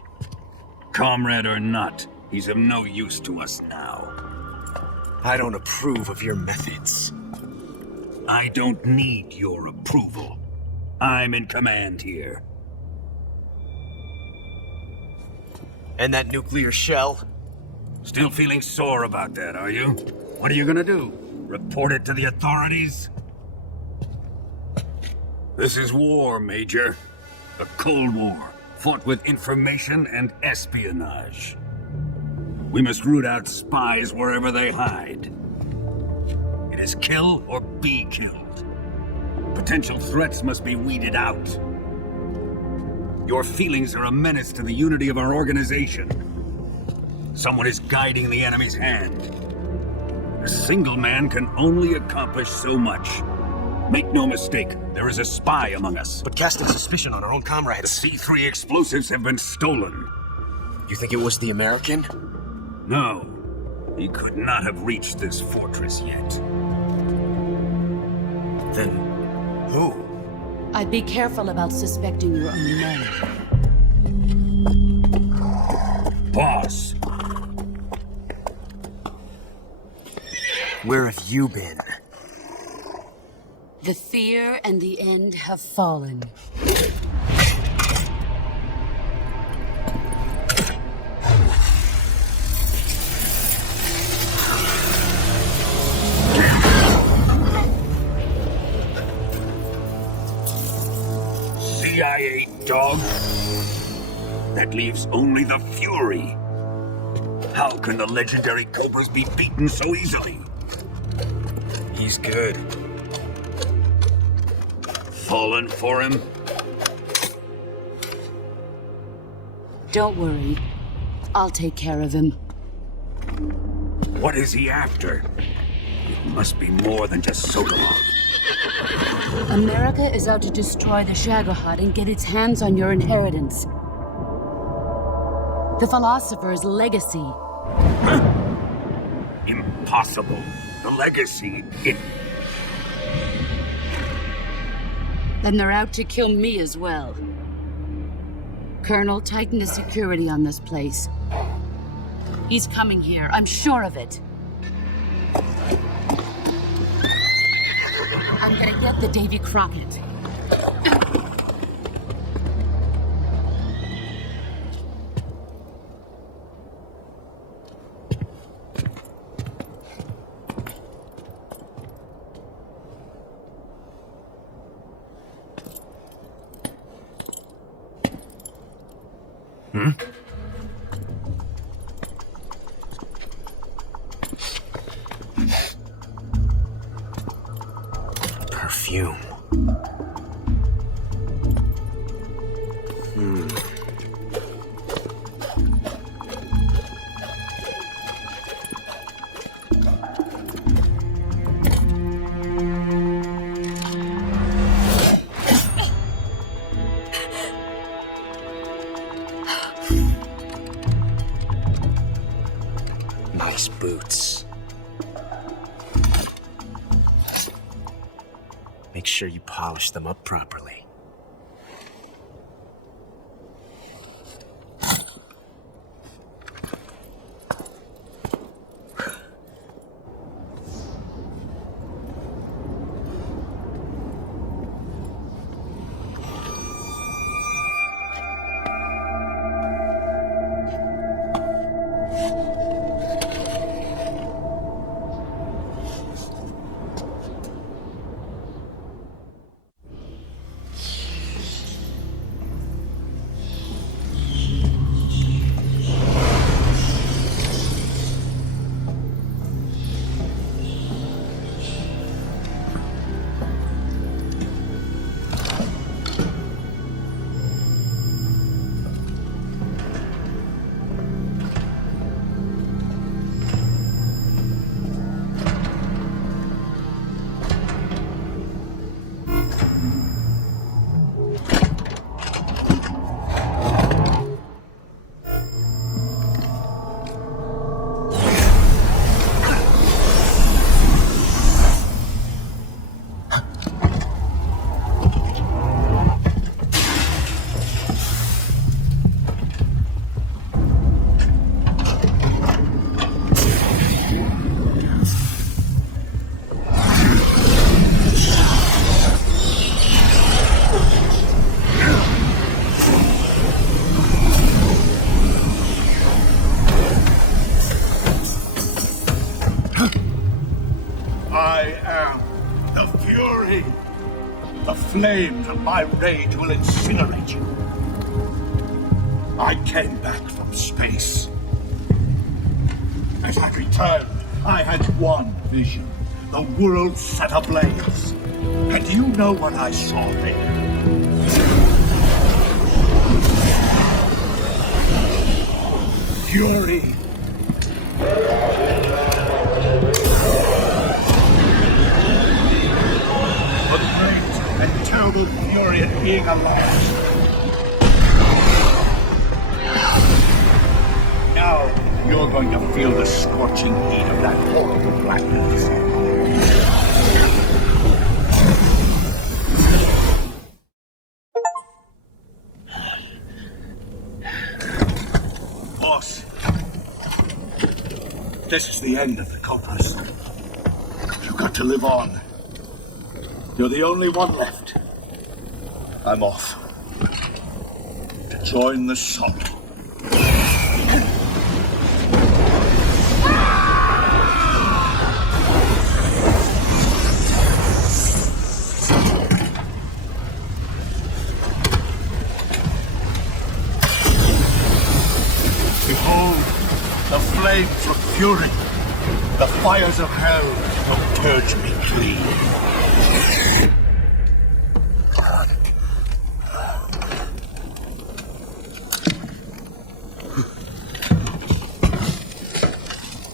Comrade or not, he's of no use to us now. I don't approve of your methods. I don't need your approval. I'm in command here. And that nuclear shell? Still feeling sore about that, are you? What are you gonna do? Report it to the authorities? This is war, Major. A Cold War, fought with information and espionage. We must root out spies wherever they hide. It is kill or be killed. Potential threats must be weeded out. Your feelings are a menace to the unity of our organization. Someone is guiding the enemy's hand. A single man can only accomplish so much. Make no mistake, there is a spy among us. But casting suspicion on our own comrades. The C3 explosives have been stolen. You think it was the American? No. He could not have reached this fortress yet. Then, who? I'd be careful about suspecting your own men. Boss! Where have you been? The fear and the end have fallen. CIA dog? That leaves only the Fury. How can the legendary Cobras be beaten so easily? He's good. Fallen for him? Don't worry. I'll take care of him. What is he after? It must be more than just Sokolov. America is out to destroy the Shagohod and get its hands on your inheritance. The Philosopher's legacy. Impossible. The legacy, Then they're out to kill me as well. Colonel, tighten the security on this place. He's coming here, I'm sure of it. I'm gonna get the Davy Crockett. Perfume. Nice boots. Make sure you polish them up properly. Flames of my rage will incinerate you. I came back from space. As I returned, I had one vision. The world set ablaze. And you know what I saw there? Fury. The great and terrible fury at being alive. Now you're going to feel the scorching heat of that horrible blackness. Boss, this is the end of the Cobras. You've got to live on. You're the only one left. I'm off. To join the sun. Behold, the flames of fury. The fires of hell will purge me clean.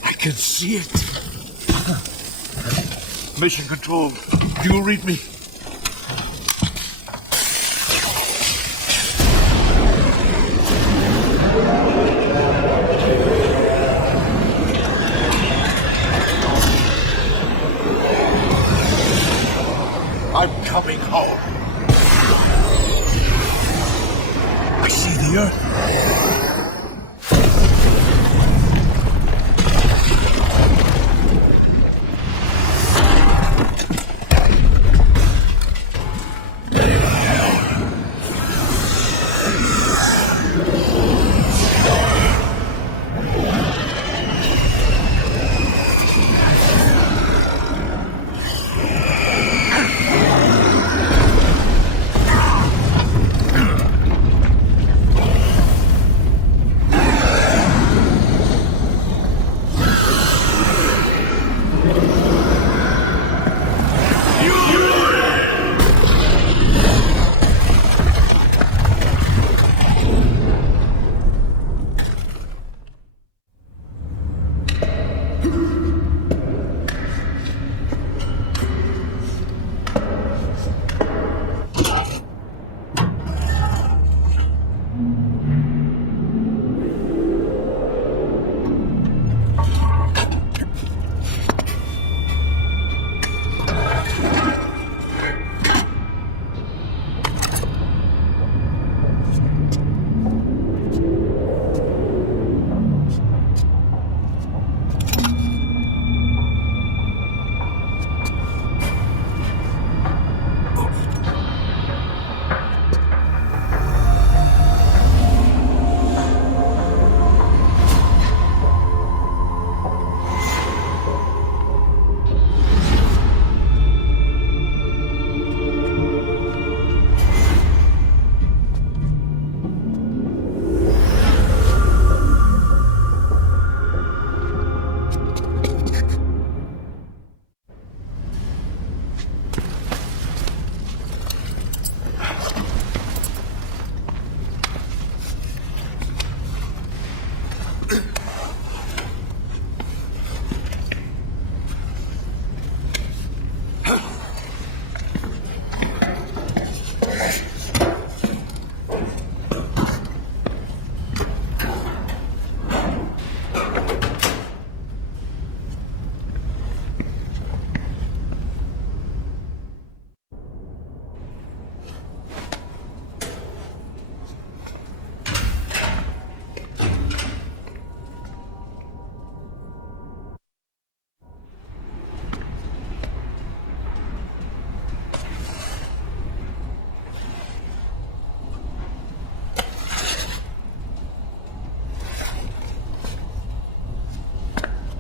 I can see it. Mission Control, do you read me? I'm coming home. I see the earth.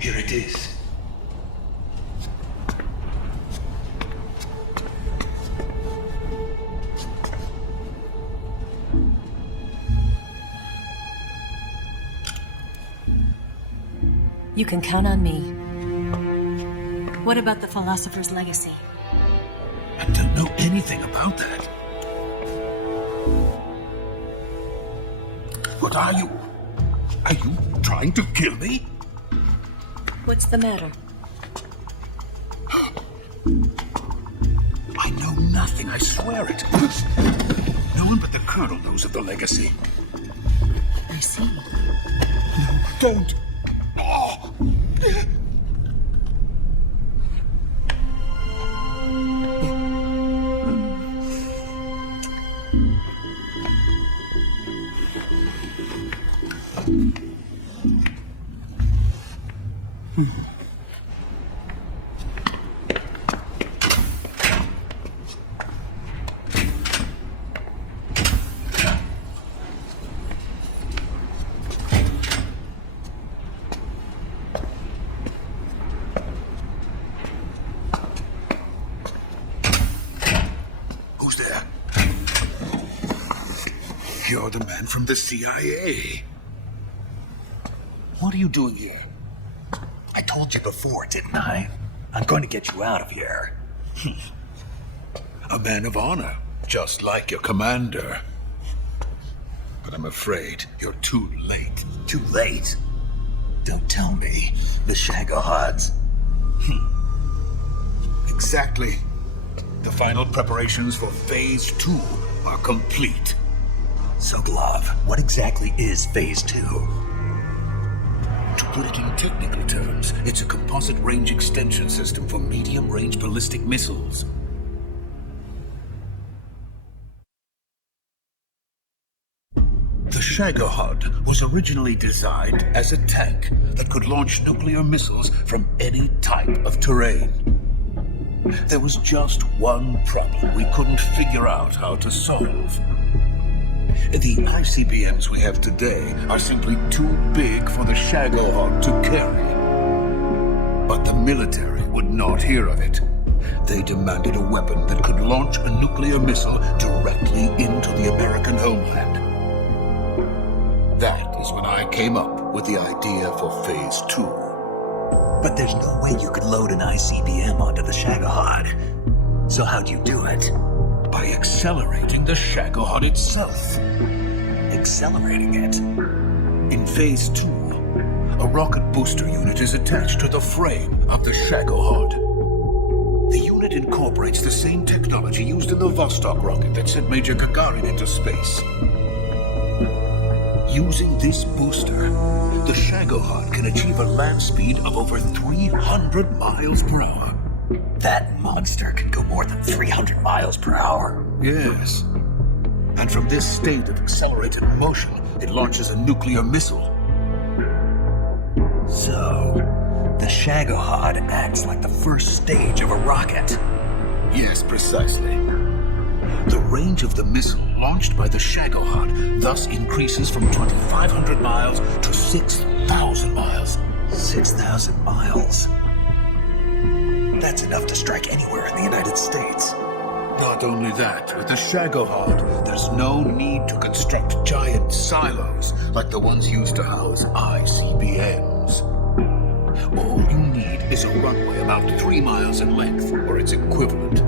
Here it is. You can count on me. What about the philosopher's legacy? I don't know anything about that. What are you? Are you trying to kill me? What's the matter? I know nothing, I swear it. No one but the Colonel knows of the legacy. I see. No, don't. Oh. Who's there? You're the man from the CIA. What are you doing here? I told you before, didn't I? I'm going to get you out of here. A man of honor, just like your commander. But I'm afraid you're too late. Too late? Don't tell me. The Shagohods. Exactly. The final preparations for Phase 2 are complete. Sokolov, what exactly is Phase 2? To put it in technical terms, it's a composite range extension system for medium-range ballistic missiles. The Shagohod was originally designed as a tank that could launch nuclear missiles from any type of terrain. There was just one problem we couldn't figure out how to solve. The ICBMs we have today are simply too big for the Shagohod to carry. But the military would not hear of it. They demanded a weapon that could launch a nuclear missile directly into the American homeland. That is when I came up with the idea for Phase 2. But there's no way you could load an ICBM onto the Shagohod. So how'd you do it? By accelerating the Shagohod itself. Accelerating it? In Phase 2, a rocket booster unit is attached to the frame of the Shagohod. The unit incorporates the same technology used in the Vostok rocket that sent Major Gagarin into space. Using this booster, the Shagohod can achieve a land speed of over 300 miles per hour. That monster can go more than 300 miles per hour. Yes. And from this state of accelerated motion, it launches a nuclear missile. So, the Shagohod acts like the first stage of a rocket. Yes, precisely. The range of the missile launched by the Shagohod thus increases from 2,500 miles to 6,000 miles. 6,000 miles? That's enough to strike anywhere in the United States. Not only that, with the Shagohod, there's no need to construct giant silos like the ones used to house ICBMs. All you need is a runway about 3 miles in length, or its equivalent.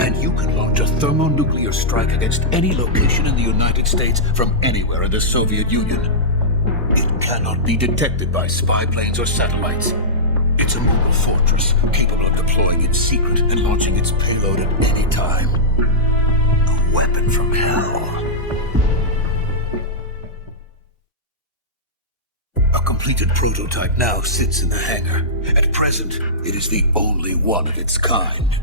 And you can launch a thermonuclear strike against any location in the United States from anywhere in the Soviet Union. It cannot be detected by spy planes or satellites. It's a mobile fortress, capable of deploying in secret and launching its payload at any time. A weapon from hell. A completed prototype now sits in the hangar. At present, it is the only one of its kind.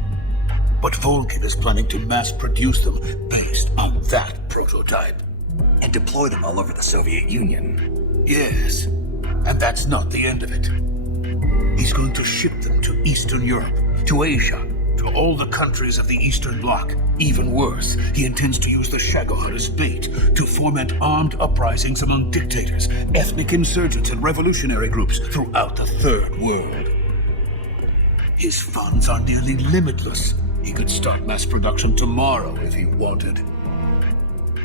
But Volgin is planning to mass produce them based on that prototype. And deploy them all over the Soviet Union. Yes, and that's not the end of it. He's going to ship them to Eastern Europe, to Asia, to all the countries of the Eastern Bloc. Even worse, he intends to use the Shagohod as bait to foment armed uprisings among dictators, ethnic insurgents, and revolutionary groups throughout the Third World. His funds are nearly limitless. He could start mass production tomorrow if he wanted.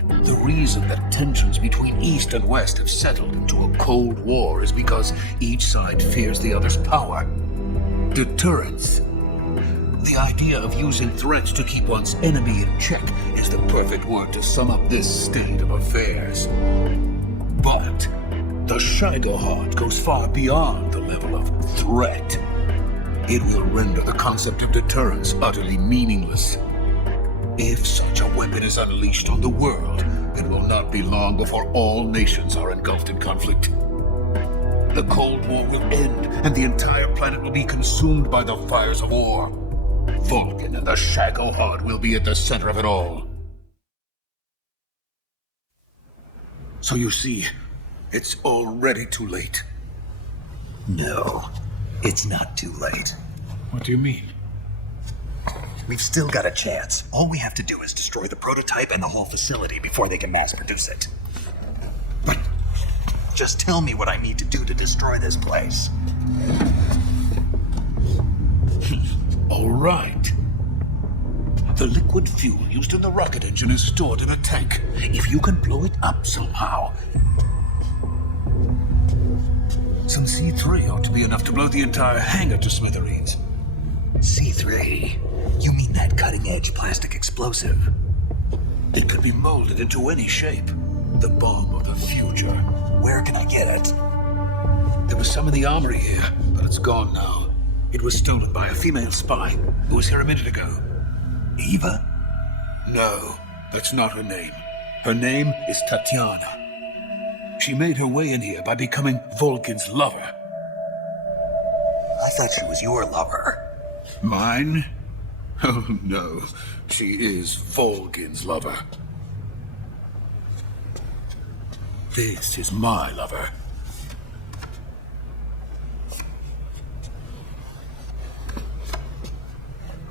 The reason that tensions between East and West have settled into a Cold War is because each side fears the other's power. Deterrence. The idea of using threats to keep one's enemy in check is the perfect word to sum up this state of affairs. But the Shagohod goes far beyond the level of threat. It will render the concept of deterrence utterly meaningless. If such a weapon is unleashed on the world, it will not be long before all nations are engulfed in conflict. The Cold War will end, and the entire planet will be consumed by the fires of war. Vulcan and the Shagohod will be at the center of it all. So you see, it's already too late. No, it's not too late. What do you mean? We've still got a chance. All we have to do is destroy the prototype and the whole facility before they can mass produce it. But just tell me what I need to do to destroy this place. All right. The liquid fuel used in the rocket engine is stored in a tank. If you can blow it up somehow, some C3 ought to be enough to blow the entire hangar to smithereens. C3? You mean that cutting-edge plastic explosive? It could be molded into any shape. The bomb of the future. Where can I get it? There was some in the armory here, but it's gone now. It was stolen by a female spy who was here a minute ago. Eva? No, that's not her name. Her name is Tatiana. She made her way in here by becoming Vulcan's lover. I thought she was your lover. Mine? Oh, no. She is Vulcan's lover. This is my lover.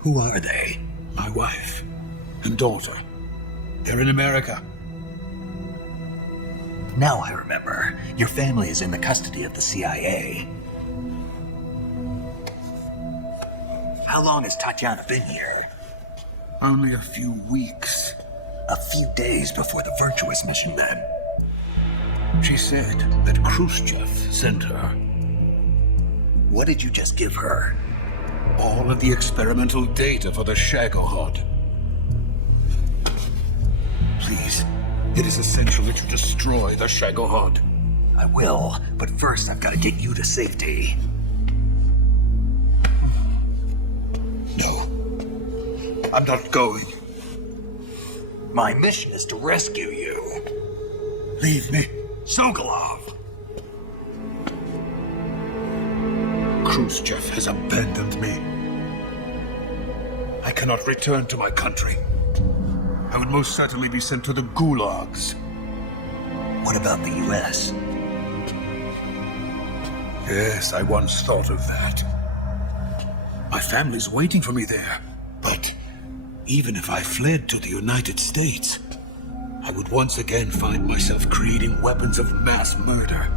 Who are they? My wife and daughter. They're in America. Now I remember. Your family is in the custody of the CIA. How long has Tatiana been here? Only a few weeks. A few days before the Virtuous mission, then. She said that Khrushchev sent her. What did you just give her? All of the experimental data for the Shagohod. Please, it is essential that you destroy the Shagohod. I will, but first I've got to get you to safety. No, I'm not going. My mission is to rescue you. Leave me. Sokolov! Khrushchev has abandoned me. I cannot return to my country. I would most certainly be sent to the gulags. What about the US? Yes, I once thought of that. My family's waiting for me there. But even if I fled to the United States, I would once again find myself creating weapons of mass murder.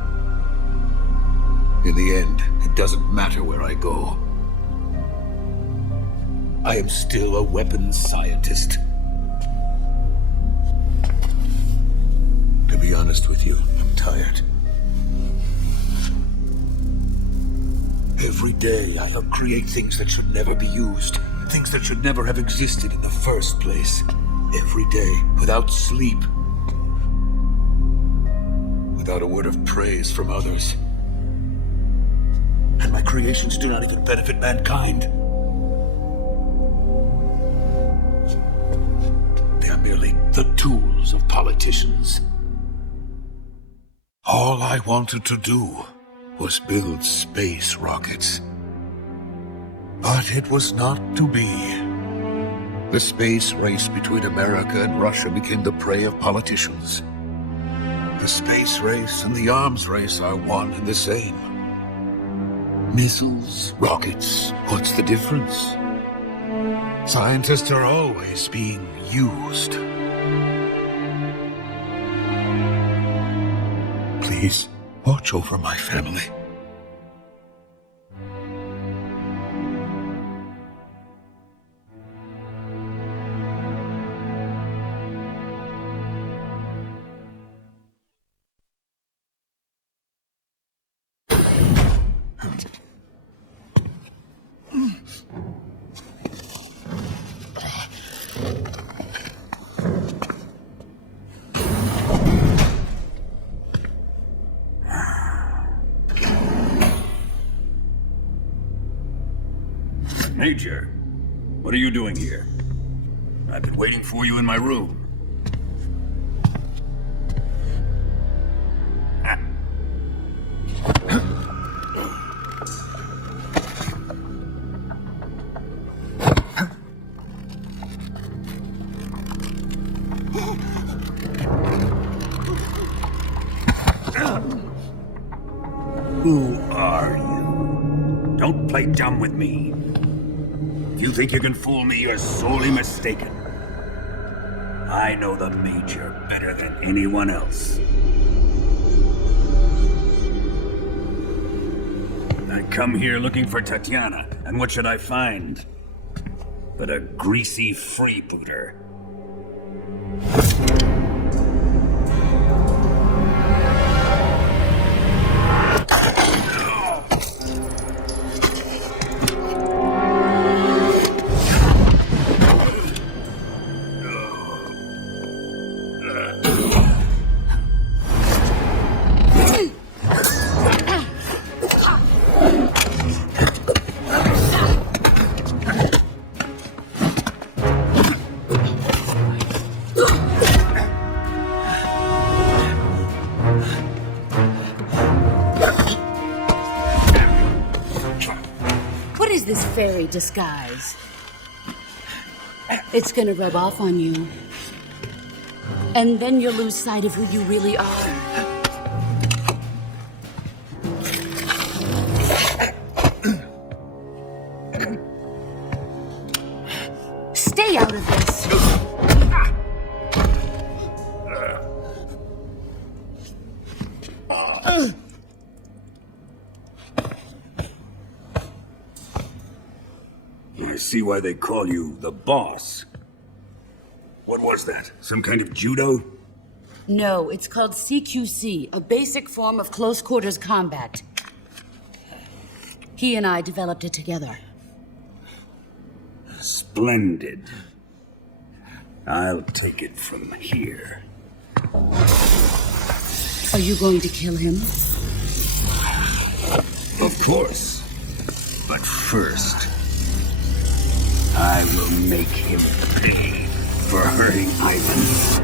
In the end, it doesn't matter where I go. I am still a weapons scientist. To be honest with you, I'm tired. Every day I'll create things that should never be used, things that should never have existed in the first place. Every day, without sleep, without a word of praise from others. And my creations do not even benefit mankind. They are merely the tools of politicians. All I wanted to do was build space rockets. But it was not to be. The space race between America and Russia became the prey of politicians. The space race and the arms race are one and the same. Missiles, rockets, what's the difference? Scientists are always being used. Please, watch over my family. Major, what are you doing here? I've been waiting for you in my room. Who are you? Don't play dumb with me. If you think you can fool me, you're sorely mistaken. I know the Major better than anyone else. I come here looking for Tatiana, and what should I find? But a greasy freebooter. This fairy disguise. It's gonna rub off on you. And then you'll lose sight of who you really are. Stay out of this. I see why they call you the boss. What was that? Some kind of judo? No, it's called CQC, a basic form of close quarters combat. He and I developed it together. Splendid. I'll take it from here. Are you going to kill him? Of course. But first, I will make him pay for hurting Ivan.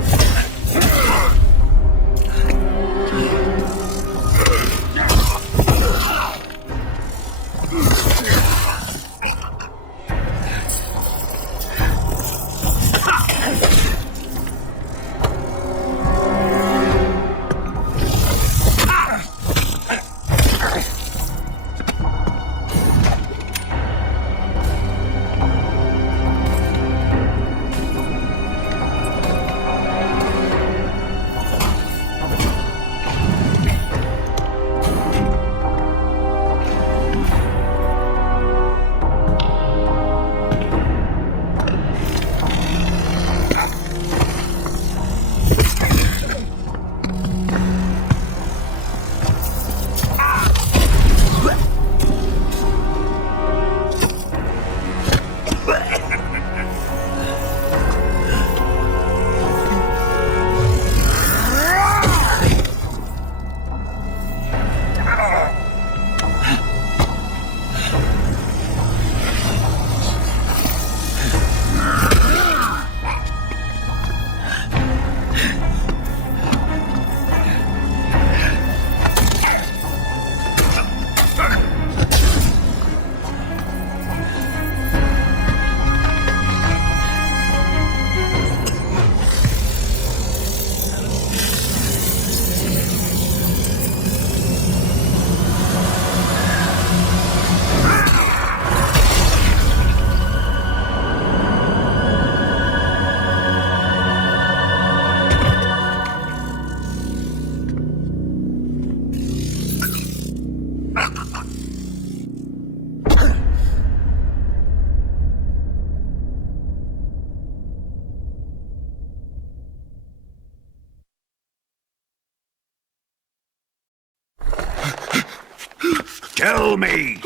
Tell me!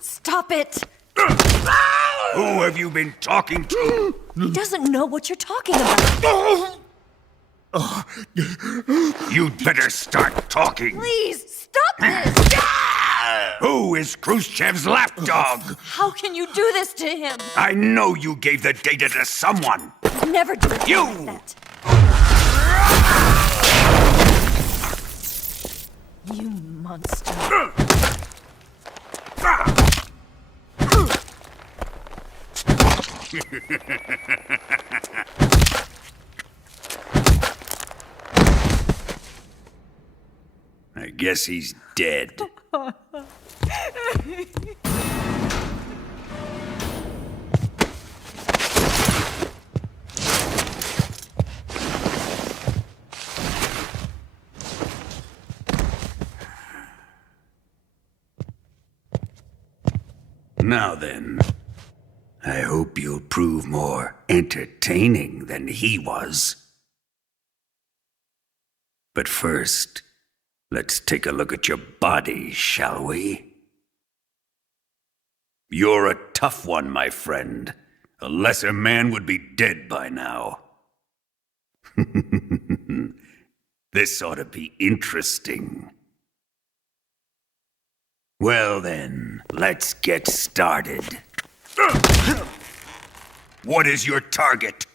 Stop it! Who have you been talking to? He doesn't know what you're talking about. You'd better start talking. Please, stop this! Who is Khrushchev's lapdog? How can you do this to him? I know you gave the data to someone. Never do it You! like that. You monster. I guess he's dead. Now then, I hope you'll prove more entertaining than he was. But first, let's take a look at your body, shall we? You're a tough one, my friend. A lesser man would be dead by now. This ought to be interesting. Well then, let's get started. What is your target?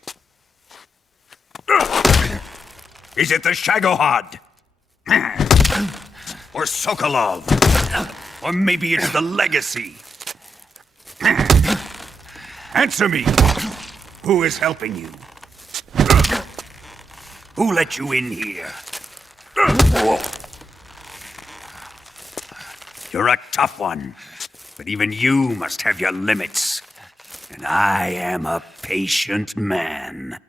Is it the Shagohod? Or Sokolov? Or maybe it's the Legacy? Answer me! Who is helping you? Who let you in here? You're a tough one, but even you must have your limits. And I am a patient man.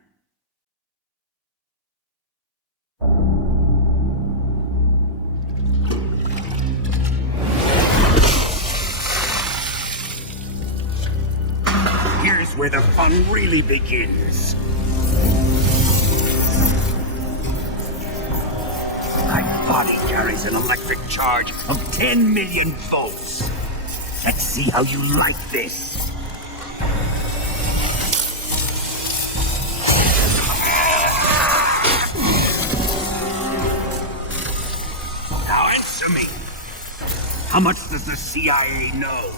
Here's where the fun really begins. My body carries an electric charge of 10 million volts. Let's see how you like this. Now answer me. How much does the CIA know?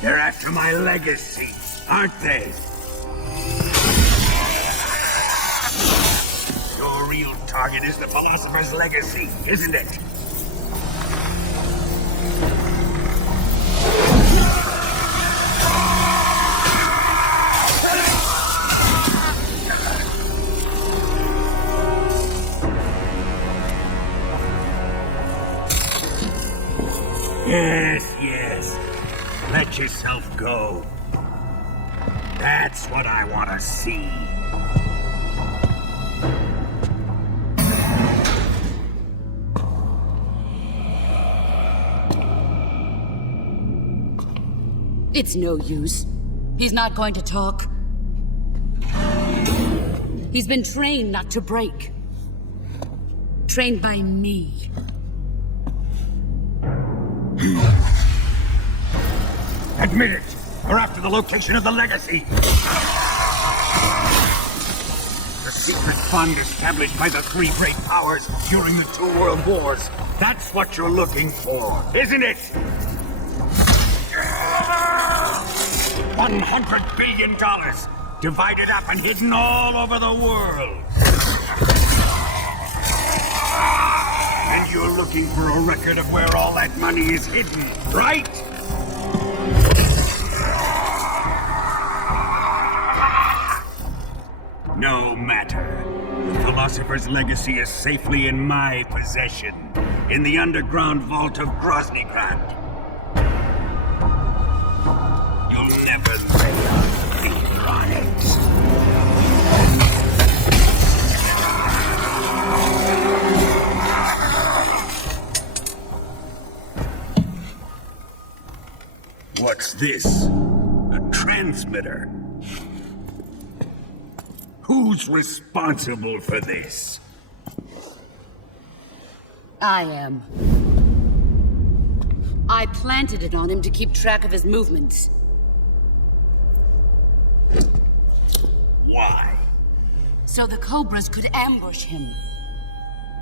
They're after my legacy, aren't they? Your real target is the Philosopher's Legacy, isn't it? Yes, yes. Let yourself go. That's what I want to see. It's no use. He's not going to talk. He's been trained not to break. Trained by me. Admit it! We're after the location of the Legacy! The secret fund established by the three great powers during the 2 world wars. That's what you're looking for, isn't it? $100 billion, divided up and hidden all over the world. And you're looking for a record of where all that money is hidden, right? No matter. The Philosopher's Legacy is safely in my possession, in the underground vault of Groznygrad. You'll never lay a finger on it. What's this? A transmitter? Who's responsible for this? I am. I planted it on him to keep track of his movements. Why? so the Cobras could ambush him.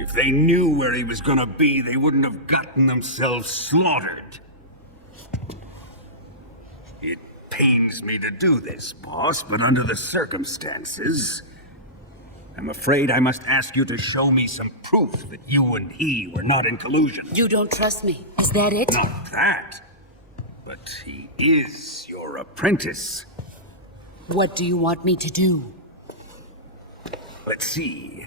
If they knew where he was gonna be, they wouldn't have gotten themselves slaughtered. It pains me to do this, boss, but under the circumstances, I'm afraid I must ask you to show me some proof that you and he were not in collusion. You don't trust me, is that it? Not that, but he is your apprentice. What do you want me to do? Let's see.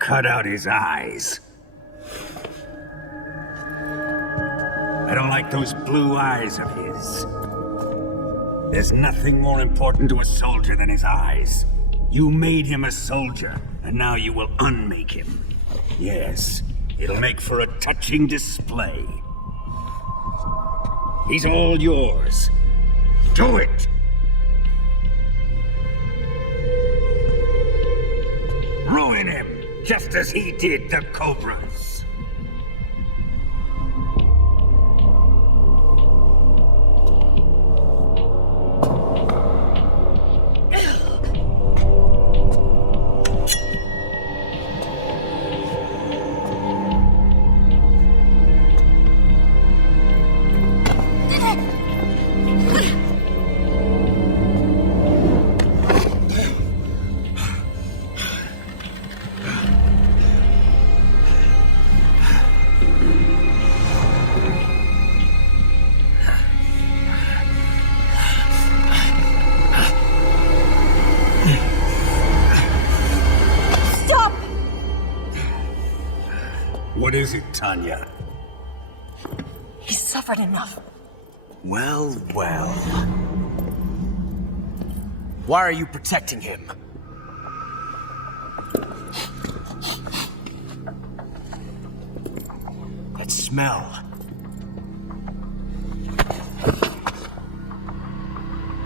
Cut out his eyes. I don't like those blue eyes of his. There's nothing more important to a soldier than his eyes. You made him a soldier, and now you will unmake him. Yes, it'll make for a touching display. He's all yours. Do it! Ruin him, just as he did the Cobras. What is it, Tanya? He's suffered enough. Well, well. Why are you protecting him? That smell.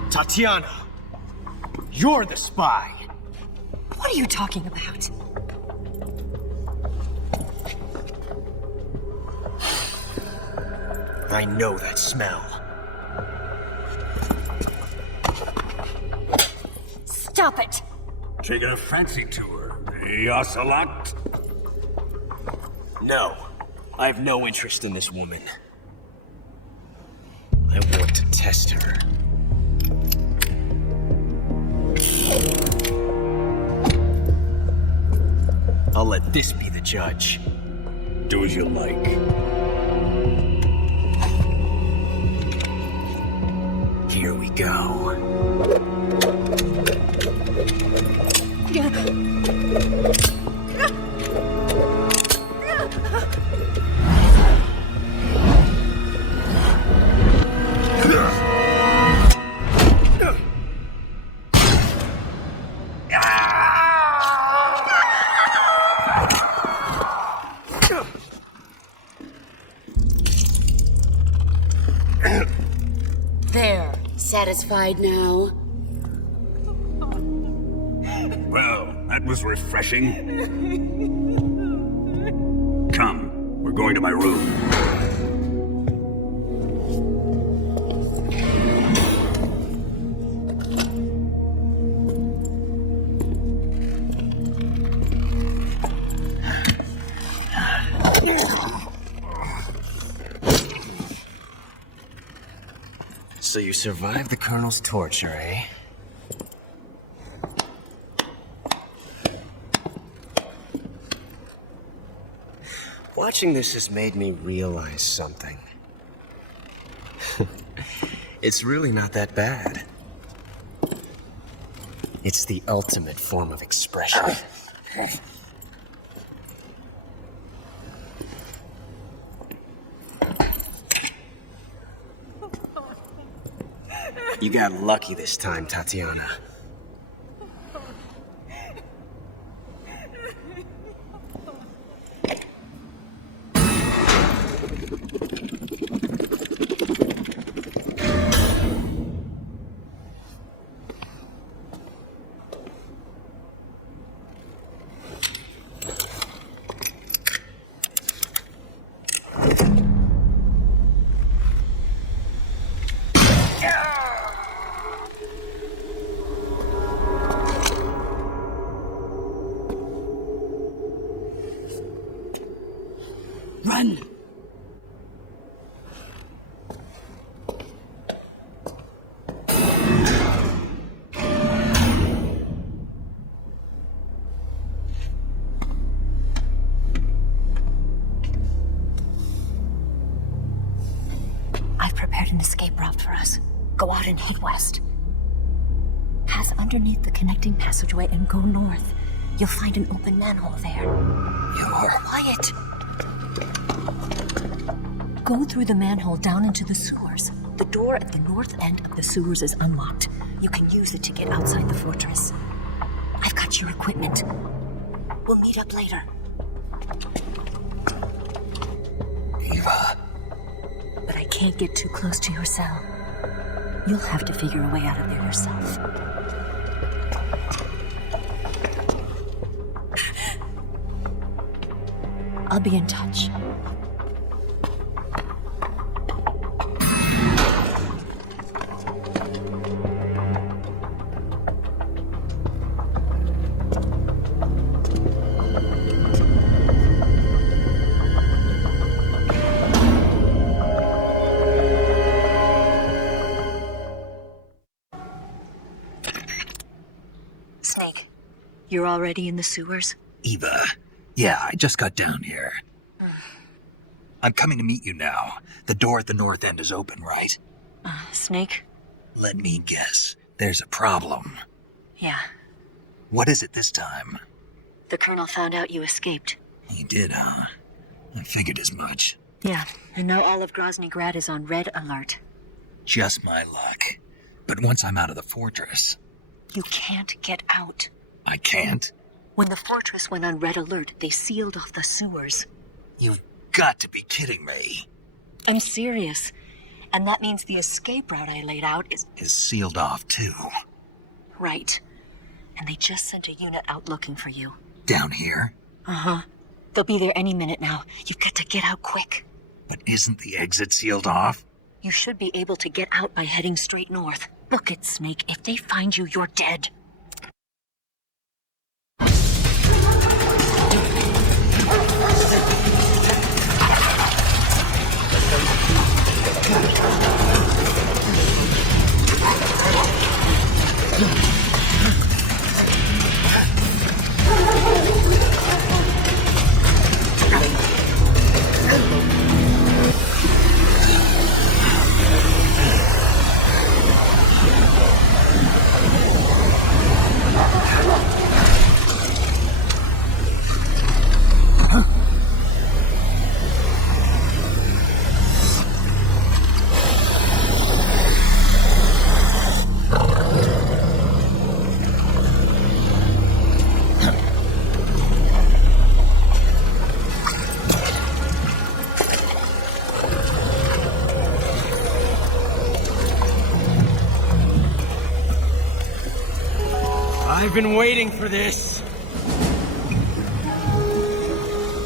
Tatiana! You're the spy! What are you talking about? I know that smell. Stop it! Taking a fancy to her, the Ocelot? No. I have no interest in this woman. I want to test her. I'll let this be the judge. Do as you like. Here we go. There, satisfied now? Well, that was refreshing. Come, we're going to my room. So you survived the Colonel's torture, eh? Watching this has made me realize something. It's really not that bad. It's the ultimate form of expression. You got lucky this time, Tatiana. Run! I've prepared an escape route for us. Go out and head west. Pass underneath the connecting passageway and go north. You'll find an open manhole there. You're... Quiet! Go through the manhole down into the sewers. The door at the north end of the sewers is unlocked. You can use it to get outside the fortress. I've got your equipment. We'll meet up later. Eva. But I can't get too close to your cell. You'll have to figure a way out of there yourself. I'll be in touch. Snake, you're already in the sewers? Eva. Yeah, I just got down here. I'm coming to meet you now. The door at the north end is open, right? Snake? Let me guess. There's a problem. Yeah. What is it this time? The Colonel found out you escaped. He did, huh? I figured as much. Yeah, and now all of Grozny Grad is on red alert. Just my luck. But once I'm out of the fortress... You can't get out. I can't? When the fortress went on red alert, they sealed off the sewers. You've got to be kidding me. I'm serious. And that means the escape route I laid out is sealed off, too. Right. And they just sent a unit out looking for you. Down here? Uh-huh. They'll be there any minute now. You've got to get out quick. But isn't the exit sealed off? You should be able to get out by heading straight north. Book it, Snake. If they find you, you're dead. I've been waiting for this.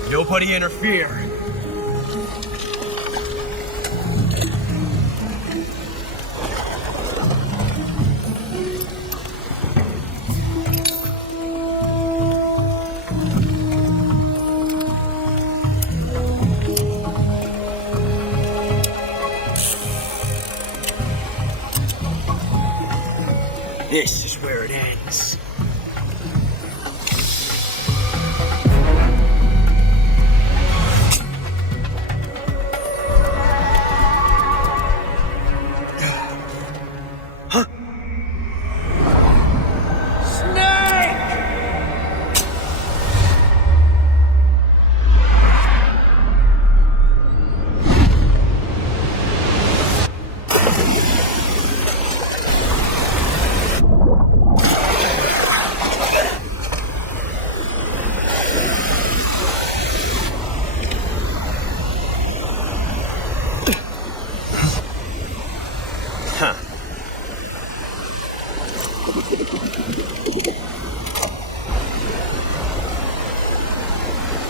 Nobody interfere. This is where it ends.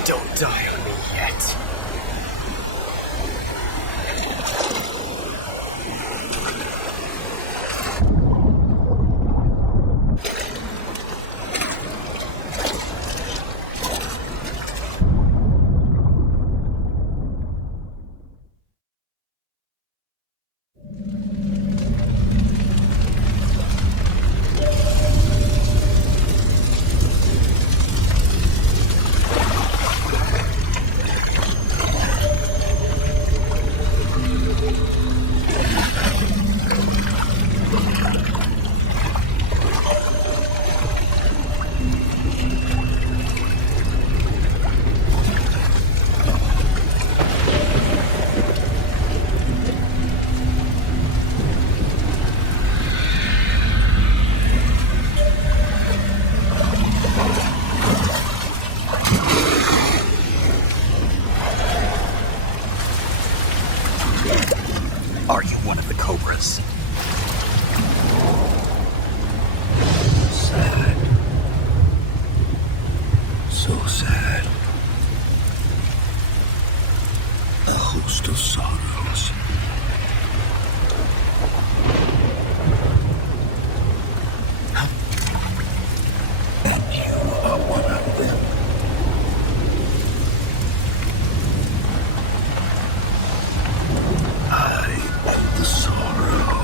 Don't die on me yet. So sad. A host of sorrows. And you are one of them. I owe the sorrow.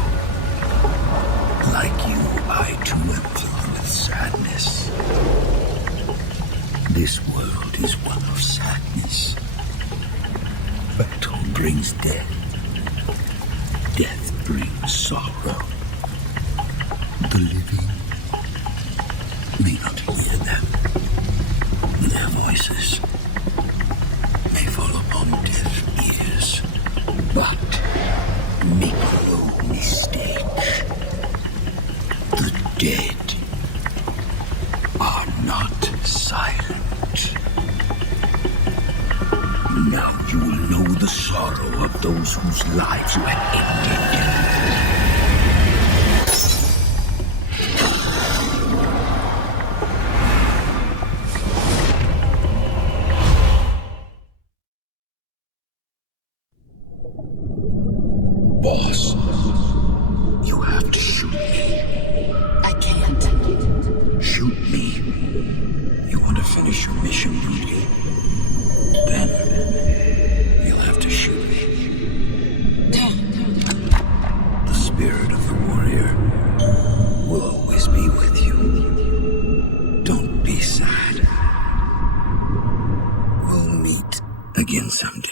Like you, I too am filled with sadness. This world is one of sadness. Battle brings death. Death brings sorrow. The living may not hear them. Their voices may fall upon deaf ears. But make no mistake. The dead are not silent. Now you will know the sorrow of those whose lives you have ended. Boss, you have to shoot me. I can't. Shoot me. You want to finish your mission, Beauty? Then you'll have to shoot me. The spirit of the warrior will always be with you. Don't be sad. We'll meet again someday.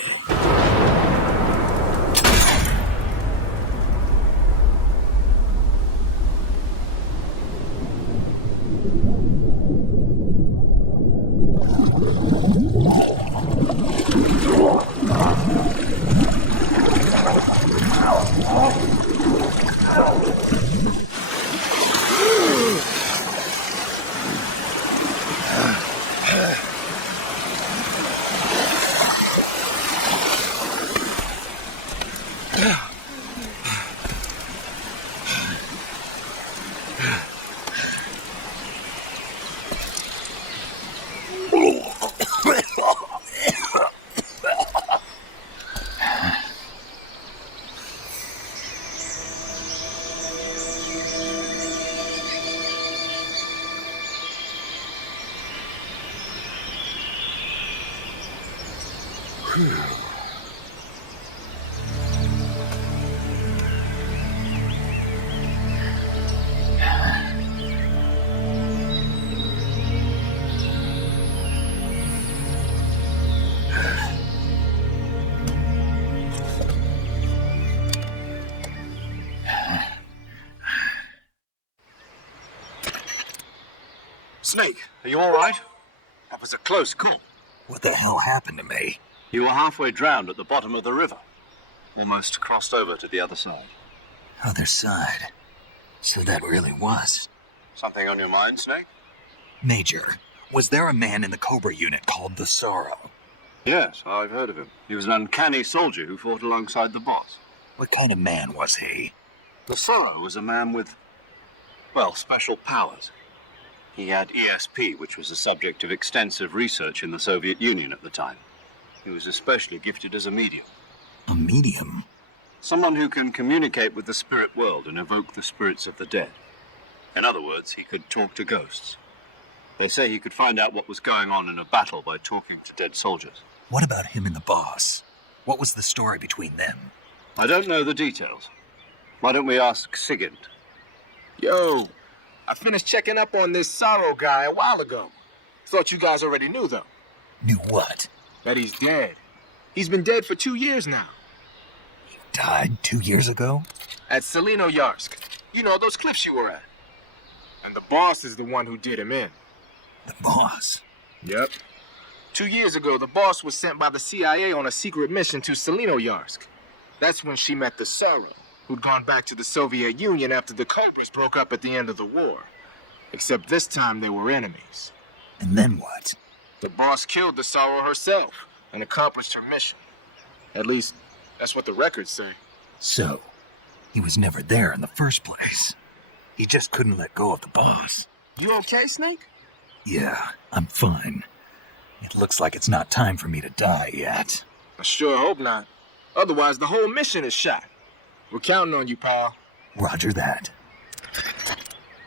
Snake, are you all right? That was a close call. What the hell happened to me? You were halfway drowned at the bottom of the river. Almost crossed over to the other side. Other side. So that really was. Something on your mind, Snake? Major, was there a man in the Cobra unit called the Sorrow? Yes, I've heard of him. He was an uncanny soldier who fought alongside the boss. What kind of man was he? The Sorrow was a man with, well, special powers. He had ESP, which was the subject of extensive research in the Soviet Union at the time. He was especially gifted as a medium. A medium? Someone who can communicate with the spirit world and evoke the spirits of the dead. In other words, he could talk to ghosts. They say he could find out what was going on in a battle by talking to dead soldiers. What about him and the boss? What was the story between them? I don't know the details. Why don't we ask Sigint? Yo, I finished checking up on this Sorrow guy a while ago. Thought you guys already knew, though. Knew what? That he's dead. He's been dead for 2 years now. He died 2 years ago? At Selinoyarsk. You know, those cliffs you were at. And the boss is the one who did him in. The boss? Yep. 2 years ago, the boss was sent by the CIA on a secret mission to Selinoyarsk. That's when she met the Sorrow, who'd gone back to the Soviet Union after the Cobras broke up at the end of the war. Except this time they were enemies. And then what? The boss killed the Sorrow herself and accomplished her mission. At least, that's what the records say. So, he was never there in the first place. He just couldn't let go of the boss. You okay, Snake? Yeah, I'm fine. It looks like it's not time for me to die yet. I sure hope not. Otherwise, the whole mission is shot. We're counting on you, pal. Roger that.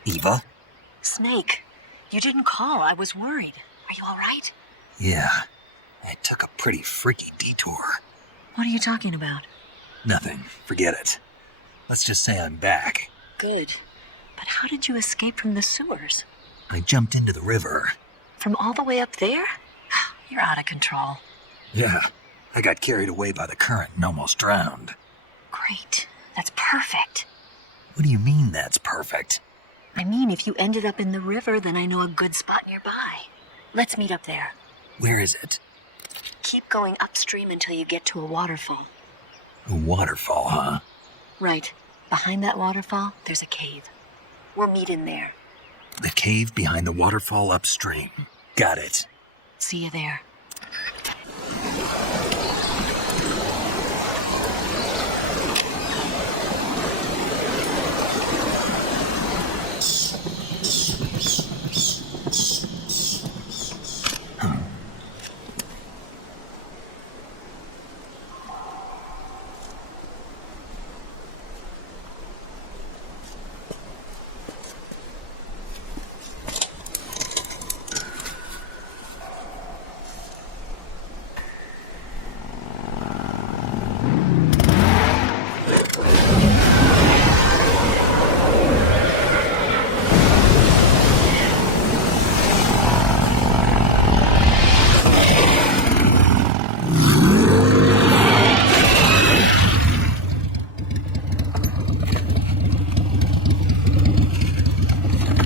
Eva? Snake, you didn't call. I was worried. Are you all right? Yeah. I took a pretty freaky detour. What are you talking about? Nothing. Forget it. Let's just say I'm back. Good. But how did you escape from the sewers? I jumped into the river. From all the way up there? You're out of control. Yeah. I got carried away by the current and almost drowned. Great. That's perfect. What do you mean that's perfect? I mean, if you ended up in the river, then I know a good spot nearby. Let's meet up there. Where is it? Keep going upstream until you get to a waterfall. A waterfall, huh? Right. Behind that waterfall, there's a cave. We'll meet in there. The cave behind the waterfall upstream. Got it. See you there.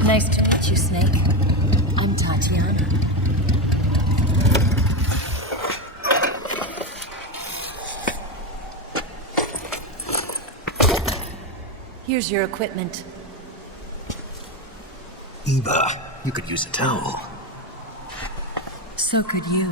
Nice to meet you, Snake. I'm Tatiana. Here's your equipment. Eva, you could use a towel. So could you.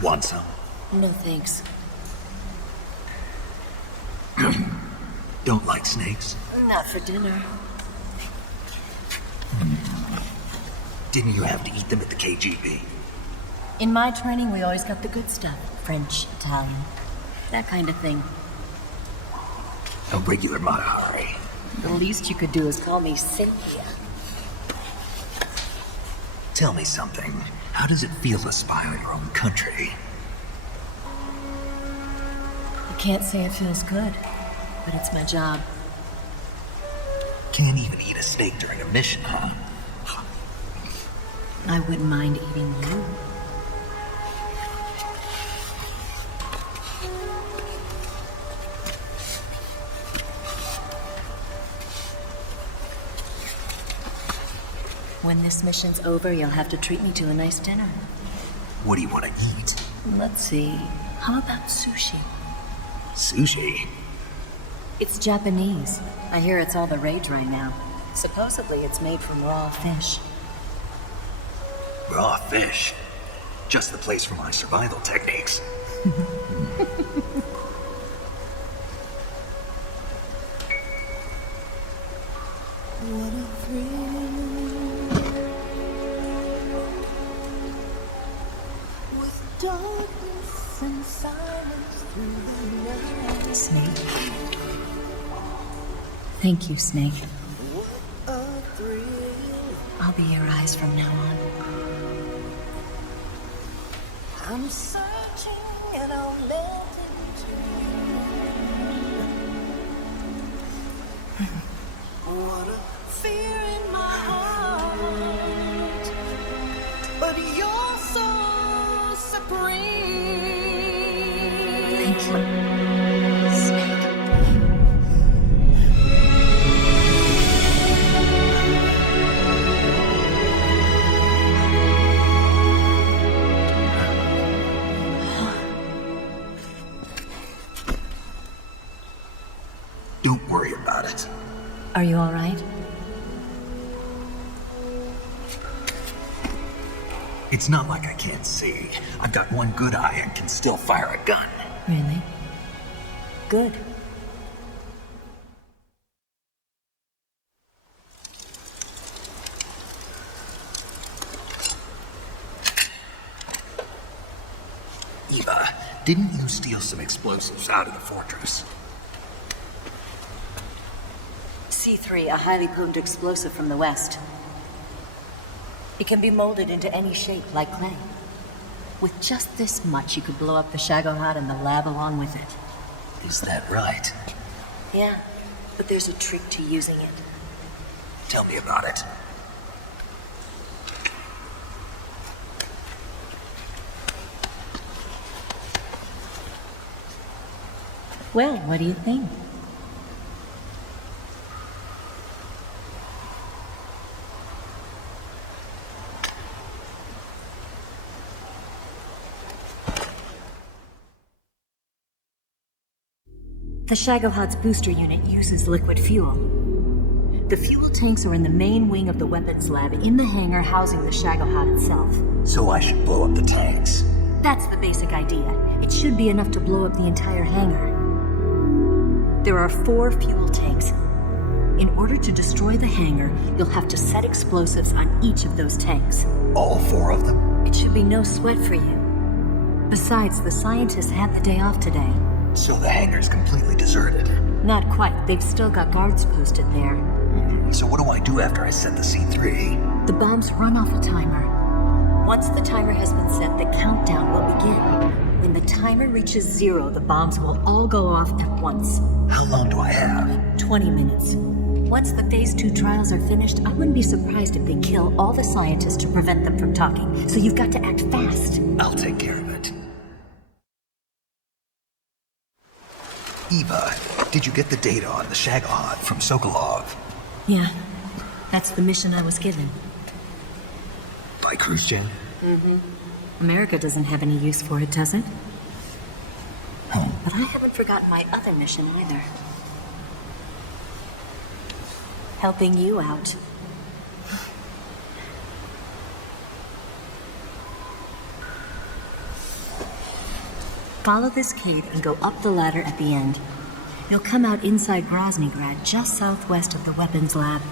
Want some? No thanks. Don't like snakes? Not for dinner. Didn't you have to eat them at the KGB? In my training, we always got the good stuff. French, Italian, that kind of thing. A regular Mata Hari. The least you could do is call me Cynthia. Tell me something. How does it feel to spy on your own country? I can't say it feels good, but it's my job. Can't even eat a snake during a mission, huh? I wouldn't mind eating you. When this mission's over, you'll have to treat me to a nice dinner. What do you want to eat? Let's see. How about sushi? Sushi? It's Japanese. I hear it's all the rage right now. Supposedly it's made from raw fish. Raw fish? Just the place for my survival techniques. What a thrill. With darkness and silence through the night. Snake. Thank you, Snake. What a thrill. I'll be your eyes from now on. I'm searching and I'll let it What a fear in my heart, but you're so supreme. Thank you, Snake. worry about it. Are you all right? It's not like I can't see. I've got one good eye and can still fire a gun. Really? Good. Eva, didn't you steal some explosives out of the fortress? C3, a highly potent explosive from the west. It can be molded into any shape, like clay. With just this much, you could blow up the Shagohod and the lab along with it. Is that right? Yeah, but there's a trick to using it. Tell me about it. Well, what do you think? The Shagohod's booster unit uses liquid fuel. The fuel tanks are in the main wing of the weapons lab in the hangar housing the Shagohod itself. So I should blow up the tanks. That's the basic idea. It should be enough to blow up the entire hangar. There are 4 fuel tanks. In order to destroy the hangar, you'll have to set explosives on each of those tanks. All 4 of them? It should be no sweat for you. Besides, the scientists had the day off today. So the hangar's completely deserted. Not quite. They've still got guards posted there. So what do I do after I set the C3? The bombs run off a timer. Once the timer has been set, the countdown will begin. When the timer reaches 0, the bombs will all go off at once. How long do I have? 20 minutes. Once the Phase 2 trials are finished, I wouldn't be surprised if they kill all the scientists to prevent them from talking. So you've got to act fast. I'll take care of it. Eva, did you get the data on the Shagohod from Sokolov? Yeah, that's the mission I was given. By Khrushchev? Mm-hmm. America doesn't have any use for it, does it? Oh. But I haven't forgotten my other mission either. Helping you out. Follow this cave and go up the ladder at the end. You'll come out inside Groznygrad, just southwest of the weapons lab.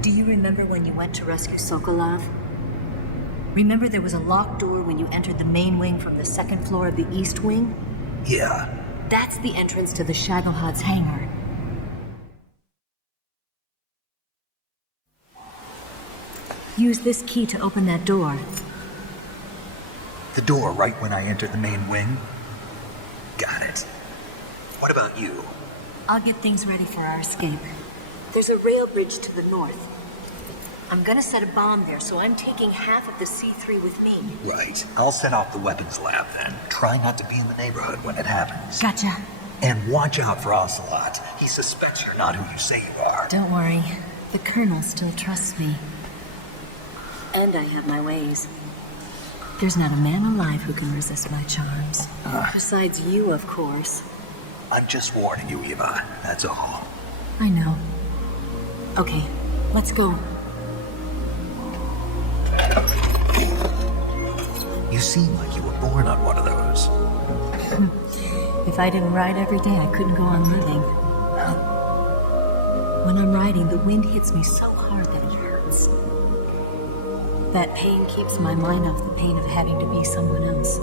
Do you remember when you went to rescue Sokolov? Remember there was a locked door when you entered the main wing from the second floor of the east wing? Yeah. That's the entrance to the Shagohod's hangar. Use this key to open that door. The door right when I enter the main wing? Got it. What about you? I'll get things ready for our escape. There's a rail bridge to the north. I'm gonna set a bomb there, so I'm taking half of the C3 with me. Right. I'll set off the weapons lab then. Try not to be in the neighborhood when it happens. Gotcha. And watch out for Ocelot. He suspects you're not who you say you are. Don't worry. The Colonel still trusts me. And I have my ways. There's not a man alive who can resist my charms. Besides you, of course. I'm just warning you, Eva. That's all. I know. Okay, let's go. You seem like you were born on one of those. If I didn't ride every day, I couldn't go on living. When I'm riding, the wind hits me so hard that it hurts. That pain keeps my mind off the pain of having to be someone else.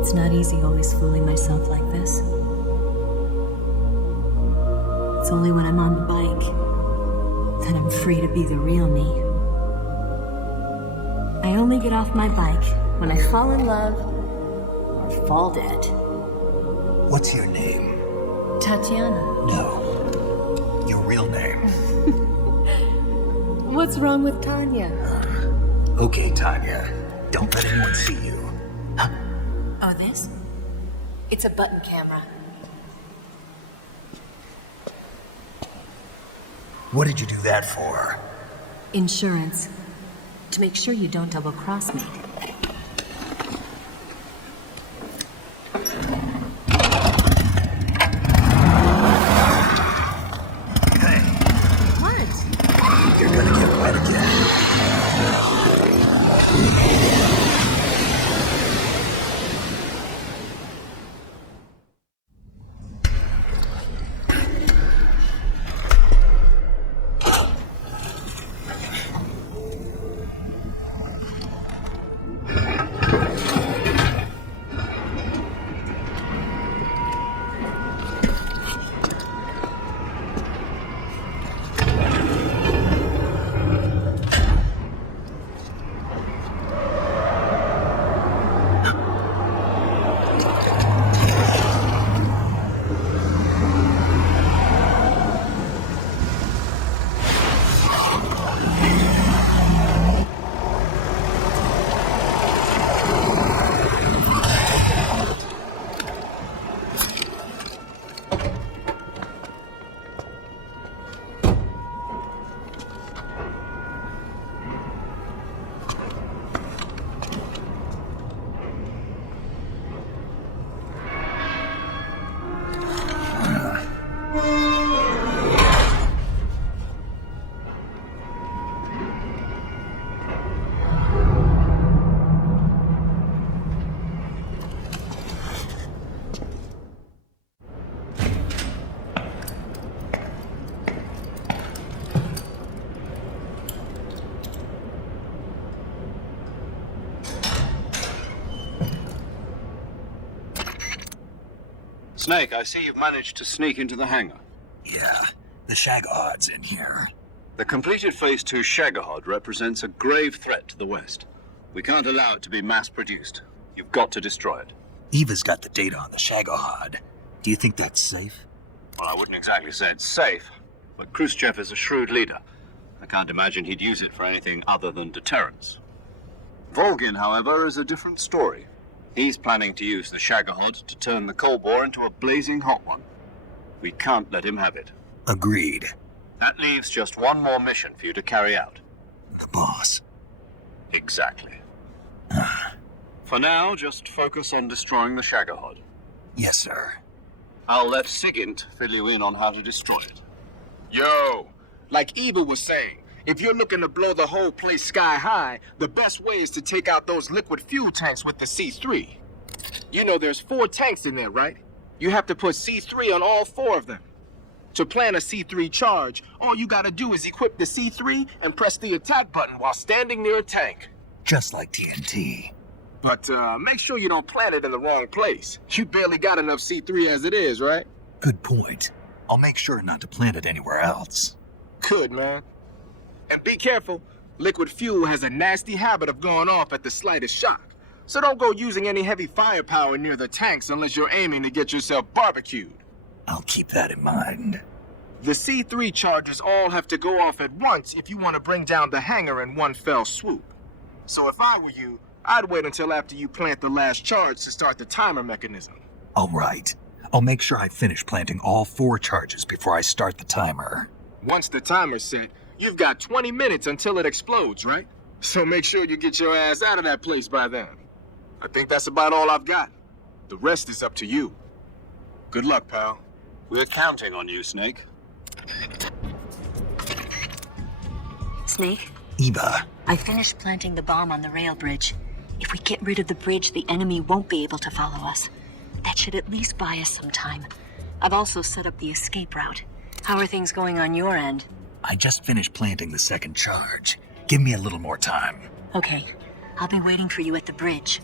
It's not easy always fooling myself like this. It's only when I'm on the bike that I'm free to be the real me. I only get off my bike when I fall in love or fall dead. What's your name? Tatiana. No. Your real name. What's wrong with Tanya? Okay, Tanya. Don't let anyone see you. Huh? Oh, this? It's a button camera. What did you do that for? Insurance. To make sure you don't double-cross me. Snake, I see you've managed to sneak into the hangar. Yeah, the Shagohod's in here. The completed Phase 2 Shagohod represents a grave threat to the West. We can't allow it to be mass-produced. You've got to destroy it. Eva's got the data on the Shagohod. Do you think that's safe? Well, I wouldn't exactly say it's safe, but Khrushchev is a shrewd leader. I can't imagine he'd use it for anything other than deterrence. Volgin, however, is a different story. He's planning to use the Shagohod to turn the Kolbor into a blazing hot one. We can't let him have it. Agreed. That leaves just one more mission for you to carry out. The boss. Exactly. For now, just focus on destroying the Shagohod. Yes, sir. I'll let Sigint fill you in on how to destroy it. Yo, like Eva was saying, if you're looking to blow the whole place sky high, the best way is to take out those liquid fuel tanks with the C3. You know there's 4 tanks in there, right? You have to put C3 on all 4 of them. To plan a C3 charge, all you gotta do is equip the C3 and press the attack button while standing near a tank. Just like TNT. But make sure you don't plant it in the wrong place. You barely got enough C3 as it is, right? Good point. I'll make sure not to plant it anywhere else. Good, man. And be careful. Liquid fuel has a nasty habit of going off at the slightest shock. So don't go using any heavy firepower near the tanks unless you're aiming to get yourself barbecued. I'll keep that in mind. The C3 charges all have to go off at once if you want to bring down the hangar in one fell swoop. So if I were you, I'd wait until after you plant the last charge to start the timer mechanism. All right. I'll make sure I finish planting all 4 charges before I start the timer. Once the timer's set, you've got 20 minutes until it explodes, right? So make sure you get your ass out of that place by then. I think that's about all I've got. The rest is up to you. Good luck, pal. We're counting on you, Snake. Snake? Eva. I finished planting the bomb on the rail bridge. If we get rid of the bridge, the enemy won't be able to follow us. That should at least buy us some time. I've also set up the escape route. How are things going on your end? I just finished planting the 2nd charge. Give me a little more time. Okay. I'll be waiting for you at the bridge.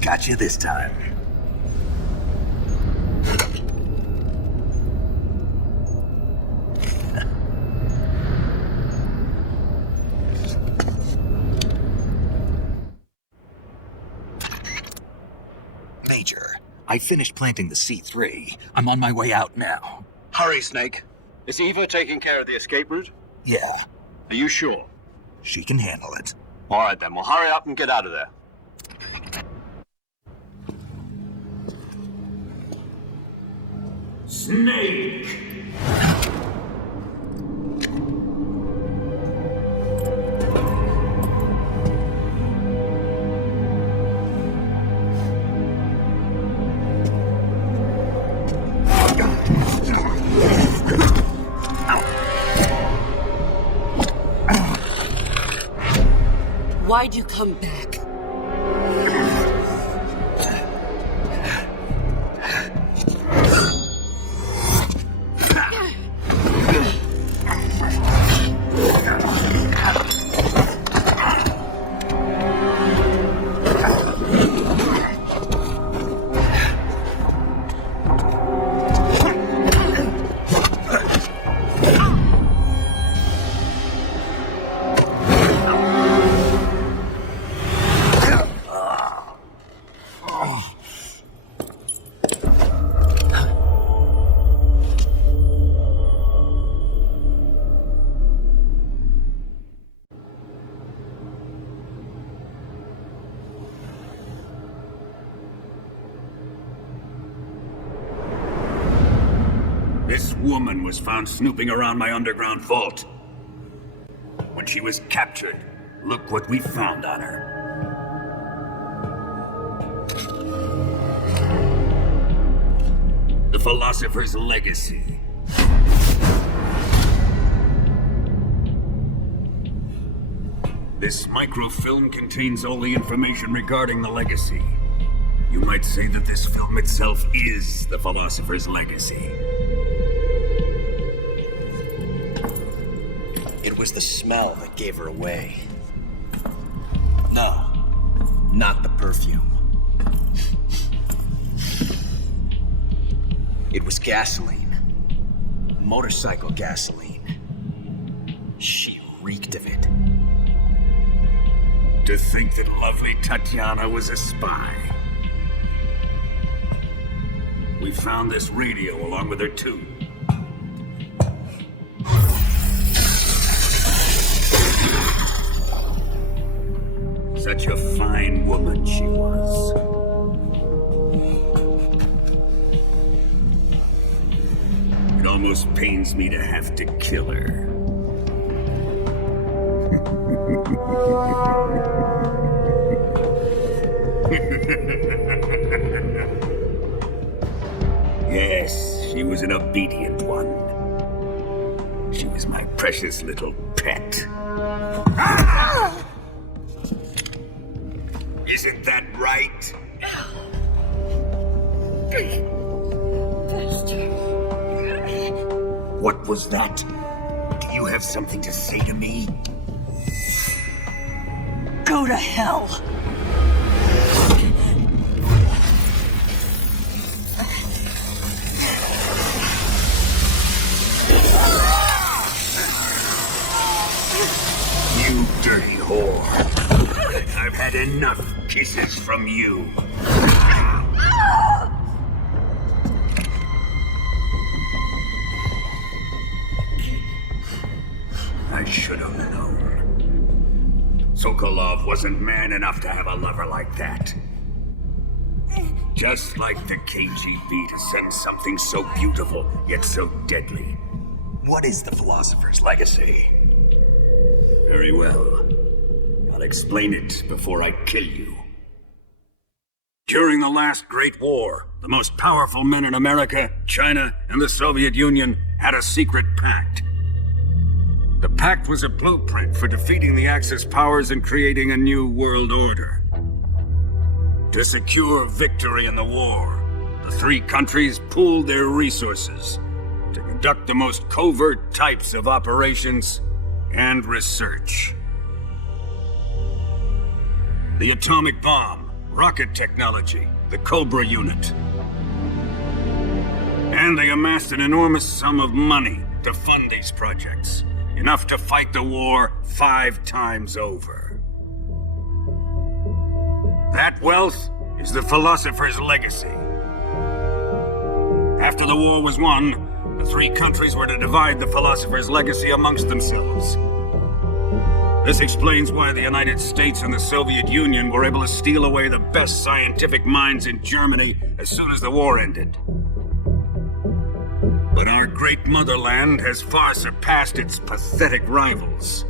Got you this time. Major, I finished planting the C3. I'm on my way out now. Hurry, Snake. Is Eva taking care of the escape route? Yeah. Are you sure? She can handle it. All right, then. Well, hurry up and get out of there. Snake! Why'd you come back? This woman was found snooping around my underground vault. she was captured, look what we found on her. The Philosopher's Legacy. This microfilm contains all the information regarding the Legacy. You might say that this film itself is the Philosopher's Legacy. It was the smell that gave her away. No, not the perfume. It was gasoline. Motorcycle gasoline. She reeked of it. To think that lovely Tatiana was a spy. We found this radio along with her too. Such a fine woman she was. It almost pains me to have to kill her. Yes, she was an obedient one. She was my precious little pet. Isn't that right? What was that? Do you have something to say to me? Go to hell. You dirty whore. I've had enough kisses from you. I should have known. Sokolov wasn't man enough to have a lover like that. Just like the KGB to send something so beautiful, yet so deadly. What is the Philosopher's Legacy? Very well. I'll explain it before I kill you. During the last Great War, the most powerful men in America, China, and the Soviet Union had a secret pact. The pact was a blueprint for defeating the Axis powers and creating a new world order. To secure victory in the war, the three countries pooled their resources to conduct the most covert types of operations and research. The atomic bomb, rocket technology, the Cobra unit. And they amassed an enormous sum of money to fund these projects, enough to fight the war 5 times over. That wealth is the Philosopher's Legacy. After the war was won, the three countries were to divide the Philosopher's Legacy amongst themselves. This explains why the United States and the Soviet Union were able to steal away the best scientific minds in Germany as soon as the war ended. But our great motherland has far surpassed its pathetic rivals.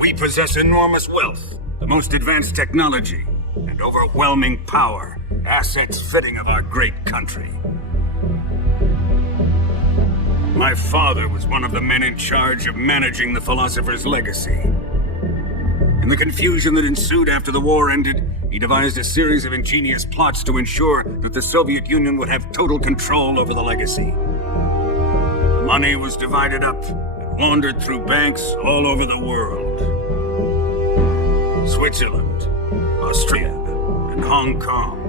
We possess enormous wealth, the most advanced technology, and overwhelming power, assets fitting of our great country. My father was one of the men in charge of managing the Philosopher's Legacy. In the confusion that ensued after the war ended, he devised a series of ingenious plots to ensure that the Soviet Union would have total control over the Legacy. The money was divided up and laundered through banks all over the world. Switzerland, Austria, and Hong Kong.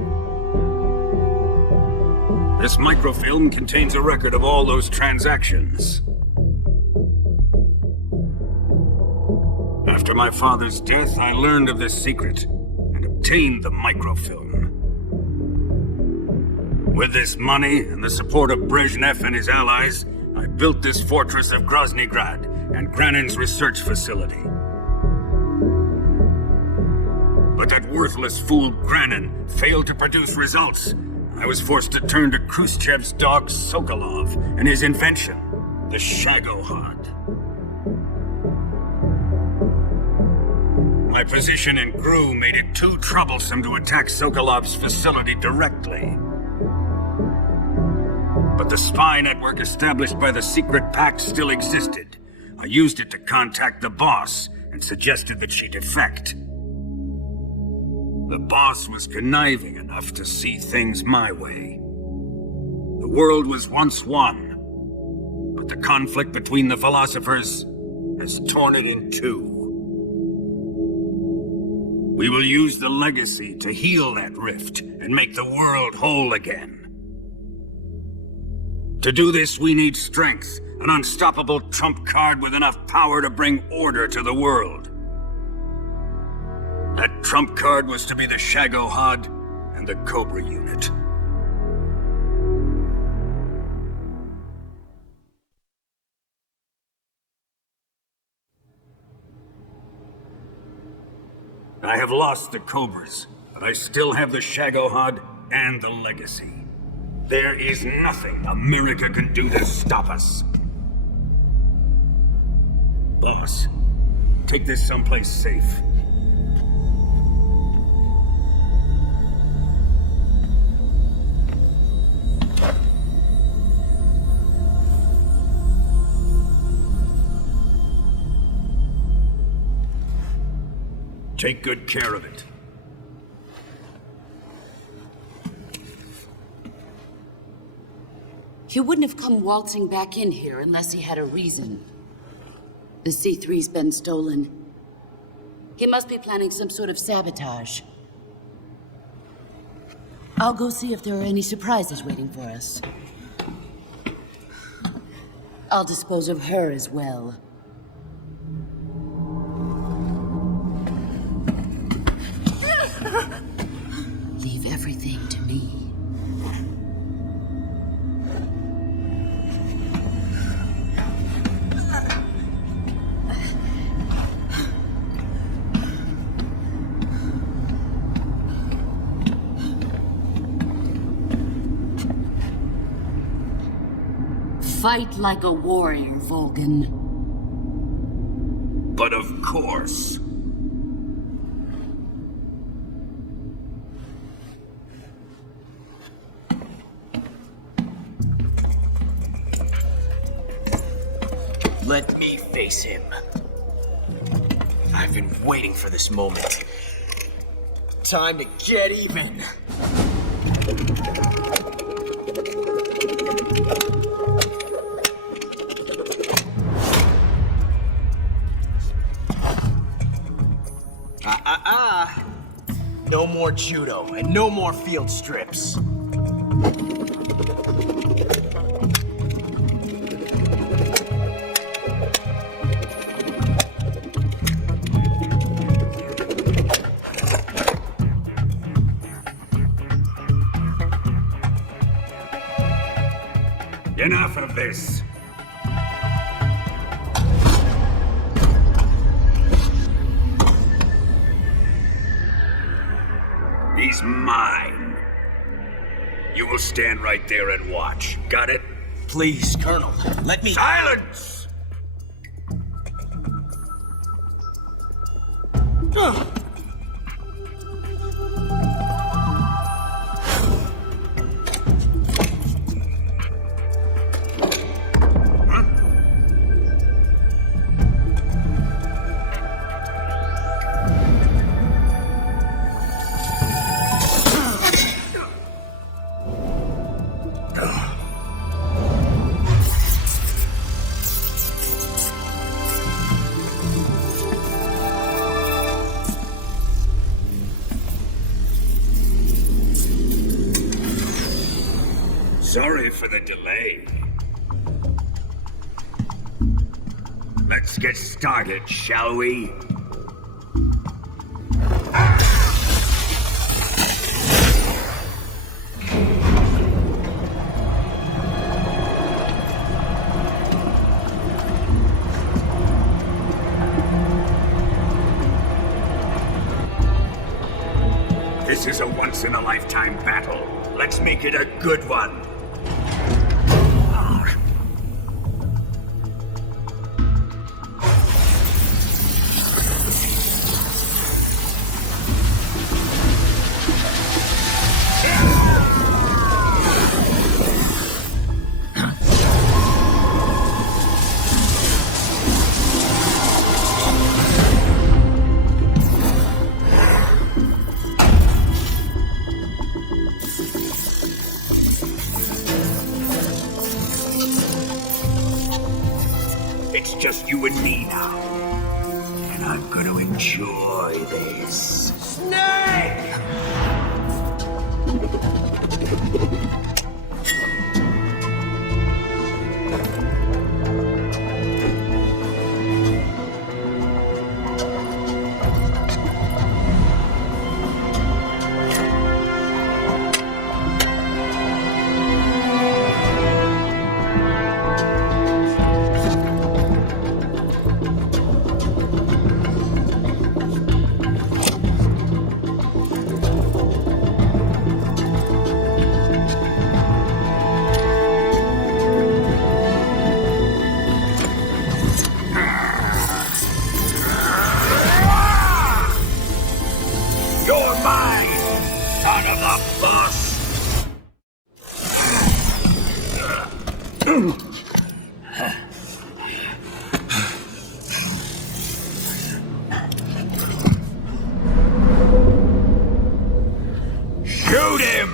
This microfilm contains a record of all those transactions. After my father's death, I learned of this secret and obtained the microfilm. With this money and the support of Brezhnev and his allies, I built this fortress of Groznygrad and Granin's research facility. But that worthless fool Granin failed to produce results. I was forced to turn to Khrushchev's dog Sokolov and his invention, the Shagohod. My position in Gru made it too troublesome to attack Sokolov's facility directly. But the spy network established by the secret pact still existed. I used it to contact the boss and suggested that she defect. The boss was conniving enough to see things my way. The world was once one, but the conflict between the philosophers has torn it in two. We will use the legacy to heal that rift and make the world whole again. To do this, we need strength, an unstoppable trump card with enough power to bring order to the world. That trump card was to be the Shagohod and the Cobra unit. I have lost the Cobras, but I still have the Shagohod and the legacy. There is nothing America can do to stop us. Boss, take this someplace safe. Take good care of it. He wouldn't have come waltzing back in here unless he had a reason. The C3's been stolen. He must be planning some sort of sabotage. I'll go see if there are any surprises waiting for us. I'll dispose of her as well. Leave everything to me. Fight like a warrior, Vulcan. But of course. Let me face him. I've been waiting for this moment. Time to get even. No more judo, and no more field strips. Enough of this. He's mine. You will stand right there and watch. Got it? Please, Colonel, let me— Silence! Sorry for the delay. Let's get started, shall we? This is a once-in-a-lifetime battle. Let's make it a good one. It's just you and me now. And I'm gonna enjoy this. Snake! You're mine, son of the boss! Shoot him!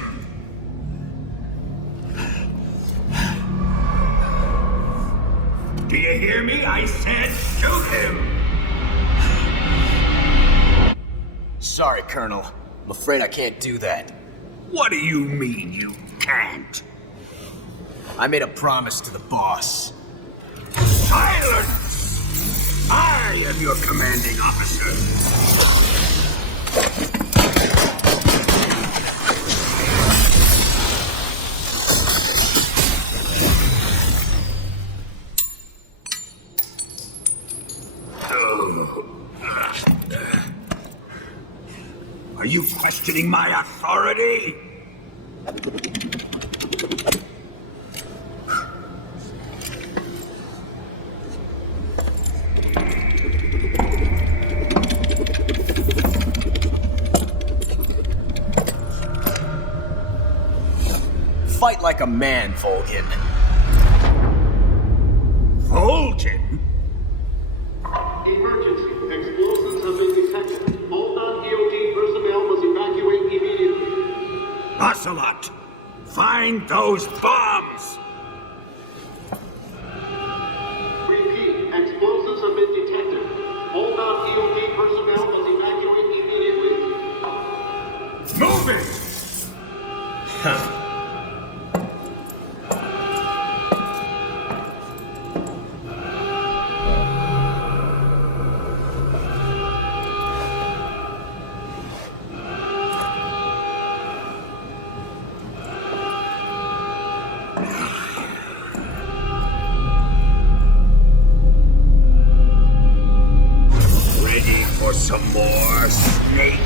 Do you hear me? I said shoot him! Sorry, Colonel. I'm afraid I can't do that. What do you mean you can't? I made a promise to the boss. Silence! I am your commanding officer. Are you questioning my authority? Fight like a man, Volgin. Volgin? Emergency. Explosives have been detected. All non-EOD personnel must evacuate immediately. Ocelot, find those bombs! Repeat. Explosives have been detected. All non-EOD personnel must evacuate immediately. Move it! Huh. Ready for some more, Snake?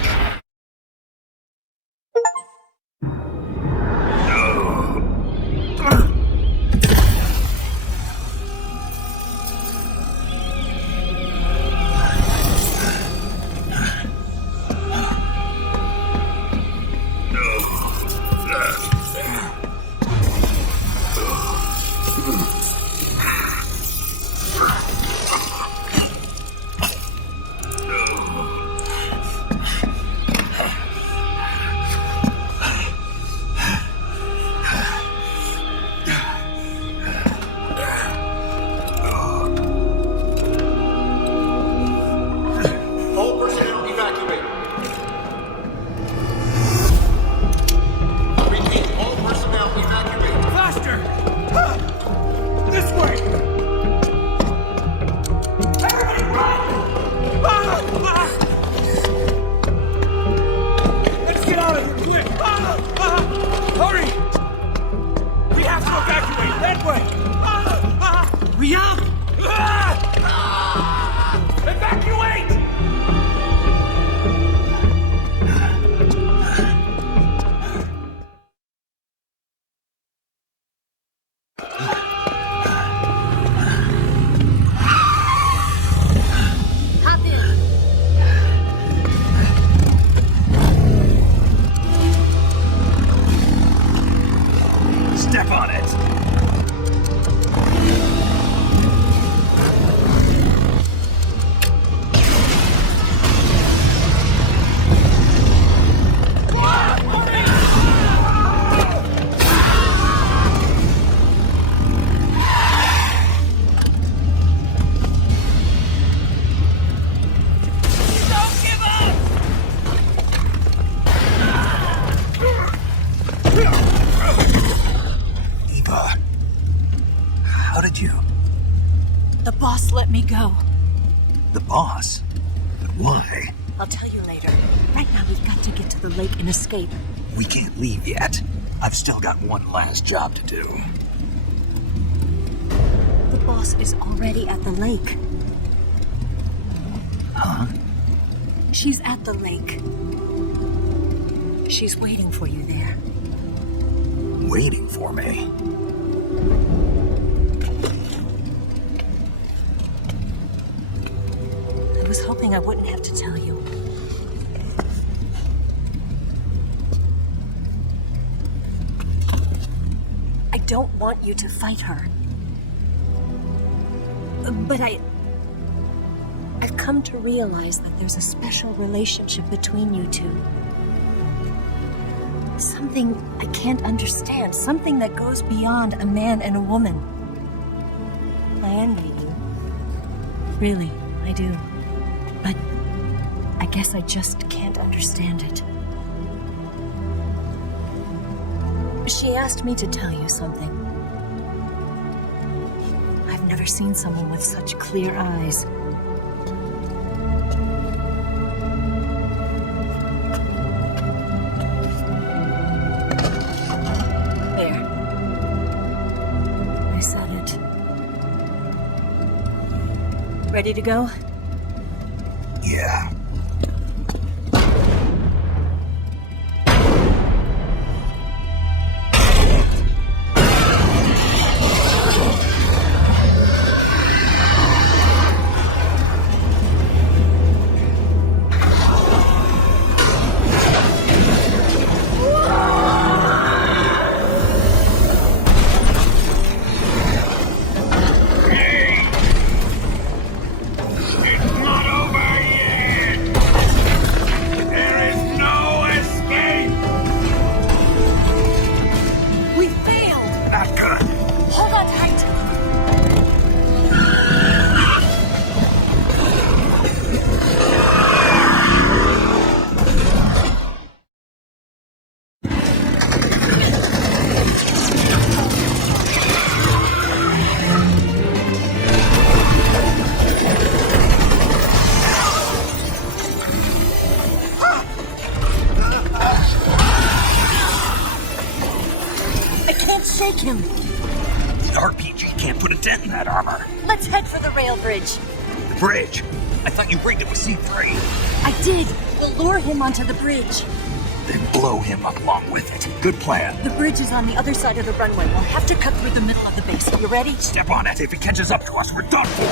me go. The boss? But why? I'll tell you later. Right now, we've got to get to the lake and escape. We can't leave yet. I've still got one last job to do. The boss is already at the lake. Huh? She's at the lake. She's waiting for you there. Waiting for me? I was hoping I wouldn't have to tell you. I don't want you to fight her. But I've come to realize that there's a special relationship between you two. Something I can't understand. Something that goes beyond a man and a woman. I envy you. Really, I do. But I guess I just can't understand it. She asked me to tell you something. I've never seen someone with such clear eyes. There. I said it. Ready to go? Yeah. Shake him. The RPG can't put a dent in that armor. Let's head for the rail bridge. The bridge? I thought you rigged it with C3. I did. We'll lure him onto the bridge. Then blow him up along with it. Good plan. The bridge is on the other side of the runway. We'll have to cut through the middle of the base. You ready? Step on it. If he catches up to us, we're done for.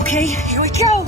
Okay, here we go.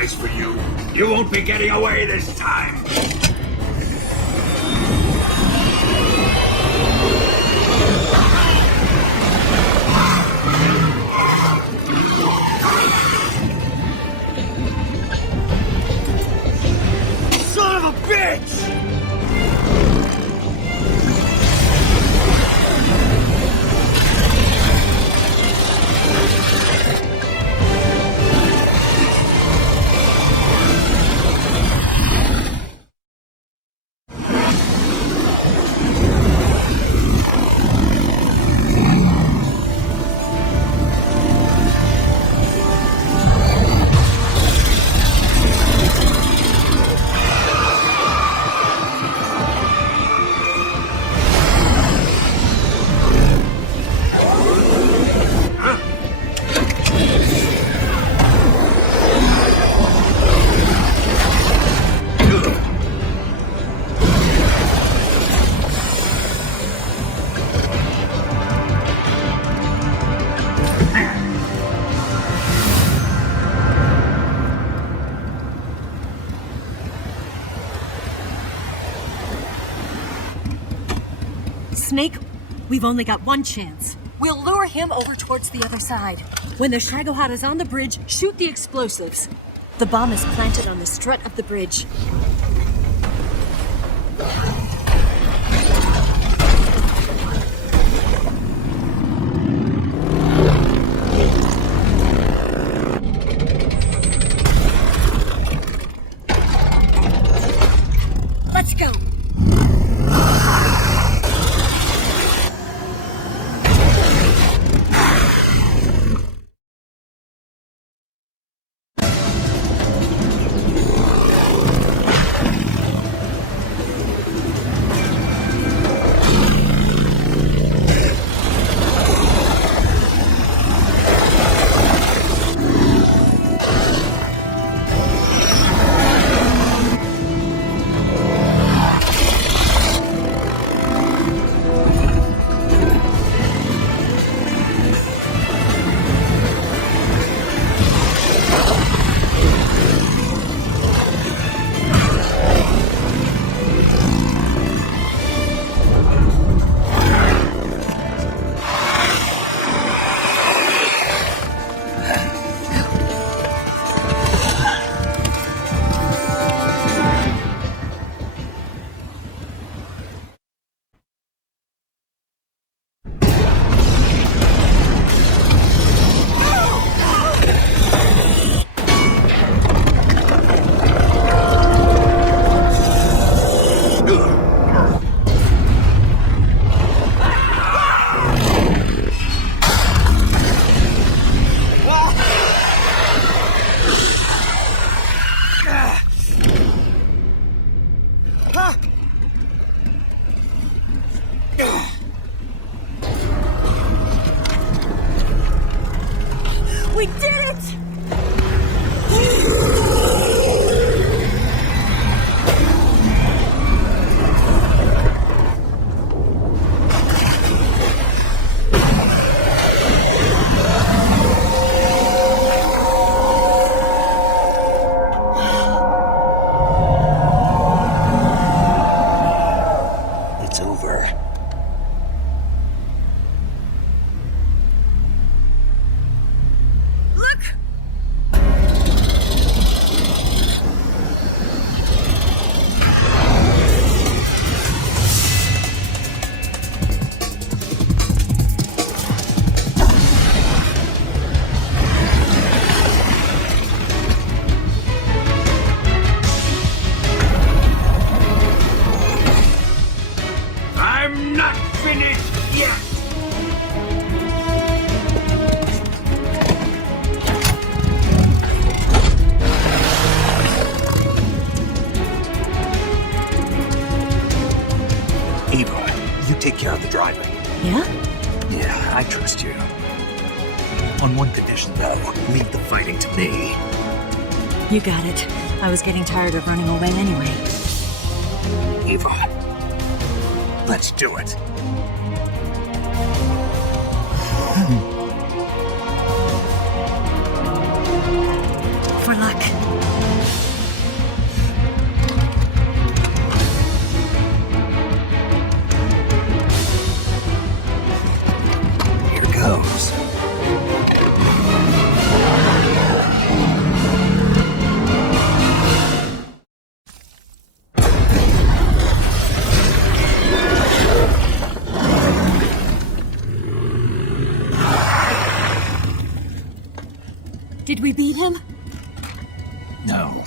surprise for you. You won't be getting away this time. Son of a bitch! Snake, we've only got one chance. We'll lure him over towards the other side. When the Shagohod is on the bridge, shoot the explosives. The bomb is planted on the strut of the bridge. Let's go. We did it! It's over. Look! I'm not finished yet! Eva, you take care of the driver. Yeah? Yeah, I trust you. On one condition, though, leave the fighting to me. You got it. I was getting tired of running away anyway. Eva, let's do it. For luck. Did we beat him? No.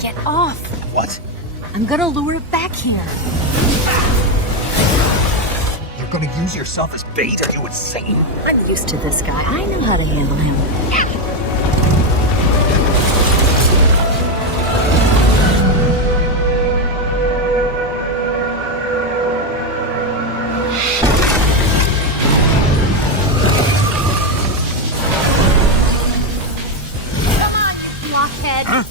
Get off! What? I'm gonna lure it back here. You're gonna use yourself as bait? Are you insane? I'm used to this guy. I know how to handle him. Come on, blockhead. Huh?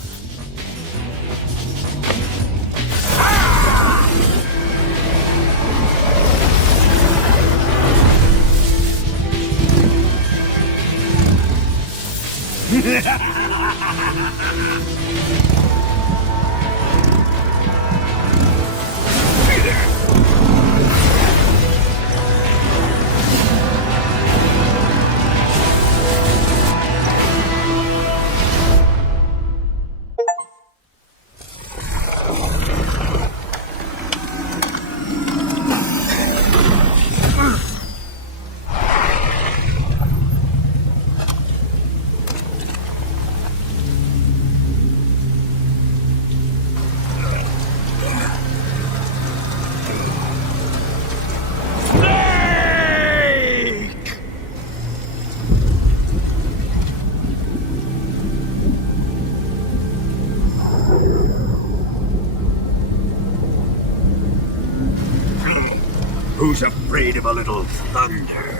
Who's afraid of a little thunder?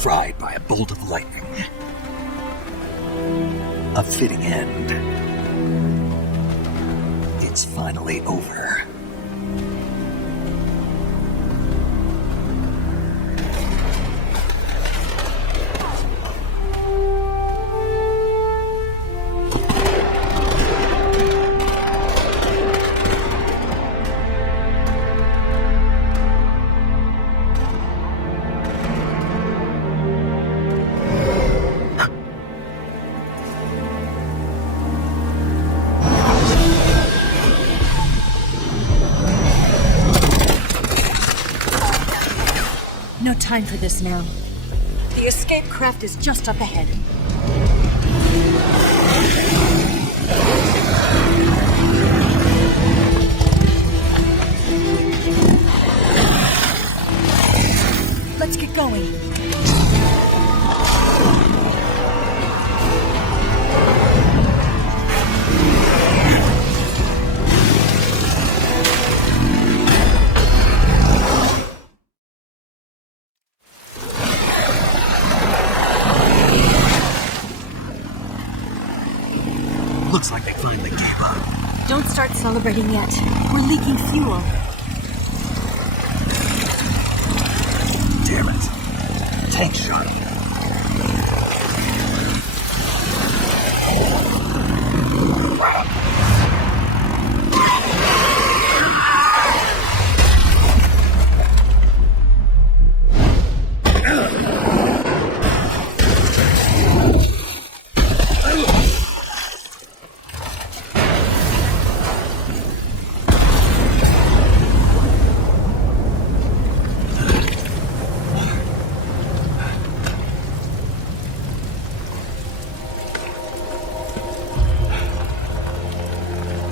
Fried by a bolt of lightning. A fitting end. It's finally over. No time for this now. The escape craft is just up ahead. Let's get going. Looks like they finally gave up. Don't start celebrating yet. We're leaking fuel. Damn it. Tank shot.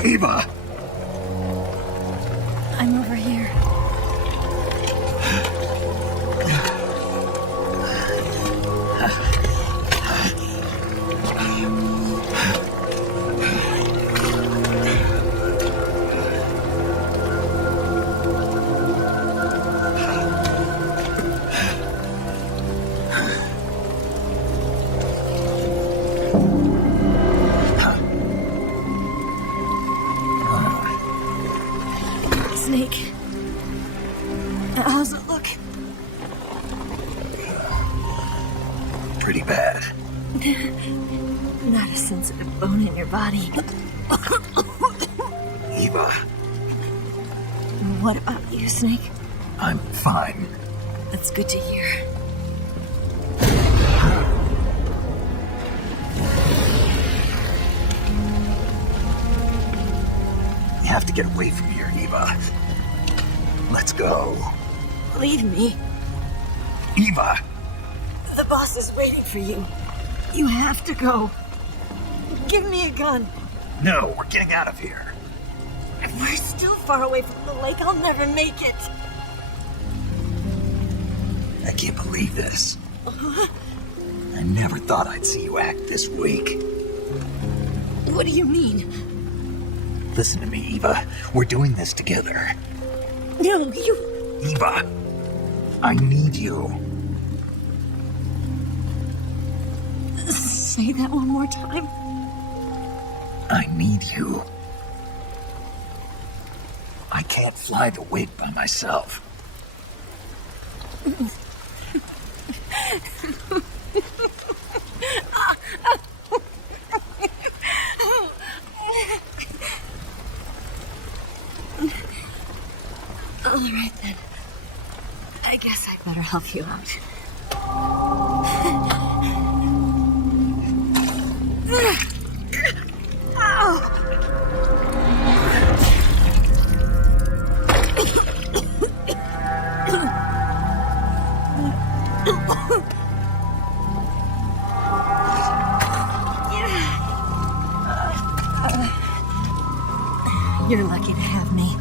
Eva! I'm over here. Snake. How's it look? Pretty bad. Not a sensitive bone in your body. Eva, What about you, Snake? I'm fine. That's good to hear. You have to get away from here, Eva. Let's go. Leave me. Eva! The boss is waiting for you. You have to go. Give me a gun. No, we're getting out of here. If we're still far away from the lake, I'll never make it. I can't believe this. I never thought I'd see you act this weak. What do you mean? Listen to me, Eva. We're doing this together. No, you... Eva, I need you. Say that one more time. I need you. I can't fly the wig by myself. All right, then. I guess I better help you out. You're lucky to have me.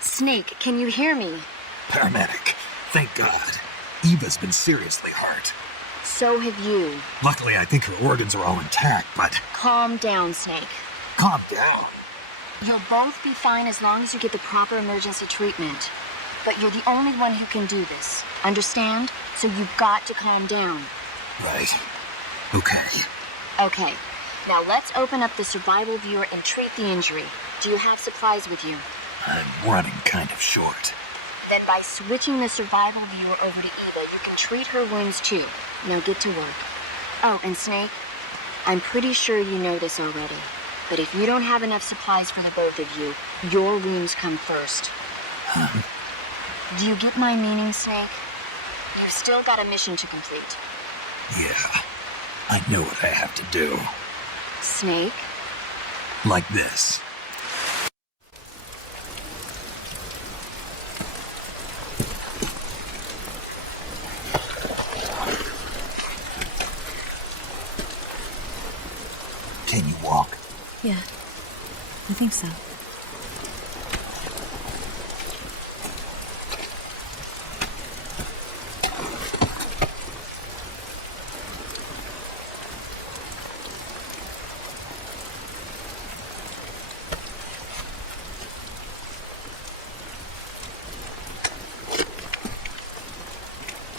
Snake, can you hear me? Paramedic, thank God. Eva's been seriously hurt. So have you. Luckily, I think her organs are all intact, but... Calm down, Snake. Calm down. You'll both be fine as long as you get the proper emergency treatment. But you're the only one who can do this. Understand? So you've got to calm down. Right. Okay. Okay. Now let's open up the survival viewer and treat the injury. Do you have supplies with you? I'm running kind of short. Then by switching the survival viewer over to Eva, you can treat her wounds too. Now get to work. Oh, and Snake, I'm pretty sure you know this already, but if you don't have enough supplies for the both of you, your wounds come first. Do you get my meaning, Snake? You've still got a mission to complete. Yeah, I know what I have to do. Snake? Like this. Can you walk? Yeah, I think so.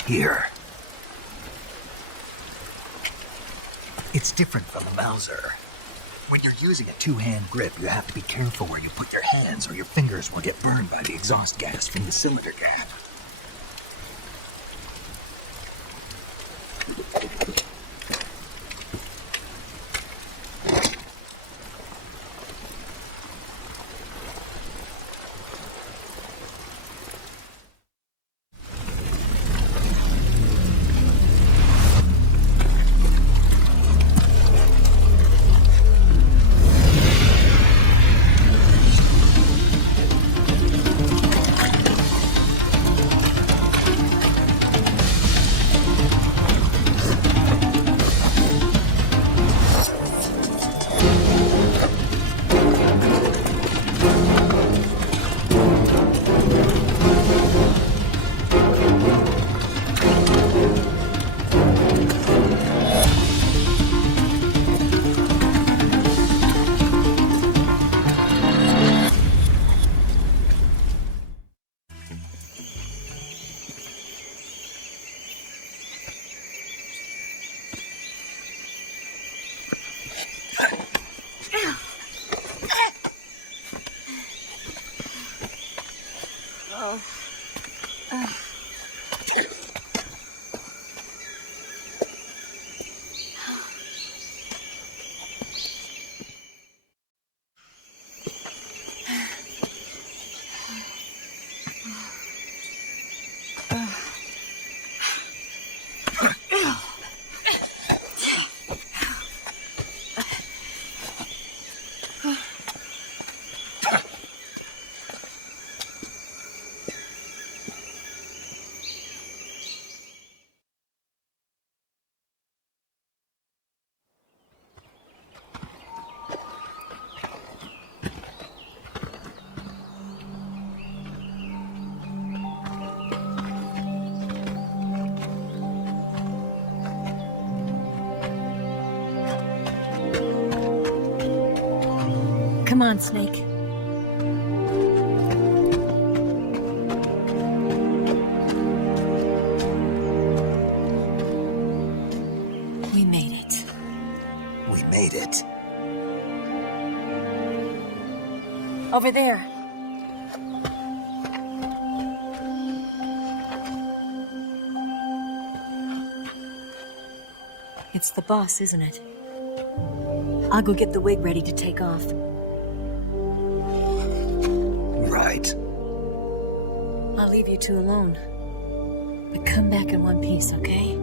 Here. It's different from a Mauser. When you're using a two-hand grip, you have to be careful where you put your hands or your fingers will get burned by the exhaust gas from the cylinder gap. Oh. Come on, Snake. We made it. We made it. Over there. It's the boss, isn't it? I'll go get the wig ready to take off. Right. I'll leave you two alone. But come back in one piece, okay?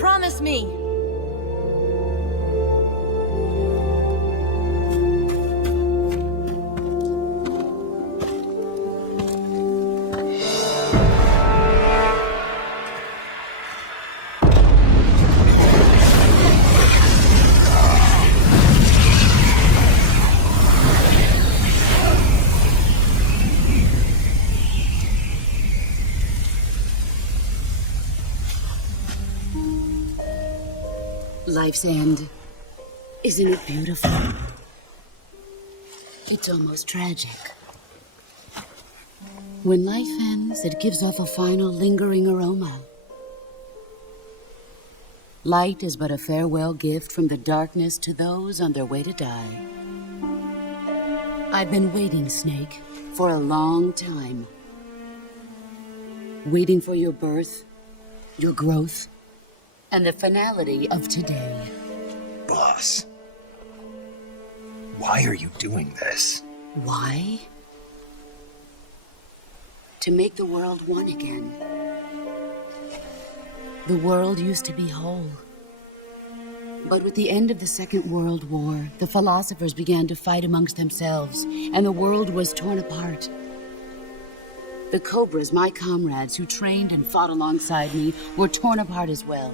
Promise me! Life's end. Isn't it beautiful? It's almost tragic. When life ends, it gives off a final lingering aroma. Light is but a farewell gift from the darkness to those on their way to die. I've been waiting, Snake, for a long time. Waiting for your birth, your growth, and the finality of today. Boss. Why are you doing this? Why? To make the world one again. The world used to be whole. But with the end of the Second World War, the philosophers began to fight amongst themselves, and the world was torn apart. The Cobras, my comrades who trained and fought alongside me, were torn apart as well.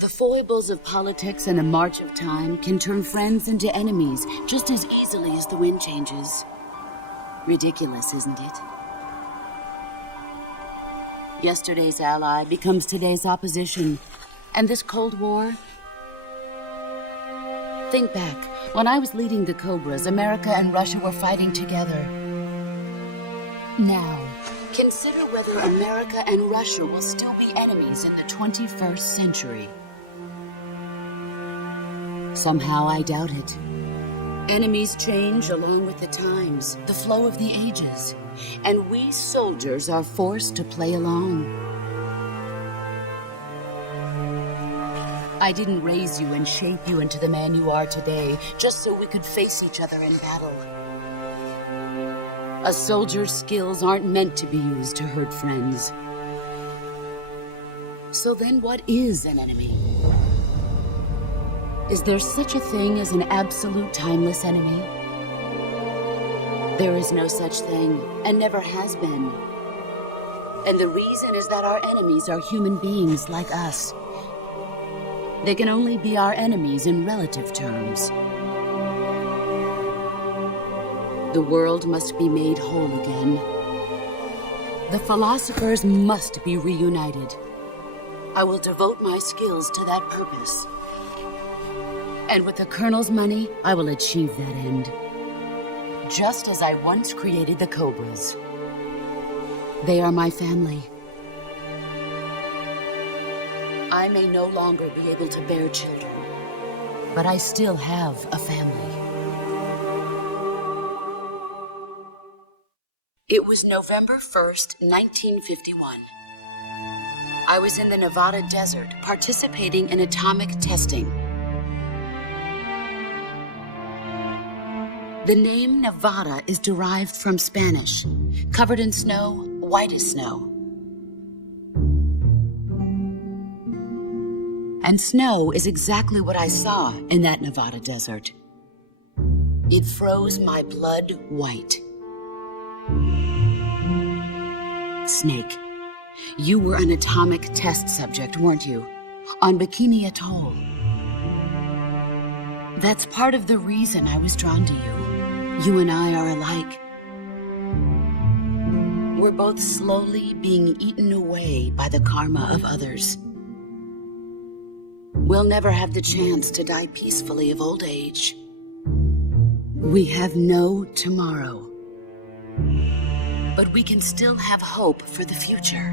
The foibles of politics and a march of time can turn friends into enemies just as easily as the wind changes. Ridiculous, isn't it? Yesterday's ally becomes today's opposition. And this Cold War? Think back. When I was leading the Cobras, America and Russia were fighting together. Now, consider whether America and Russia will still be enemies in the 21st century. Somehow I doubt it. Enemies change along with the times, the flow of the ages, and we soldiers are forced to play along. I didn't raise you and shape you into the man you are today just so we could face each other in battle. A soldier's skills aren't meant to be used to hurt friends. So then what is an enemy? Is there such a thing as an absolute timeless enemy? There is no such thing, and never has been. And the reason is that our enemies are human beings like us. They can only be our enemies in relative terms. The world must be made whole again. The philosophers must be reunited. I will devote my skills to that purpose. And with the Colonel's money, I will achieve that end. Just as I once created the Cobras. They are my family. I may no longer be able to bear children, but I still have a family. It was November 1st, 1951. I was in the Nevada desert participating in atomic testing. The name Nevada is derived from Spanish, covered in snow, white as snow. And snow is exactly what I saw in that Nevada desert. It froze my blood white. Snake, you were an atomic test subject, weren't you? On Bikini Atoll. That's part of the reason I was drawn to you. You and I are alike. We're both slowly being eaten away by the karma of others. We'll never have the chance to die peacefully of old age. We have no tomorrow. But we can still have hope for the future.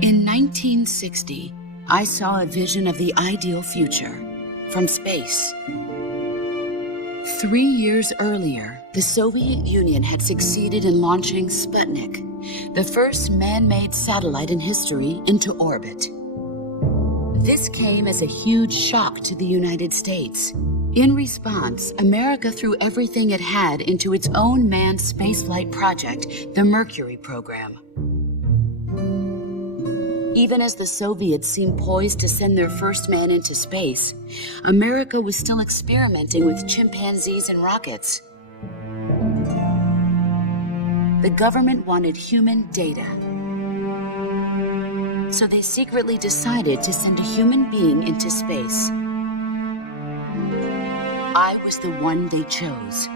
In 1960, I saw a vision of the ideal future from space. 3 years earlier, the Soviet Union had succeeded in launching Sputnik, the first man-made satellite in history, into orbit. This came as a huge shock to the United States. In response, America threw everything it had into its own manned spaceflight project, the Mercury program. Even as the Soviets seemed poised to send their first man into space, America was still experimenting with chimpanzees and rockets. The government wanted human data. So they secretly decided to send a human being into space. I was the one they chose.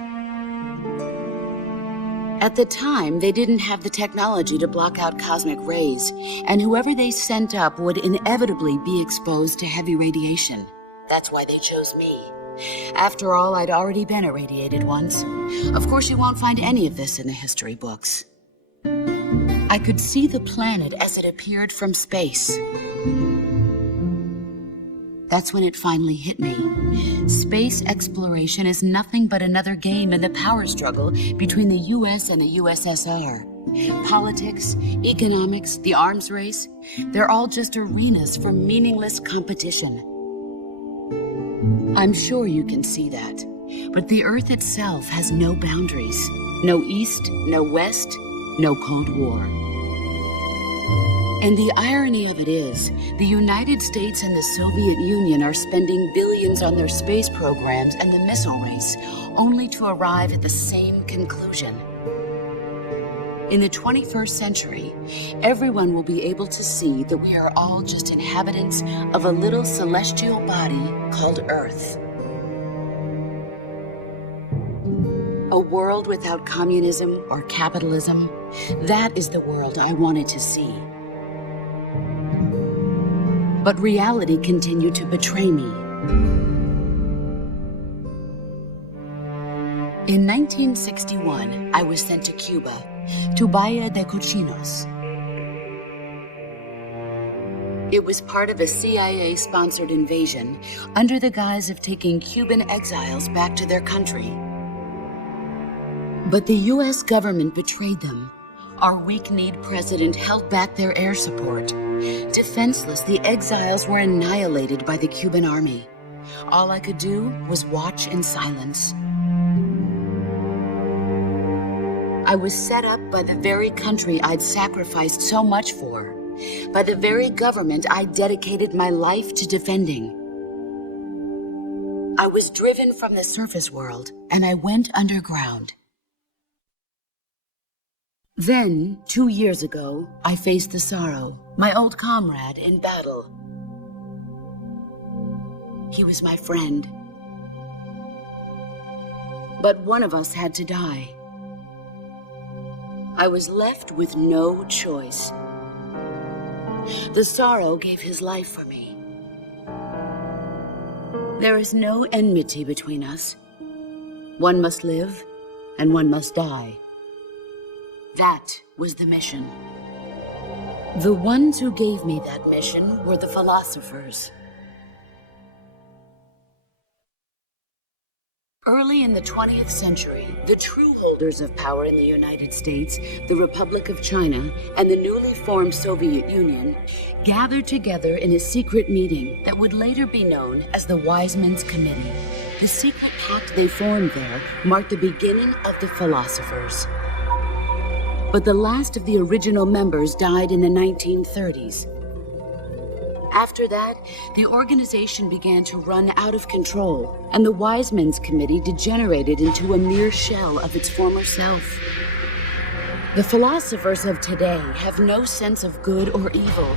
At the time, they didn't have the technology to block out cosmic rays, and whoever they sent up would inevitably be exposed to heavy radiation. That's why they chose me. After all, I'd already been irradiated once. Of course, you won't find any of this in the history books. I could see the planet as it appeared from space. That's when it finally hit me. Space exploration is nothing but another game in the power struggle between the US and the USSR. Politics, economics, the arms race, they're all just arenas for meaningless competition. I'm sure you can see that, but the Earth itself has no boundaries. No East, no West, no Cold War. And the irony of it is, the United States and the Soviet Union are spending billions on their space programs and the missile race, only to arrive at the same conclusion. In the 21st century, everyone will be able to see that we are all just inhabitants of a little celestial body called Earth. A world without communism or capitalism, that is the world I wanted to see. But reality continued to betray me. In 1961, I was sent to Cuba, to Bahia de Cochinos. It was part of a CIA-sponsored invasion under the guise of taking Cuban exiles back to their country. But the US government betrayed them. Our weak-kneed president held back their air support. Defenseless, the exiles were annihilated by the Cuban army. All I could do was watch in silence. I was set up by the very country I'd sacrificed so much for, by the very government I dedicated my life to defending. I was driven from the surface world, and I went underground. Then, 2 years ago, I faced the Sorrow, my old comrade in battle. He was my friend. But one of us had to die. I was left with no choice. The Sorrow gave his life for me. There is no enmity between us. One must live, and one must die. That was the mission. The ones who gave me that mission were the philosophers. Early in the 20th century, the true holders of power in the United States, the Republic of China, and the newly formed Soviet Union gathered together in a secret meeting that would later be known as the Wise Men's Committee. The secret pact they formed there marked the beginning of the philosophers. But the last of the original members died in the 1930s. After that, the organization began to run out of control, and the Wise Men's Committee degenerated into a mere shell of its former self. The philosophers of today have no sense of good or evil.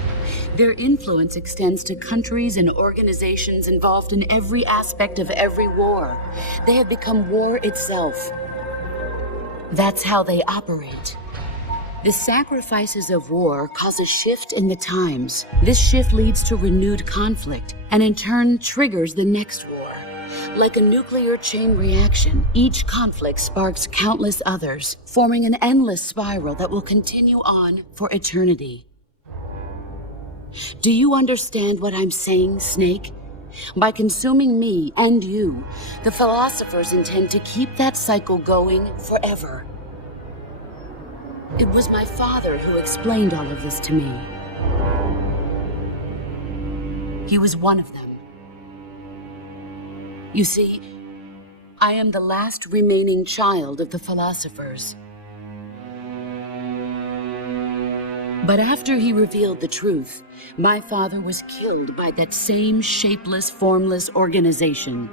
Their influence extends to countries and organizations involved in every aspect of every war. They have become war itself. That's how they operate. The sacrifices of war cause a shift in the times. This shift leads to renewed conflict, and in turn triggers the next war. Like a nuclear chain reaction, each conflict sparks countless others, forming an endless spiral that will continue on for eternity. Do you understand what I'm saying, Snake? By consuming me and you, the philosophers intend to keep that cycle going forever. It was my father who explained all of this to me. He was one of them. You see, I am the last remaining child of the philosophers. But after he revealed the truth, my father was killed by that same shapeless, formless organization.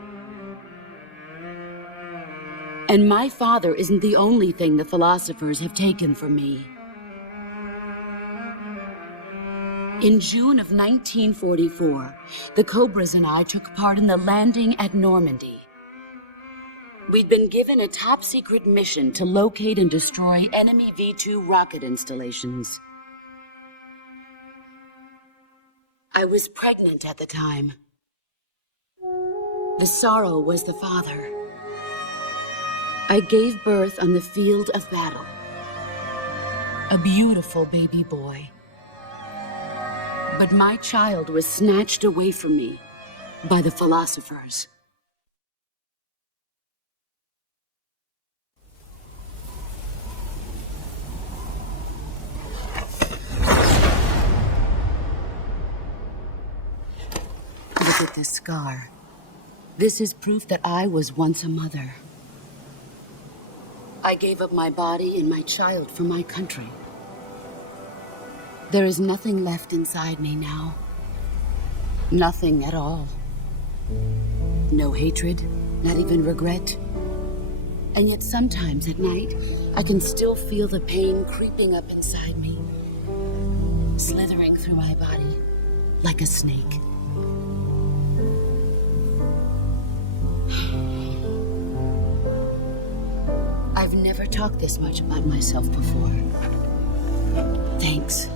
And my father isn't the only thing the philosophers have taken from me. In June of 1944, the Cobras and I took part in the landing at Normandy. We'd been given a top-secret mission to locate and destroy enemy V-2 rocket installations. I was pregnant at the time. The sorrow was the father. I gave birth on the field of battle. A beautiful baby boy. But my child was snatched away from me by the philosophers. Look at this scar. This is proof that I was once a mother. I gave up my body and my child for my country. There is nothing left inside me now. Nothing at all. No hatred, not even regret. And yet sometimes at night, I can still feel the pain creeping up inside me, slithering through my body like a snake. I've never talked this much about myself before. Thanks.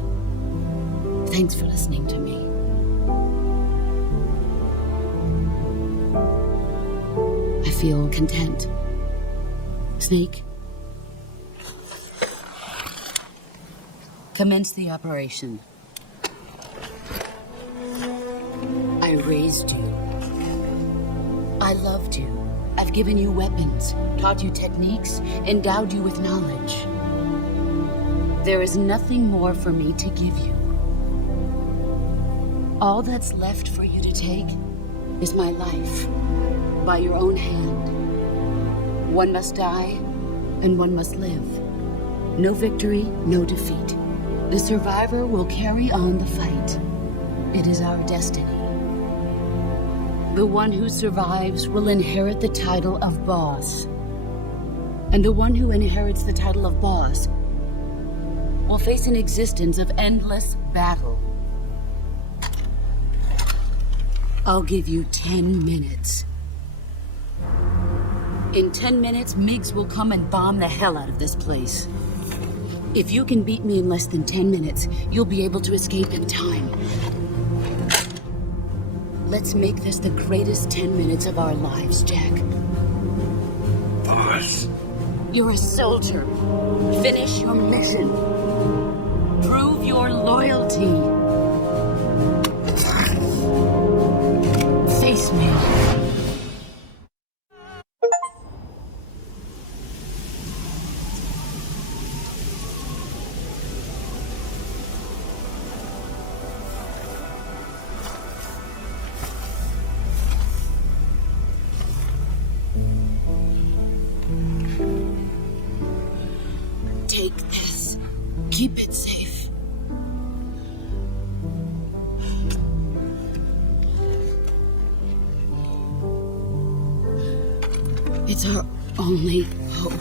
Thanks for listening to me. I feel content. Snake, commence the operation. I raised you. I loved you. I've given you weapons, taught you techniques, endowed you with knowledge. There is nothing more for me to give you. All that's left for you to take is my life, by your own hand. One must die, and one must live. No victory, no defeat. The survivor will carry on the fight. It is our destiny. The one who survives will inherit the title of boss. And the one who inherits the title of boss will face an existence of endless battle. I'll give you 10 minutes. In 10 minutes, Miggs will come and bomb the hell out of this place. If you can beat me in less than 10 minutes, you'll be able to escape in time. Let's make this the greatest 10 minutes of our lives, Jack. Boss. You're a soldier. Finish your mission. Prove your loyalty. Face me. Take this. Keep it safe. It's our only hope.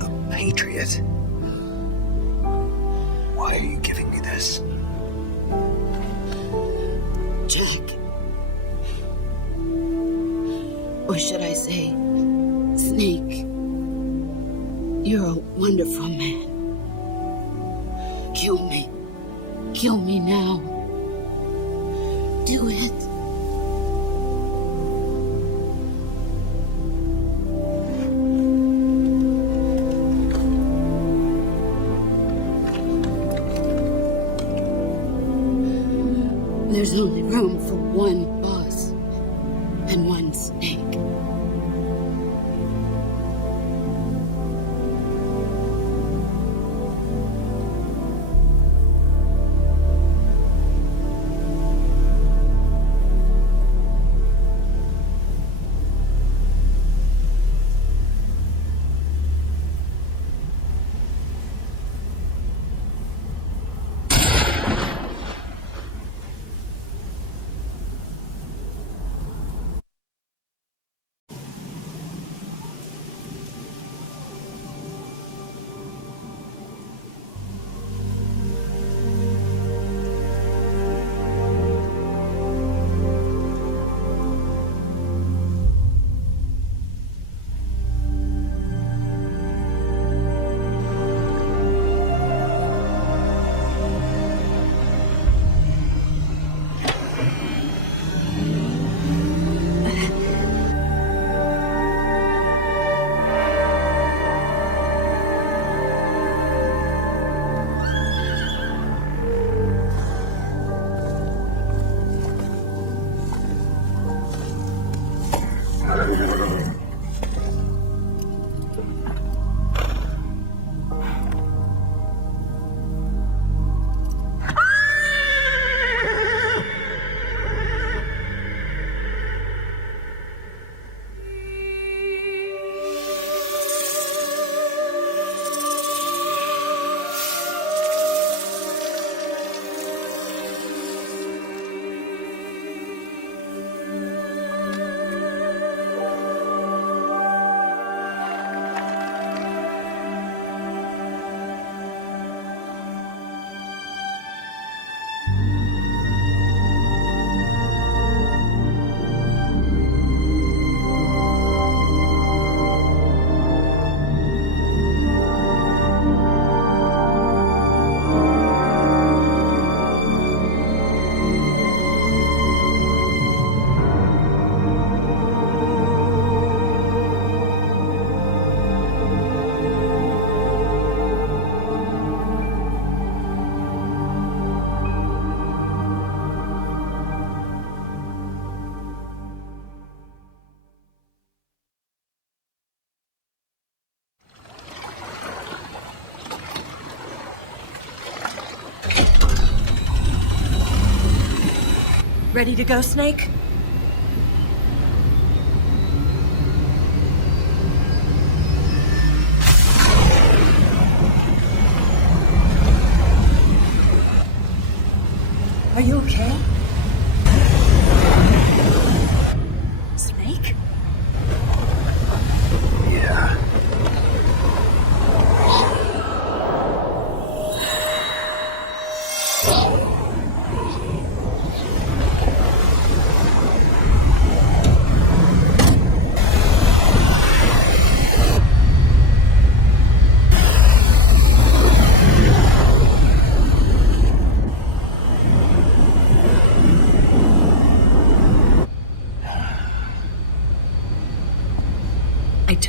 A patriot? Why are you giving me this? Jack. Or should I say, Snake? You're a wonderful man. Kill me. Kill me now. Do it. There's only room for one boss and one snake. Ready to go, Snake? Are you okay? Snake? Yeah.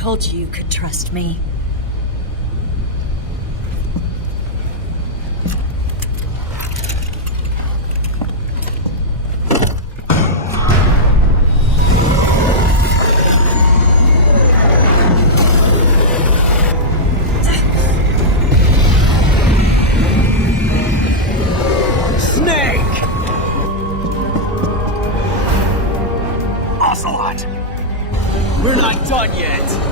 told you you could trust me. Snake! Ocelot! We're not done yet!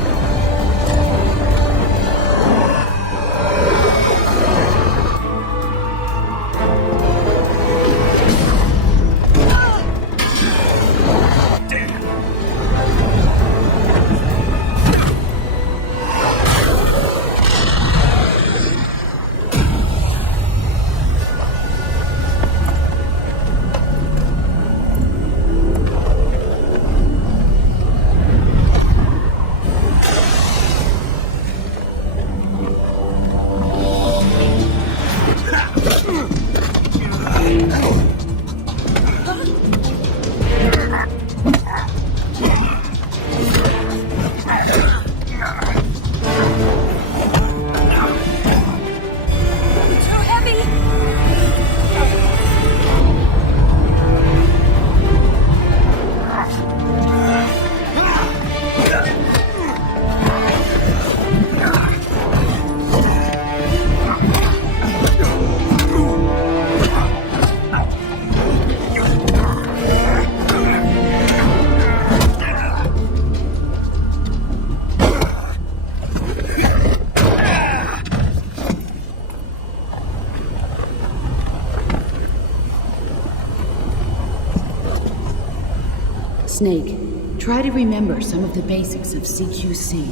Snake, try to remember some of the basics of CQC.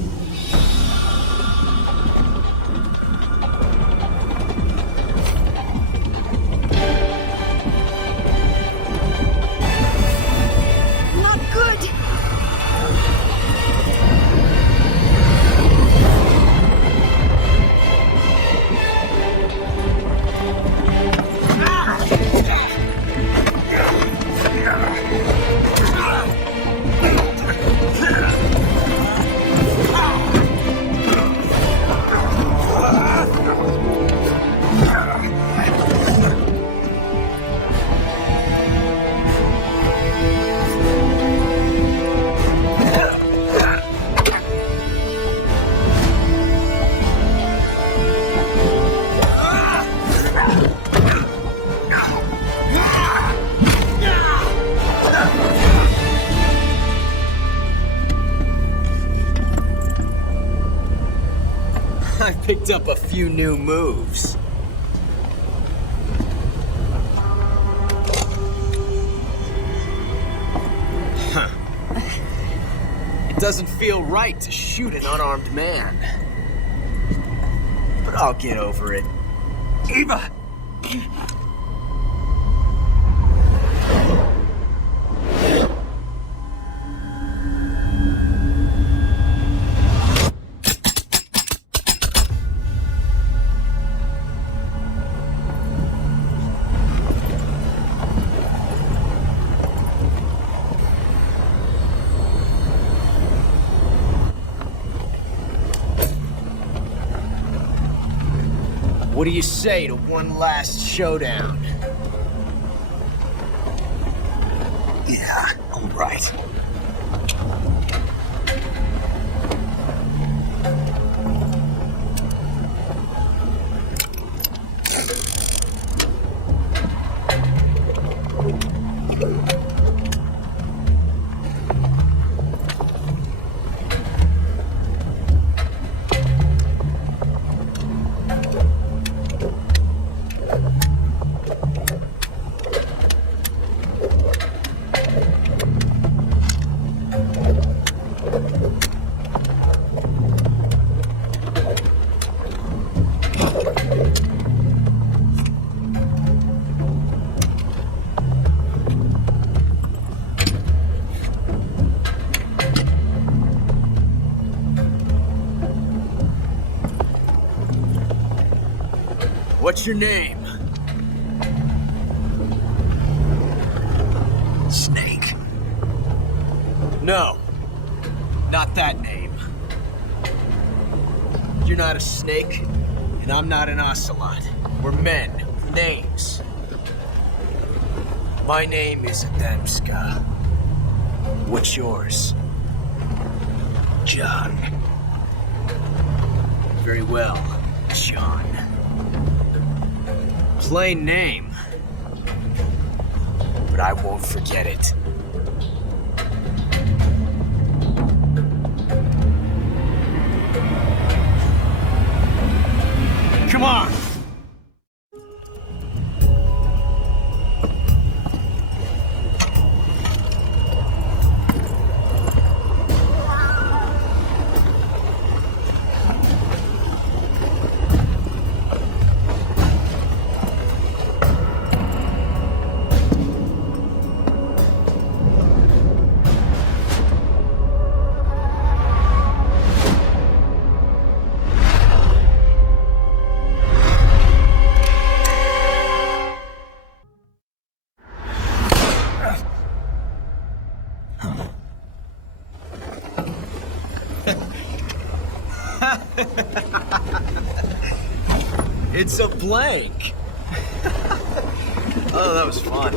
Not good! I picked up a few new moves. Huh. It doesn't feel right to shoot an unarmed man. But I'll get over it. Eva! What do you say to one last showdown? Yeah, all right. What's your name? Snake. No, not that name. You're not a snake, and I'm not an ocelot. We're men with names. My name is Adamska. What's yours? John. Very well, John. Plain name. But I won't forget it. Come on! It's a blank. Oh, that was fun.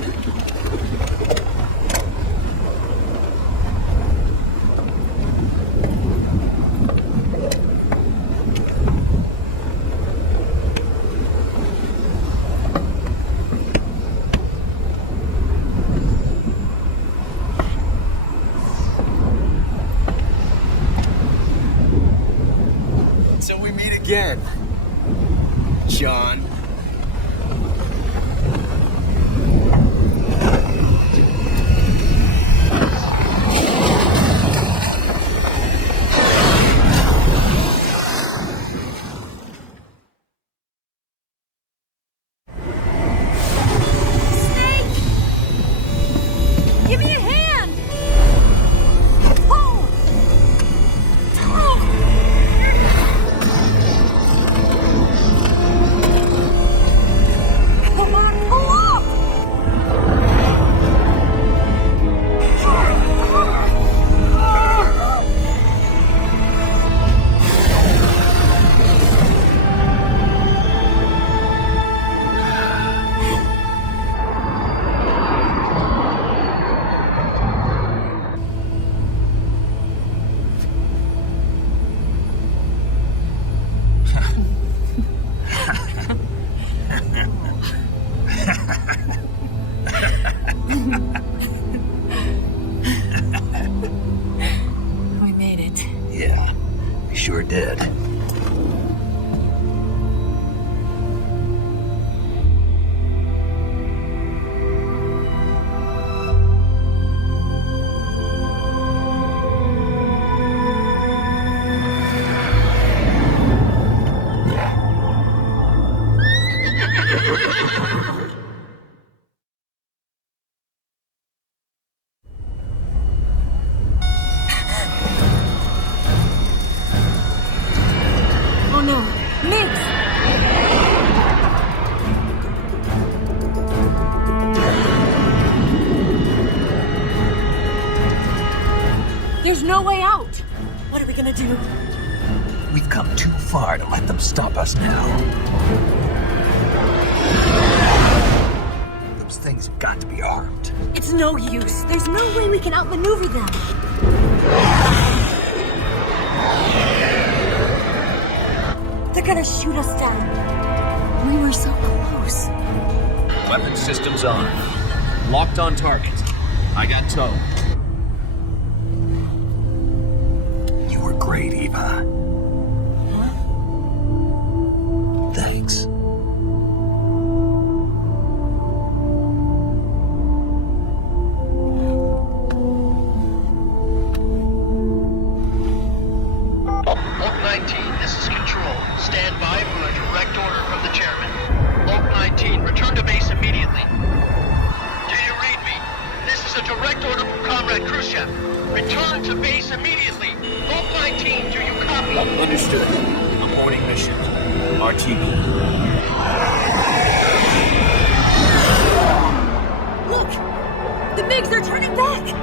Until we meet again. John. Give me a hand! Pull! Come on, pull up! We made it. Yeah, we sure did. Oh no, Mix! There's no way out! What are we gonna do? We've come too far to let them stop us now. Those things have got to be armed. It's no use. There's no way we can outmaneuver them. They're gonna shoot us down. We were so close. Weapon systems on. Locked on target. I got tow. You were great, Eva. Thanks. Oak 19, this is Control. Stand by for a direct order from the chairman. Oak 19, return to base immediately. Do you read me? This is a direct order from Comrade Khrushchev. Return to base immediately. Oak 19, do you copy? Understood. Aborting mission. Martini. Look! The MiGs are turning back!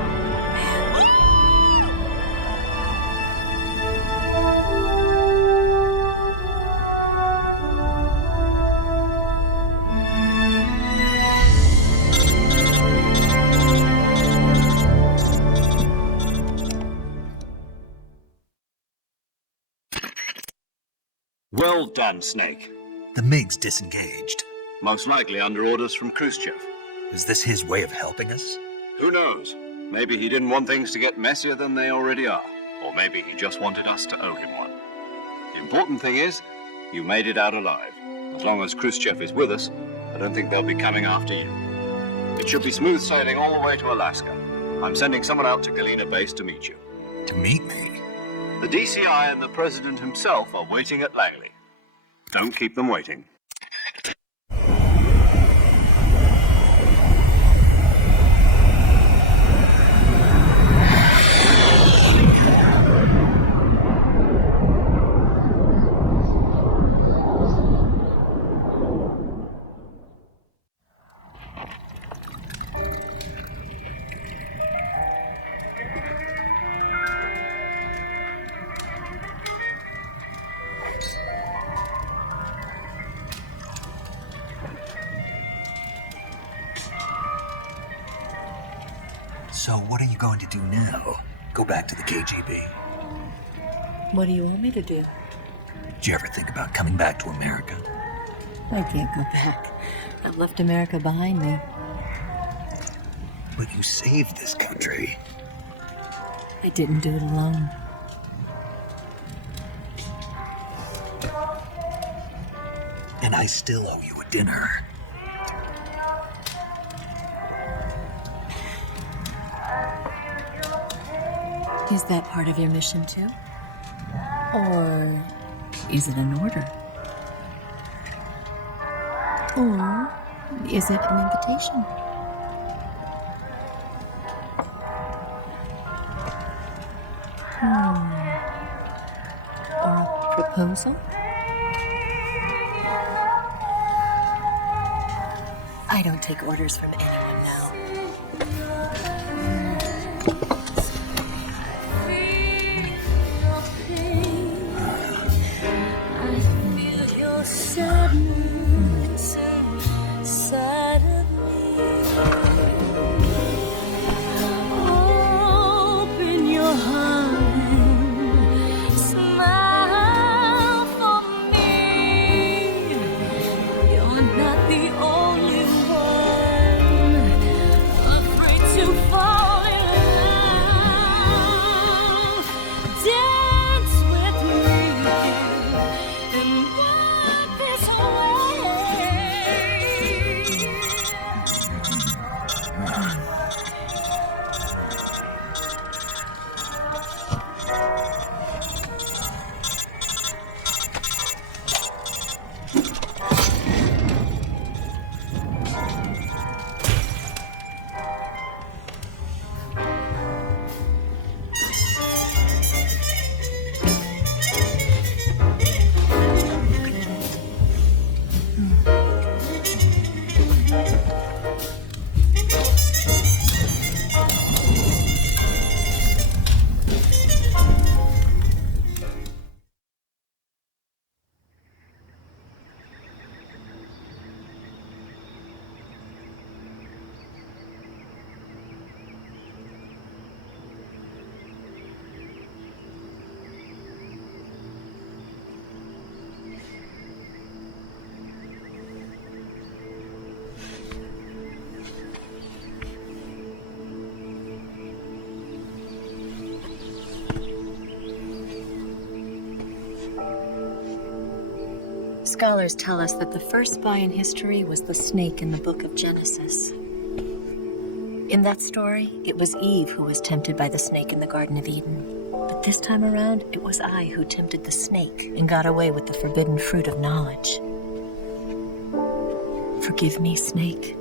done, Snake? The MiG's disengaged. Most likely under orders from Khrushchev. Is this his way of helping us? Who knows? Maybe he didn't want things to get messier than they already are. Or maybe he just wanted us to owe him one. The important thing is, you made it out alive. As long as Khrushchev is with us, I don't think they'll be coming after you. It should be smooth sailing all the way to Alaska. I'm sending someone out to Galena Base to meet you. To meet me? The DCI and the President himself are waiting at Langley. Don't keep them waiting. So what are you going to do now? Go back to the KGB? What do you want me to do? Did you ever think about coming back to America? I can't go back. I've left America behind me. But you saved this country. I didn't do it alone. And I still owe you a dinner. Is that part of your mission too? Or is it an order? Or is it an invitation? Or a proposal? I don't take orders from anyone now. Sadness inside of me. Open your heart and smile for me. You're not the only one afraid to fall in love. Dance with me and walk this way. Scholars tell us that the first spy in history was the snake in the book of Genesis. In that story, it was Eve who was tempted by the snake in the Garden of Eden. But this time around, it was I who tempted the snake and got away with the forbidden fruit of knowledge. Forgive me, snake.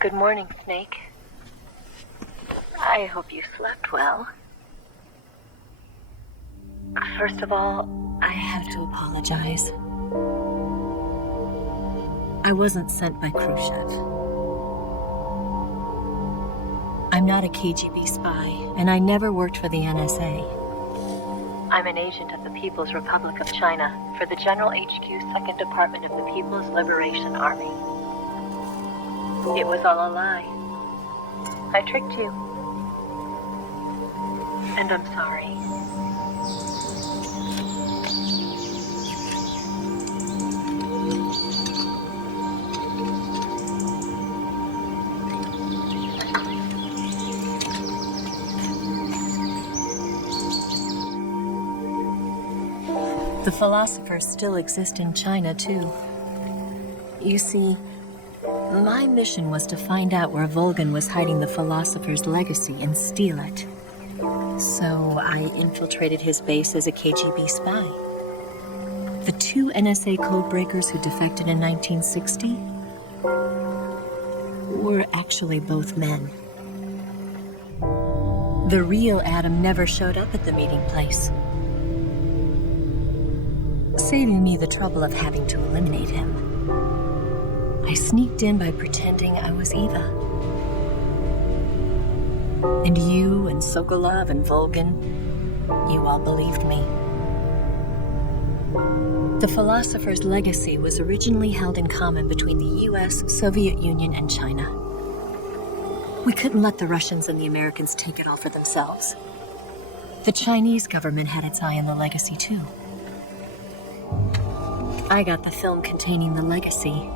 Good morning, Snake. I hope you slept well. First of all, I have to apologize. I wasn't sent by Khrushchev. I'm not a KGB spy, and I never worked for the NSA. I'm an agent of the People's Republic of China for the General HQ 2nd Department of the People's Liberation Army. It was all a lie. I tricked you. And I'm sorry. The philosophers still exist in China, too. You see, my mission was to find out where Volgin was hiding the philosopher's legacy and steal it. So I infiltrated his base as a KGB spy. The 2 NSA codebreakers who defected in 1960 were actually both men. The real Adam never showed up at the meeting place, saving me the trouble of having to eliminate him. I sneaked in by pretending I was Eva. And you and Sokolov and Volgin, you all believed me. The philosopher's legacy was originally held in common between the US, Soviet Union, and China. We couldn't let the Russians and the Americans take it all for themselves. The Chinese government had its eye on the legacy, too. I got the film containing the legacy.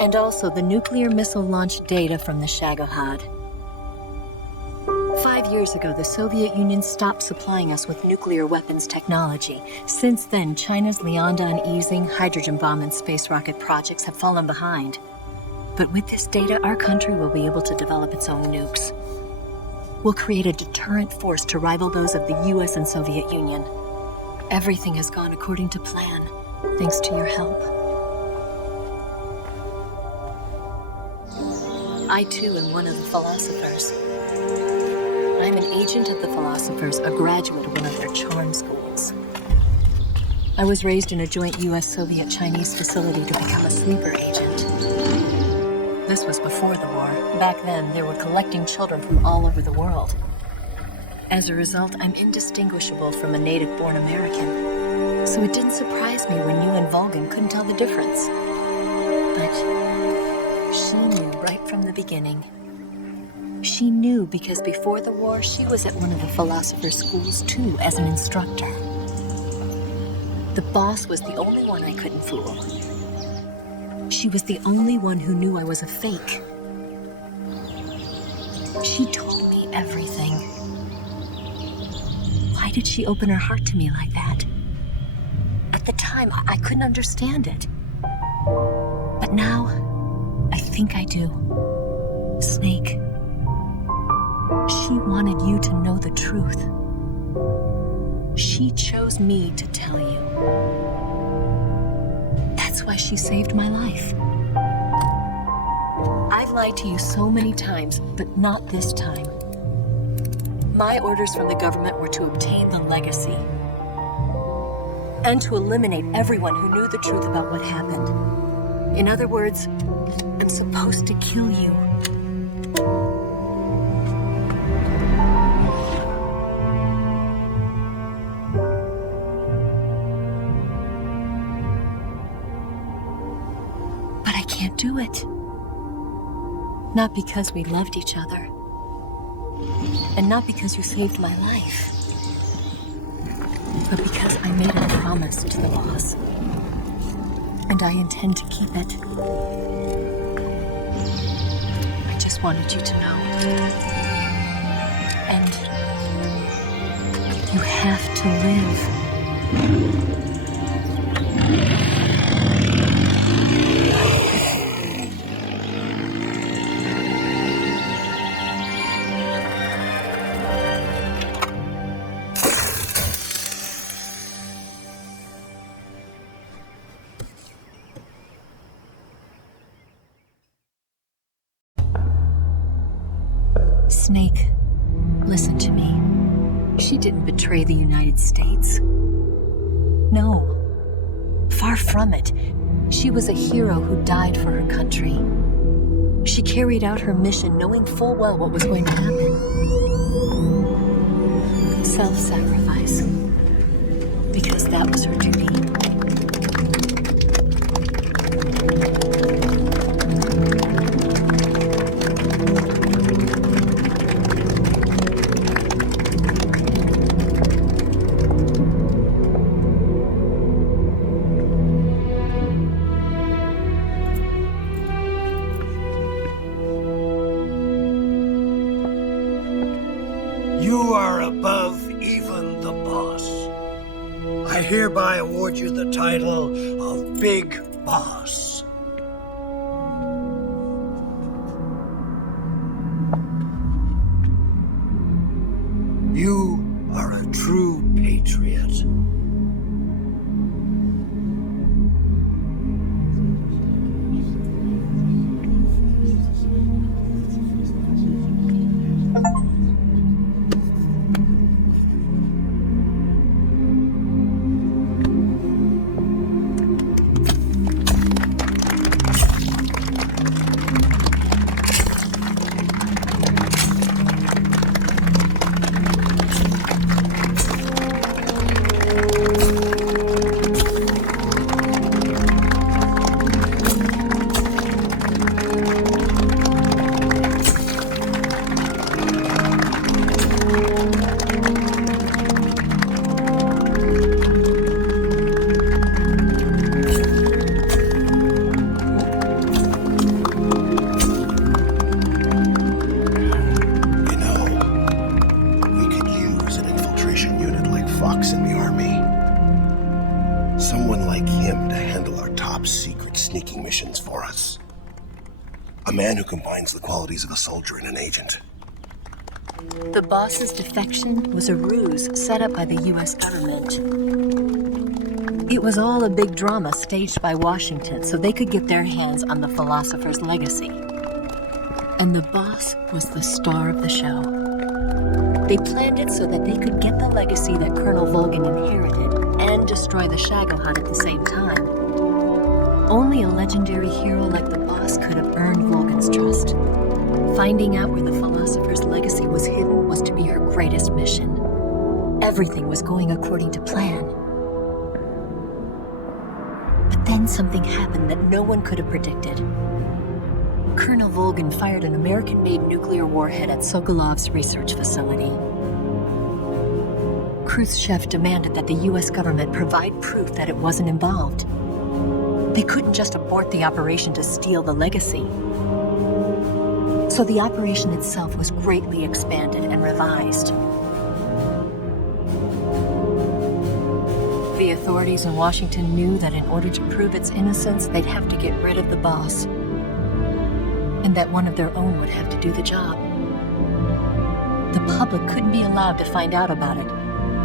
And also the nuclear missile launch data from the Shagohod. 5 years ago, the Soviet Union stopped supplying us with nuclear weapons technology. Since then, China's Lianda and Easing, hydrogen bomb, and space rocket projects have fallen behind. But with this data, our country will be able to develop its own nukes. We'll create a deterrent force to rival those of the US and Soviet Union. Everything has gone according to plan, thanks to your help. I, too, am one of the philosophers. I'm an agent of the philosophers, a graduate of one of their charm schools. I was raised in a joint US-Soviet-Chinese facility to become a sleeper agent. This was before the war. Back then, they were collecting children from all over the world. As a result, I'm indistinguishable from a native-born American. So it didn't surprise me when you and Volgin couldn't tell the difference. But she knew right from the beginning. She knew because before the war, she was at one of the philosopher's schools too, as an instructor. The boss was the only one I couldn't fool. She was the only one who knew I was a fake. She told me everything. Why did she open her heart to me like that? At the time, I couldn't understand it. But now, I think I do. Snake. She wanted you to know the truth. She chose me to tell you. That's why she saved my life. I've lied to you so many times, but not this time. My orders from the government were to obtain the legacy and to eliminate everyone who knew the truth about what happened. In other words, I'm supposed to kill you. But I can't do it. Not because we loved each other. And not because you saved my life. But because I made a promise to the boss. And I intend to keep it. I just wanted you to know. And you have to live. Snake, listen to me. She didn't betray the United States. No. Far from it. She was a hero who died for her country. She carried out her mission knowing full well what was going to happen. Self-sacrifice. Because that was her duty. You are above even the boss. I hereby award you the title of Big Boss. You are a true patriot. Someone like him to handle our top secret sneaking missions for us. A man who combines the qualities of a soldier and an agent. The boss's defection was a ruse set up by the U.S. government. It was all a big drama staged by Washington so they could get their hands on the philosopher's legacy. And the boss was the star of the show. They planned it so that they could get the legacy that Colonel Volgin inherited and destroy the Shagohod at the same time. Only a legendary hero like the boss could have earned Volgin's trust. Finding out where the philosopher's legacy was hidden was to be her greatest mission. Everything was going according to plan. But then something happened that no one could have predicted. Colonel Volgin fired an American-made nuclear warhead at Sokolov's research facility. Khrushchev demanded that the U.S. government provide proof that it wasn't involved. They couldn't just abort the operation to steal the legacy. So the operation itself was greatly expanded and revised. The authorities in Washington knew that in order to prove its innocence, they'd have to get rid of the boss. And that one of their own would have to do the job. The public couldn't be allowed to find out about it.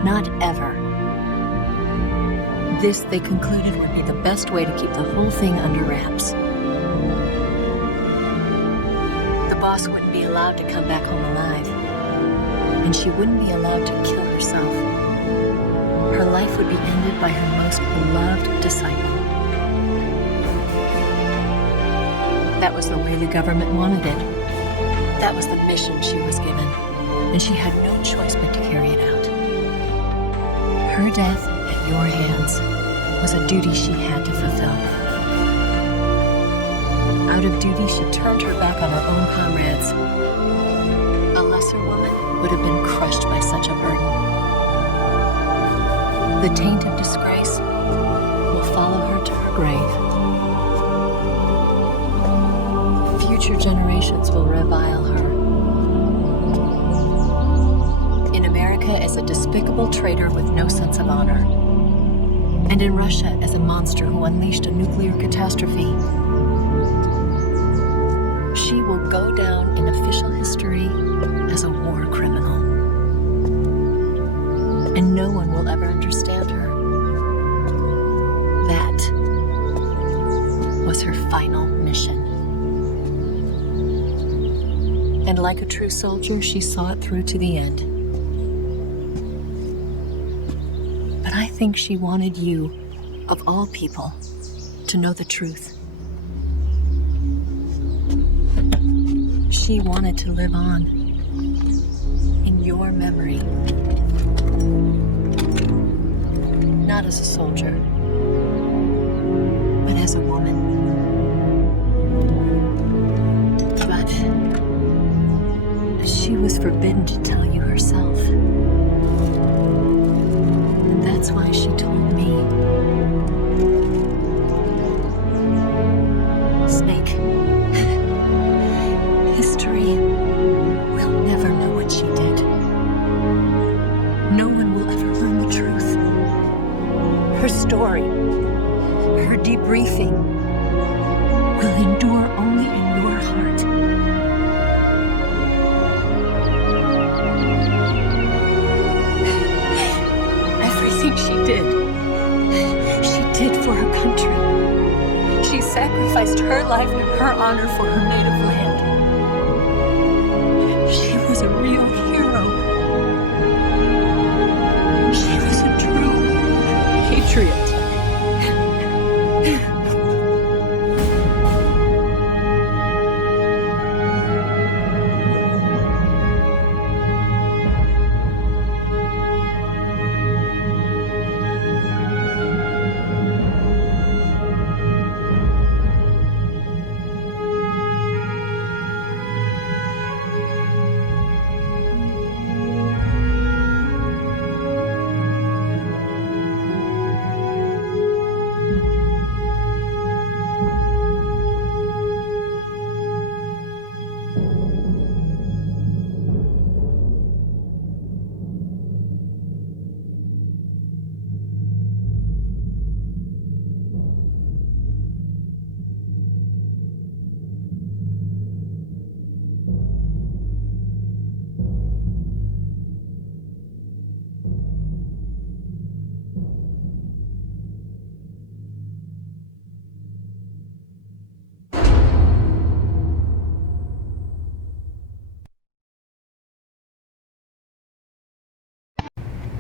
Not ever. This, they concluded, would be the best way to keep the whole thing under wraps. The boss wouldn't be allowed to come back home alive. And she wouldn't be allowed to kill herself. Her life would be ended by her most beloved disciple. That was the way the government wanted it. That was the mission she was given, and she had no choice but to carry it out. Her death at your hands was a duty she had to fulfill. Out of duty, she turned her back on her own comrades. A lesser woman would have been crushed by such a burden. The taint of disgrace will follow her to her grave. Future generations will revile her. In America as a despicable traitor with no sense of honor. And in Russia as a monster who unleashed a nuclear catastrophe. She will go down in official history as a war criminal. And no one will ever understand her. That was her final mission. And like a true soldier, she saw it through to the end. But I think she wanted you, of all people, to know the truth. She wanted to live on in your memory. Not as a soldier, but as a woman. But she was forbidden to tell you herself. And that's why she told me. Snake, history will never know what she did. No one will ever learn the truth. Her story, her debriefing, will endure only in your heart. Everything she did for her country. She sacrificed her life and her honor for her native land. She was a real hero. She was a true patriot.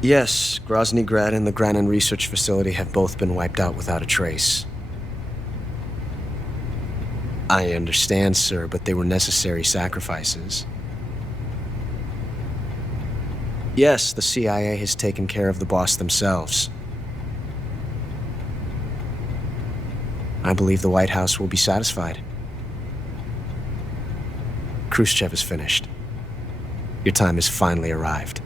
Yes, Grozny Grad and the Granin Research Facility have both been wiped out without a trace. I understand, sir, but they were necessary sacrifices. Yes, the CIA has taken care of the boss themselves. I believe the White House will be satisfied. Khrushchev is finished. Your time has finally arrived.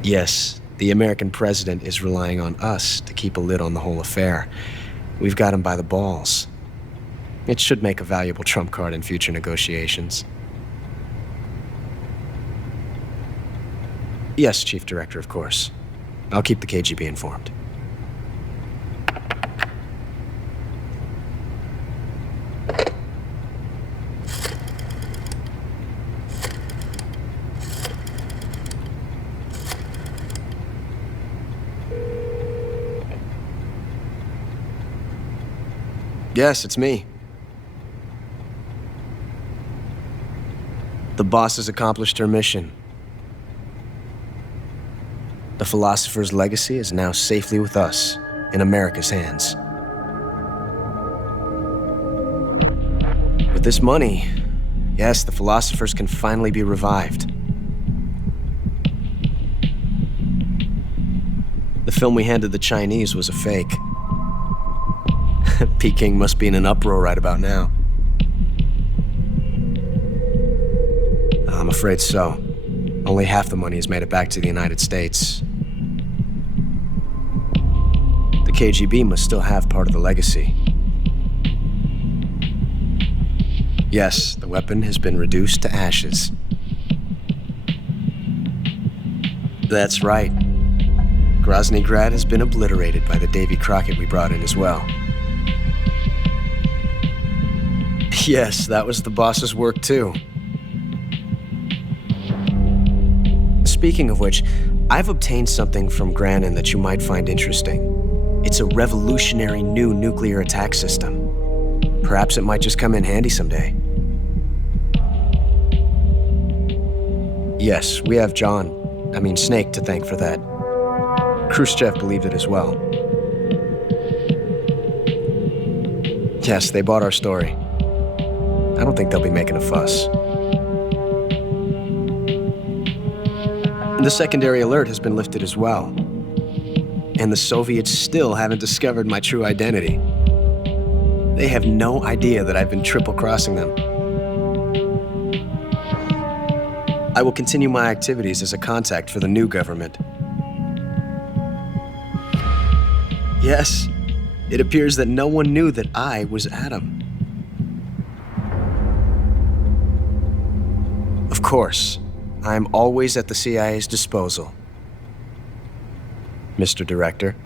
Yes, the American president is relying on us to keep a lid on the whole affair. We've got him by the balls. It should make a valuable trump card in future negotiations. Yes, Chief Director, of course. I'll keep the KGB informed. Yes, it's me. The boss has accomplished her mission. The philosopher's legacy is now safely with us, in America's hands. With this money, yes, the philosophers can finally be revived. The film we handed the Chinese was a fake. Peking must be in an uproar right about now. I'm afraid so. Only half the money has made it back to the United States. The KGB must still have part of the legacy. Yes, the weapon has been reduced to ashes. That's right. Grozny Grad has been obliterated by the Davy Crockett we brought in as well. Yes, that was the boss's work too. Speaking of which, I've obtained something from Granin that you might find interesting. It's a revolutionary new nuclear attack system. Perhaps it might just come in handy someday. Yes, we have Snake to thank for that. Khrushchev believed it as well. Yes, they bought our story. I don't think they'll be making a fuss. The secondary alert has been lifted as well. And the Soviets still haven't discovered my true identity. They have no idea that I've been triple-crossing them. I will continue my activities as a contact for the new government. Yes, it appears that no one knew that I was Adam. Of course, I'm always at the CIA's disposal, Mr. Director.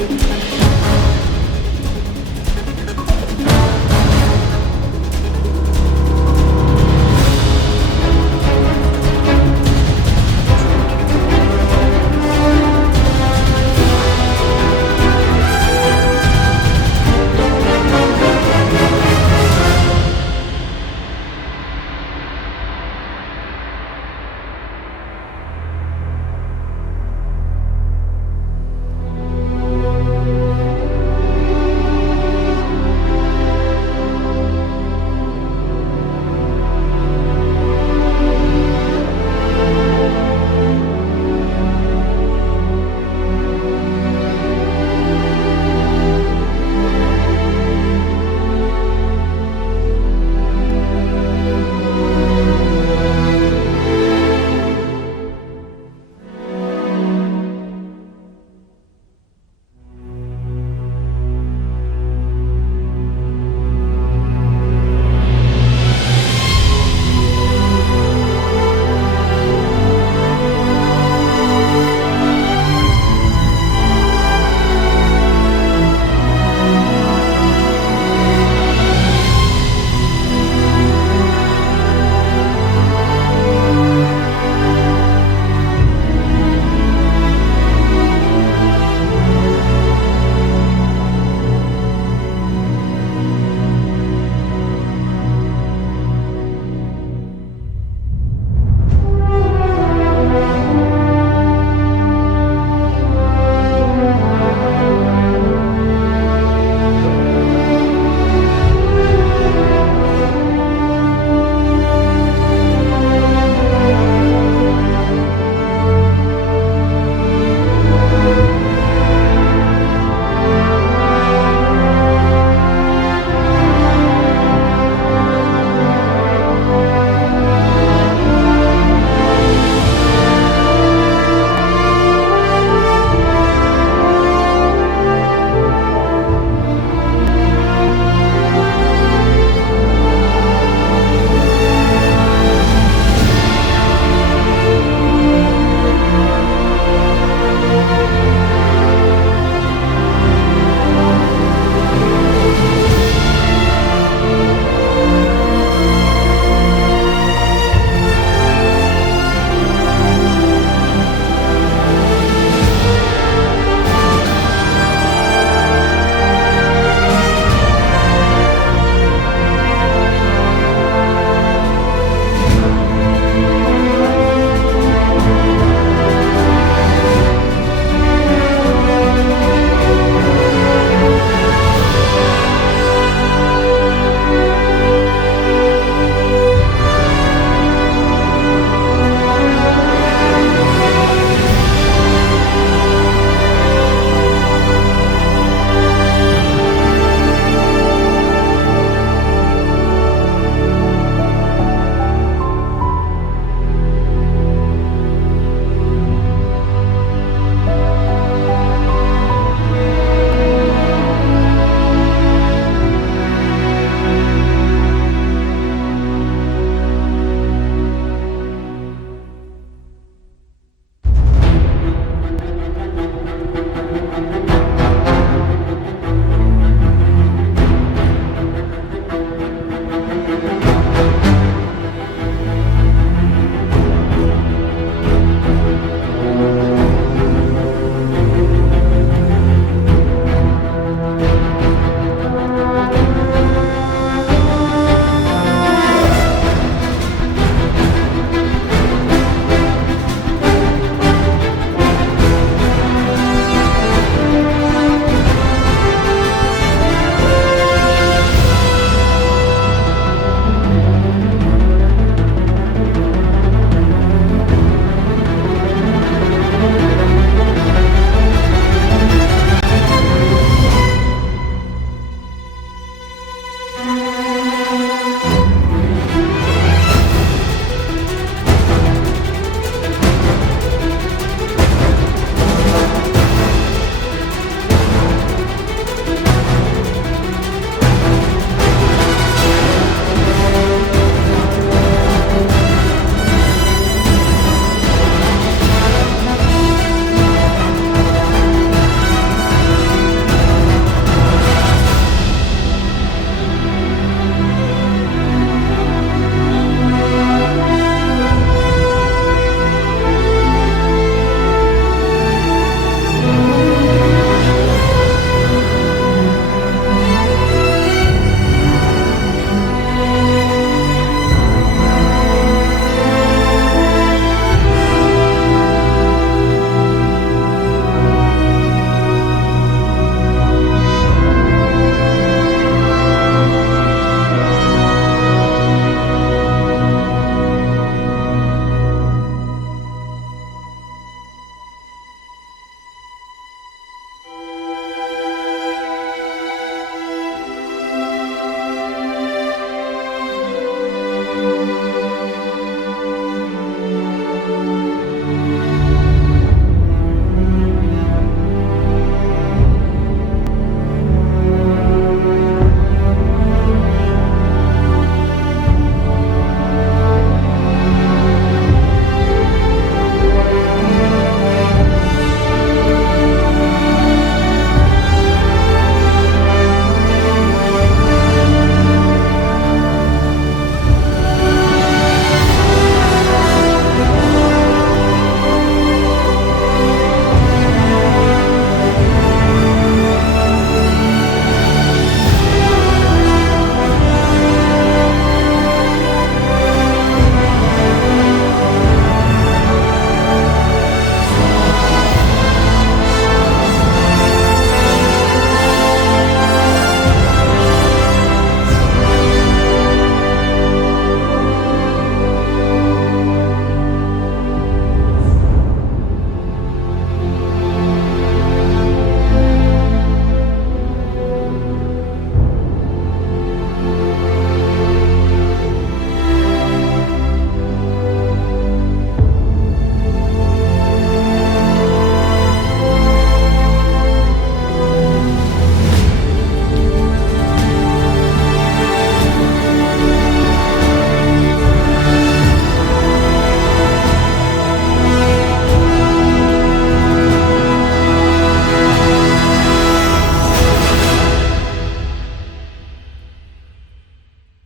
Control.